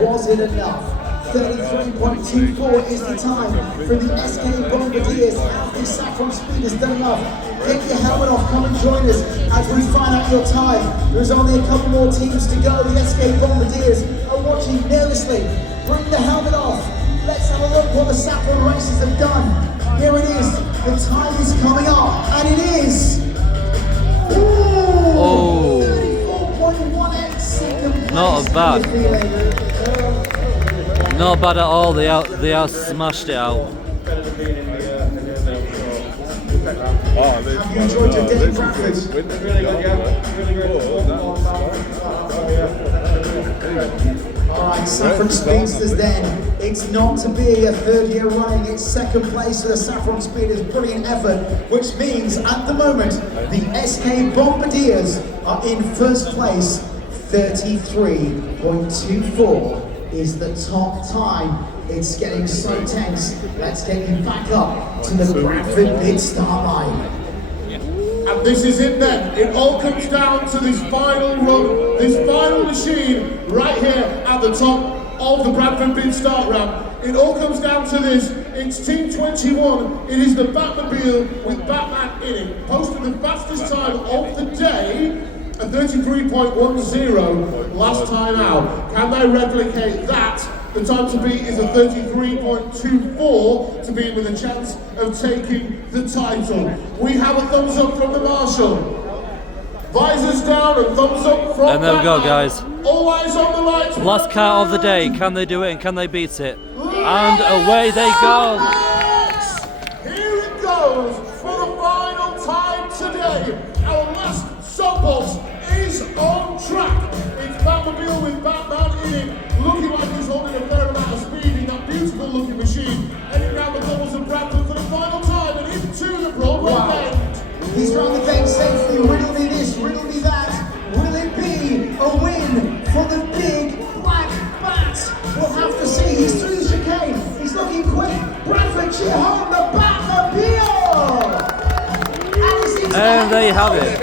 was it enough? 33.24 is the time for the SK Bombardiers. Have the Saffron Speeders done enough? Get your helmet off, come and join us as we find out your time. There's only a couple more teams to go. The SK Bombardiers are watching nervously. Bring the helmet off. Let's have a look what the Saffron Racers have done. Here it is. The time is coming up, and it is. Ooh, 34.18 second place. Not bad. Not bad at all. They out smashed it out. Have you enjoyed your day in Bradford? Alright, Saffron Speedsters then. It's not to be a third year running, it's second place for the Saffron Speeders. Brilliant effort, which means at the moment the SK Bombardiers are in first place. 33.24 is the top time. It's getting so tense. Let's get you back up to the Bradford pit start line. And this is it then. It all comes down to this final run, this final machine right here at the top of the Bradford Bid Start Ramp. It all comes down to this. It's Team 21. It is the Batmobile with Batman in it. Posted the fastest time of the day, a 33.10 last time out. Can they replicate that? The time to beat is a 33.24 to be with a chance of taking the title. We have a thumbs up from the Marshal. Visors down and thumbs up from And there we go, Batman. guys. All eyes on the lights. Last car of the day. Can they do it and can they beat it? And away they go. Here it goes for the final time today. Our last soapbox is on track. It's Batmobile with Batman in it, looking like he's holding a fair amount of speed in that beautiful looking machine. Heading down the cobbles of Bradford for the final time and into the Broadway bend. He's round the bend safely. Riddle me this, riddle me that. Will it be a win for the big black bat? We'll have to see. He's through the chicane. He's looking quick. Bradford cheer home the Batmobile! And there you have it.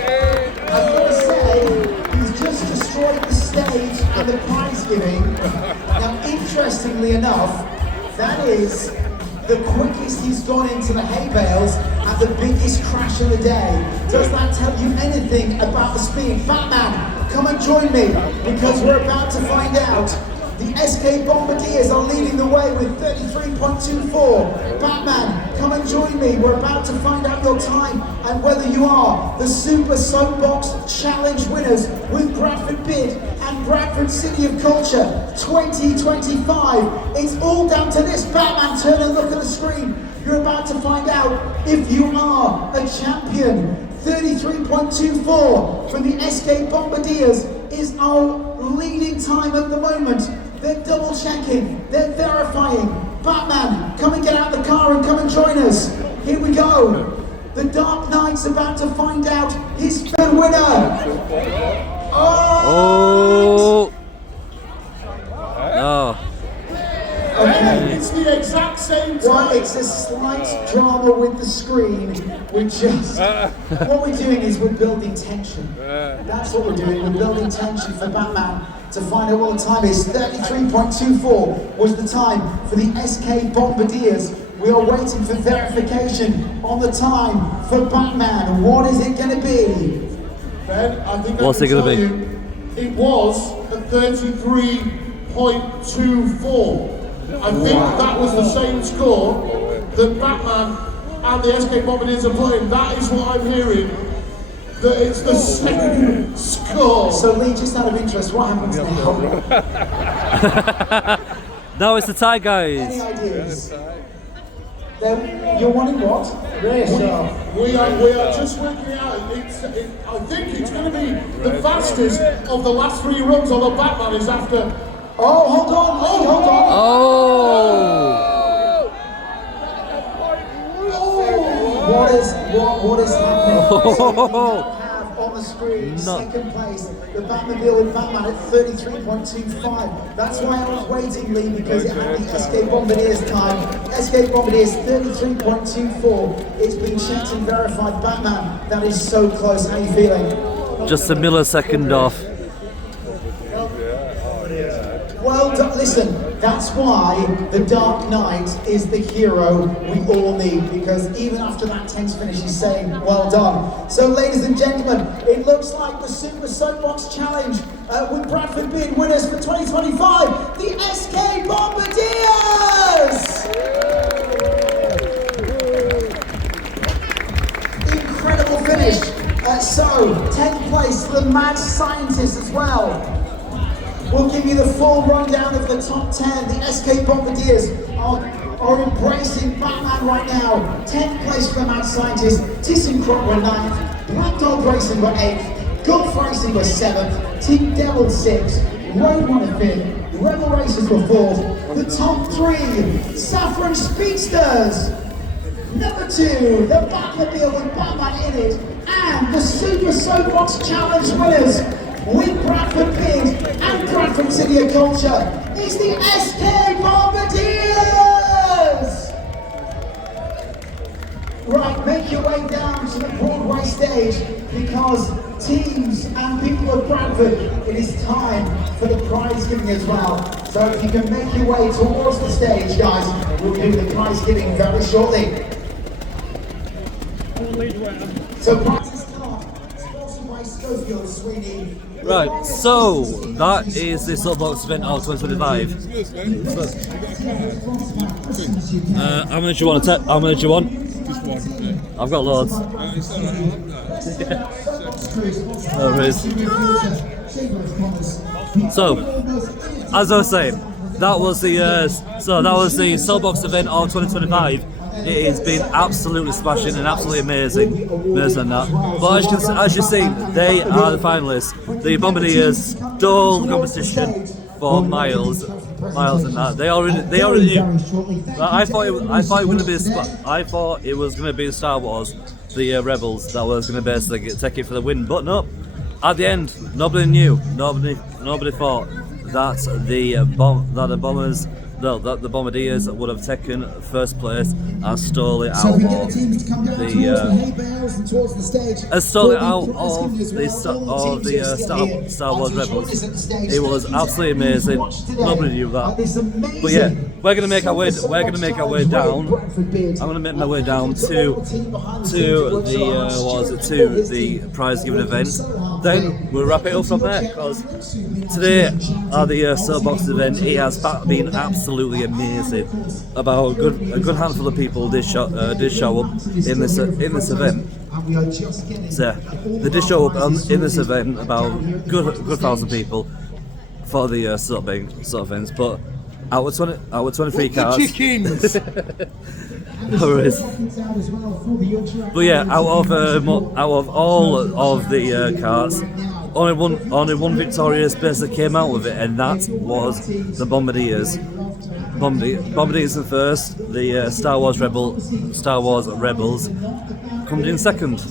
I've got to say, he's just destroyed the stage and the prize giving. Now, interestingly enough, that is the quickest he's gone into the hay bales and the biggest crash of the day. Does that tell you anything about the speed? Batman, come and join me because we're about to find out. The SK Bombardiers are leading the way with 33.24. Batman, come and join me. We're about to find out your time and whether you are the Super Soapbox Challenge winners with Bradford Bid and Bradford City of Culture 2025. It's all down to this. Batman, turn and look at the screen. You're about to find out if you are a champion. 33.24 for the SK Bombardiers is our leading time at the moment. They're double checking, they're verifying. Batman, come and get out of the car and come and join us. Here we go. The Dark Knight's about to find out his third winner. Oh! Oh. Okay. It's the exact same time. Well, it's a slight drama with the screen. We're just, what we're doing is we're building tension. That's what we're doing, we're building tension for Batman to find out what the time is. 33.24 was the time for the SK Bombardiers. We are waiting for verification on the time for Batman. What is it going to be? Ben, I think What's it going to be? It was a 33.24. I think that was the same score that Batman and the SK Bombardiers are playing. That is what I'm hearing. That it's the same score. So Lee, just out of interest, what happens now? No, it's the tie, guys. Any ideas? You're wanting what? Race. We are just working it out. I think it's going to be the fastest of the last three runs, although Batman is after. Oh, hold on, Lee, hold on. Oh! What is happening? So we now have on the screen. No. Second place, the Batmobile with Batman at 33.25. That's why I was waiting, Lee, because it had the SK Bombardiers time. SK Bombardiers 33.24. It's been checked and verified. Batman, that is so close. How are you feeling? Just a millisecond off. Well done. Listen, that's why the Dark Knight is the hero we all need, because even after that tense finish, he's saying, well done. So, ladies and gentlemen, it looks like the Super Soapbox Challenge with Bradford being winners for 2025, the SK Bombardiers! Incredible finish. So, 10th place for the Mad Scientist as well. We'll give you the full rundown of the top 10. The SK Bombardiers are embracing Batman right now. 10th place for the Mad Scientist. ThyssenKrupp were 9th. Black Dog Racing were 8th. Gulf Racing were 7th. Team Devil 6th. Road One 5th. Rebel Racers were 4th. The top 3, Saffron Speedsters. Number 2, the Batmobile with Batman in it. And the Super Soapbox Challenge winners with Bradford Pig and Bradford City of Culture is the SK Bombardiers! Right, make your way down to the Broadway stage, because teams and people of Bradford, it is time for the prize giving as well. So if you can make your way towards the stage, guys, we'll do the prize giving very shortly. So prizes come, sponsored by Schofield, Sweeney. Right, so that is the Soapbox event of 2025. How many do you want? How many do you want? Just one. I've got loads. No worries. So, as I was saying, that was the Soapbox event of 2025. It has been absolutely smashing and absolutely amazing than that. But as you see, they are the finalists. The Bombardiers stole the competition for miles and that. They already knew. I thought it was going to be Star Wars, the Rebels, that was going to basically take it for the win. But no, at the end, nobody knew. Nobody thought that the bombers. No, that the Bombardiers would have taken first place and stole it out of the Star Wars Rebels. It was absolutely amazing. Nobody knew that. But yeah, we're gonna make our way down. I'm gonna make my way down to the prize giving event. Then we'll wrap it up from there, because today at the Soapbox event, it has been absolutely amazing. About a good handful of people did show up in this event. So they did show up in this event, about good 1,000 people for the sort of things. But our 23 cars. No worries. But yeah, out of all of the cars, only one victorious basically came out with it, and that was the Bombardiers. Bombardiers in first. The Star Wars Rebels coming in second.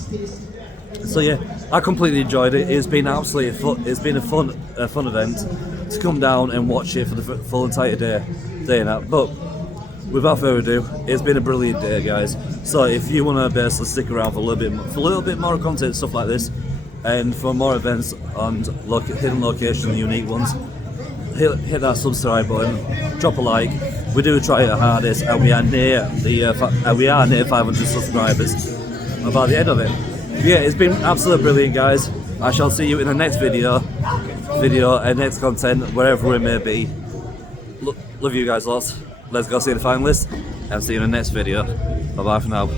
So yeah, I completely enjoyed it. It's been absolutely it's been a fun event to come down and watch it for the full entire day and that. But without further ado, it's been a brilliant day, guys. So if you want to basically stick around for a little bit more content, stuff like this, and for more events on hidden locations and unique ones, hit that subscribe button, drop a like. We do try our hardest, and we are near 500 subscribers by the end of it. Yeah, it's been absolutely brilliant, guys. I shall see you in the next video and next content, wherever it may be. Love you guys lots. Let's go see the finalists and see you in the next video. Bye bye for now.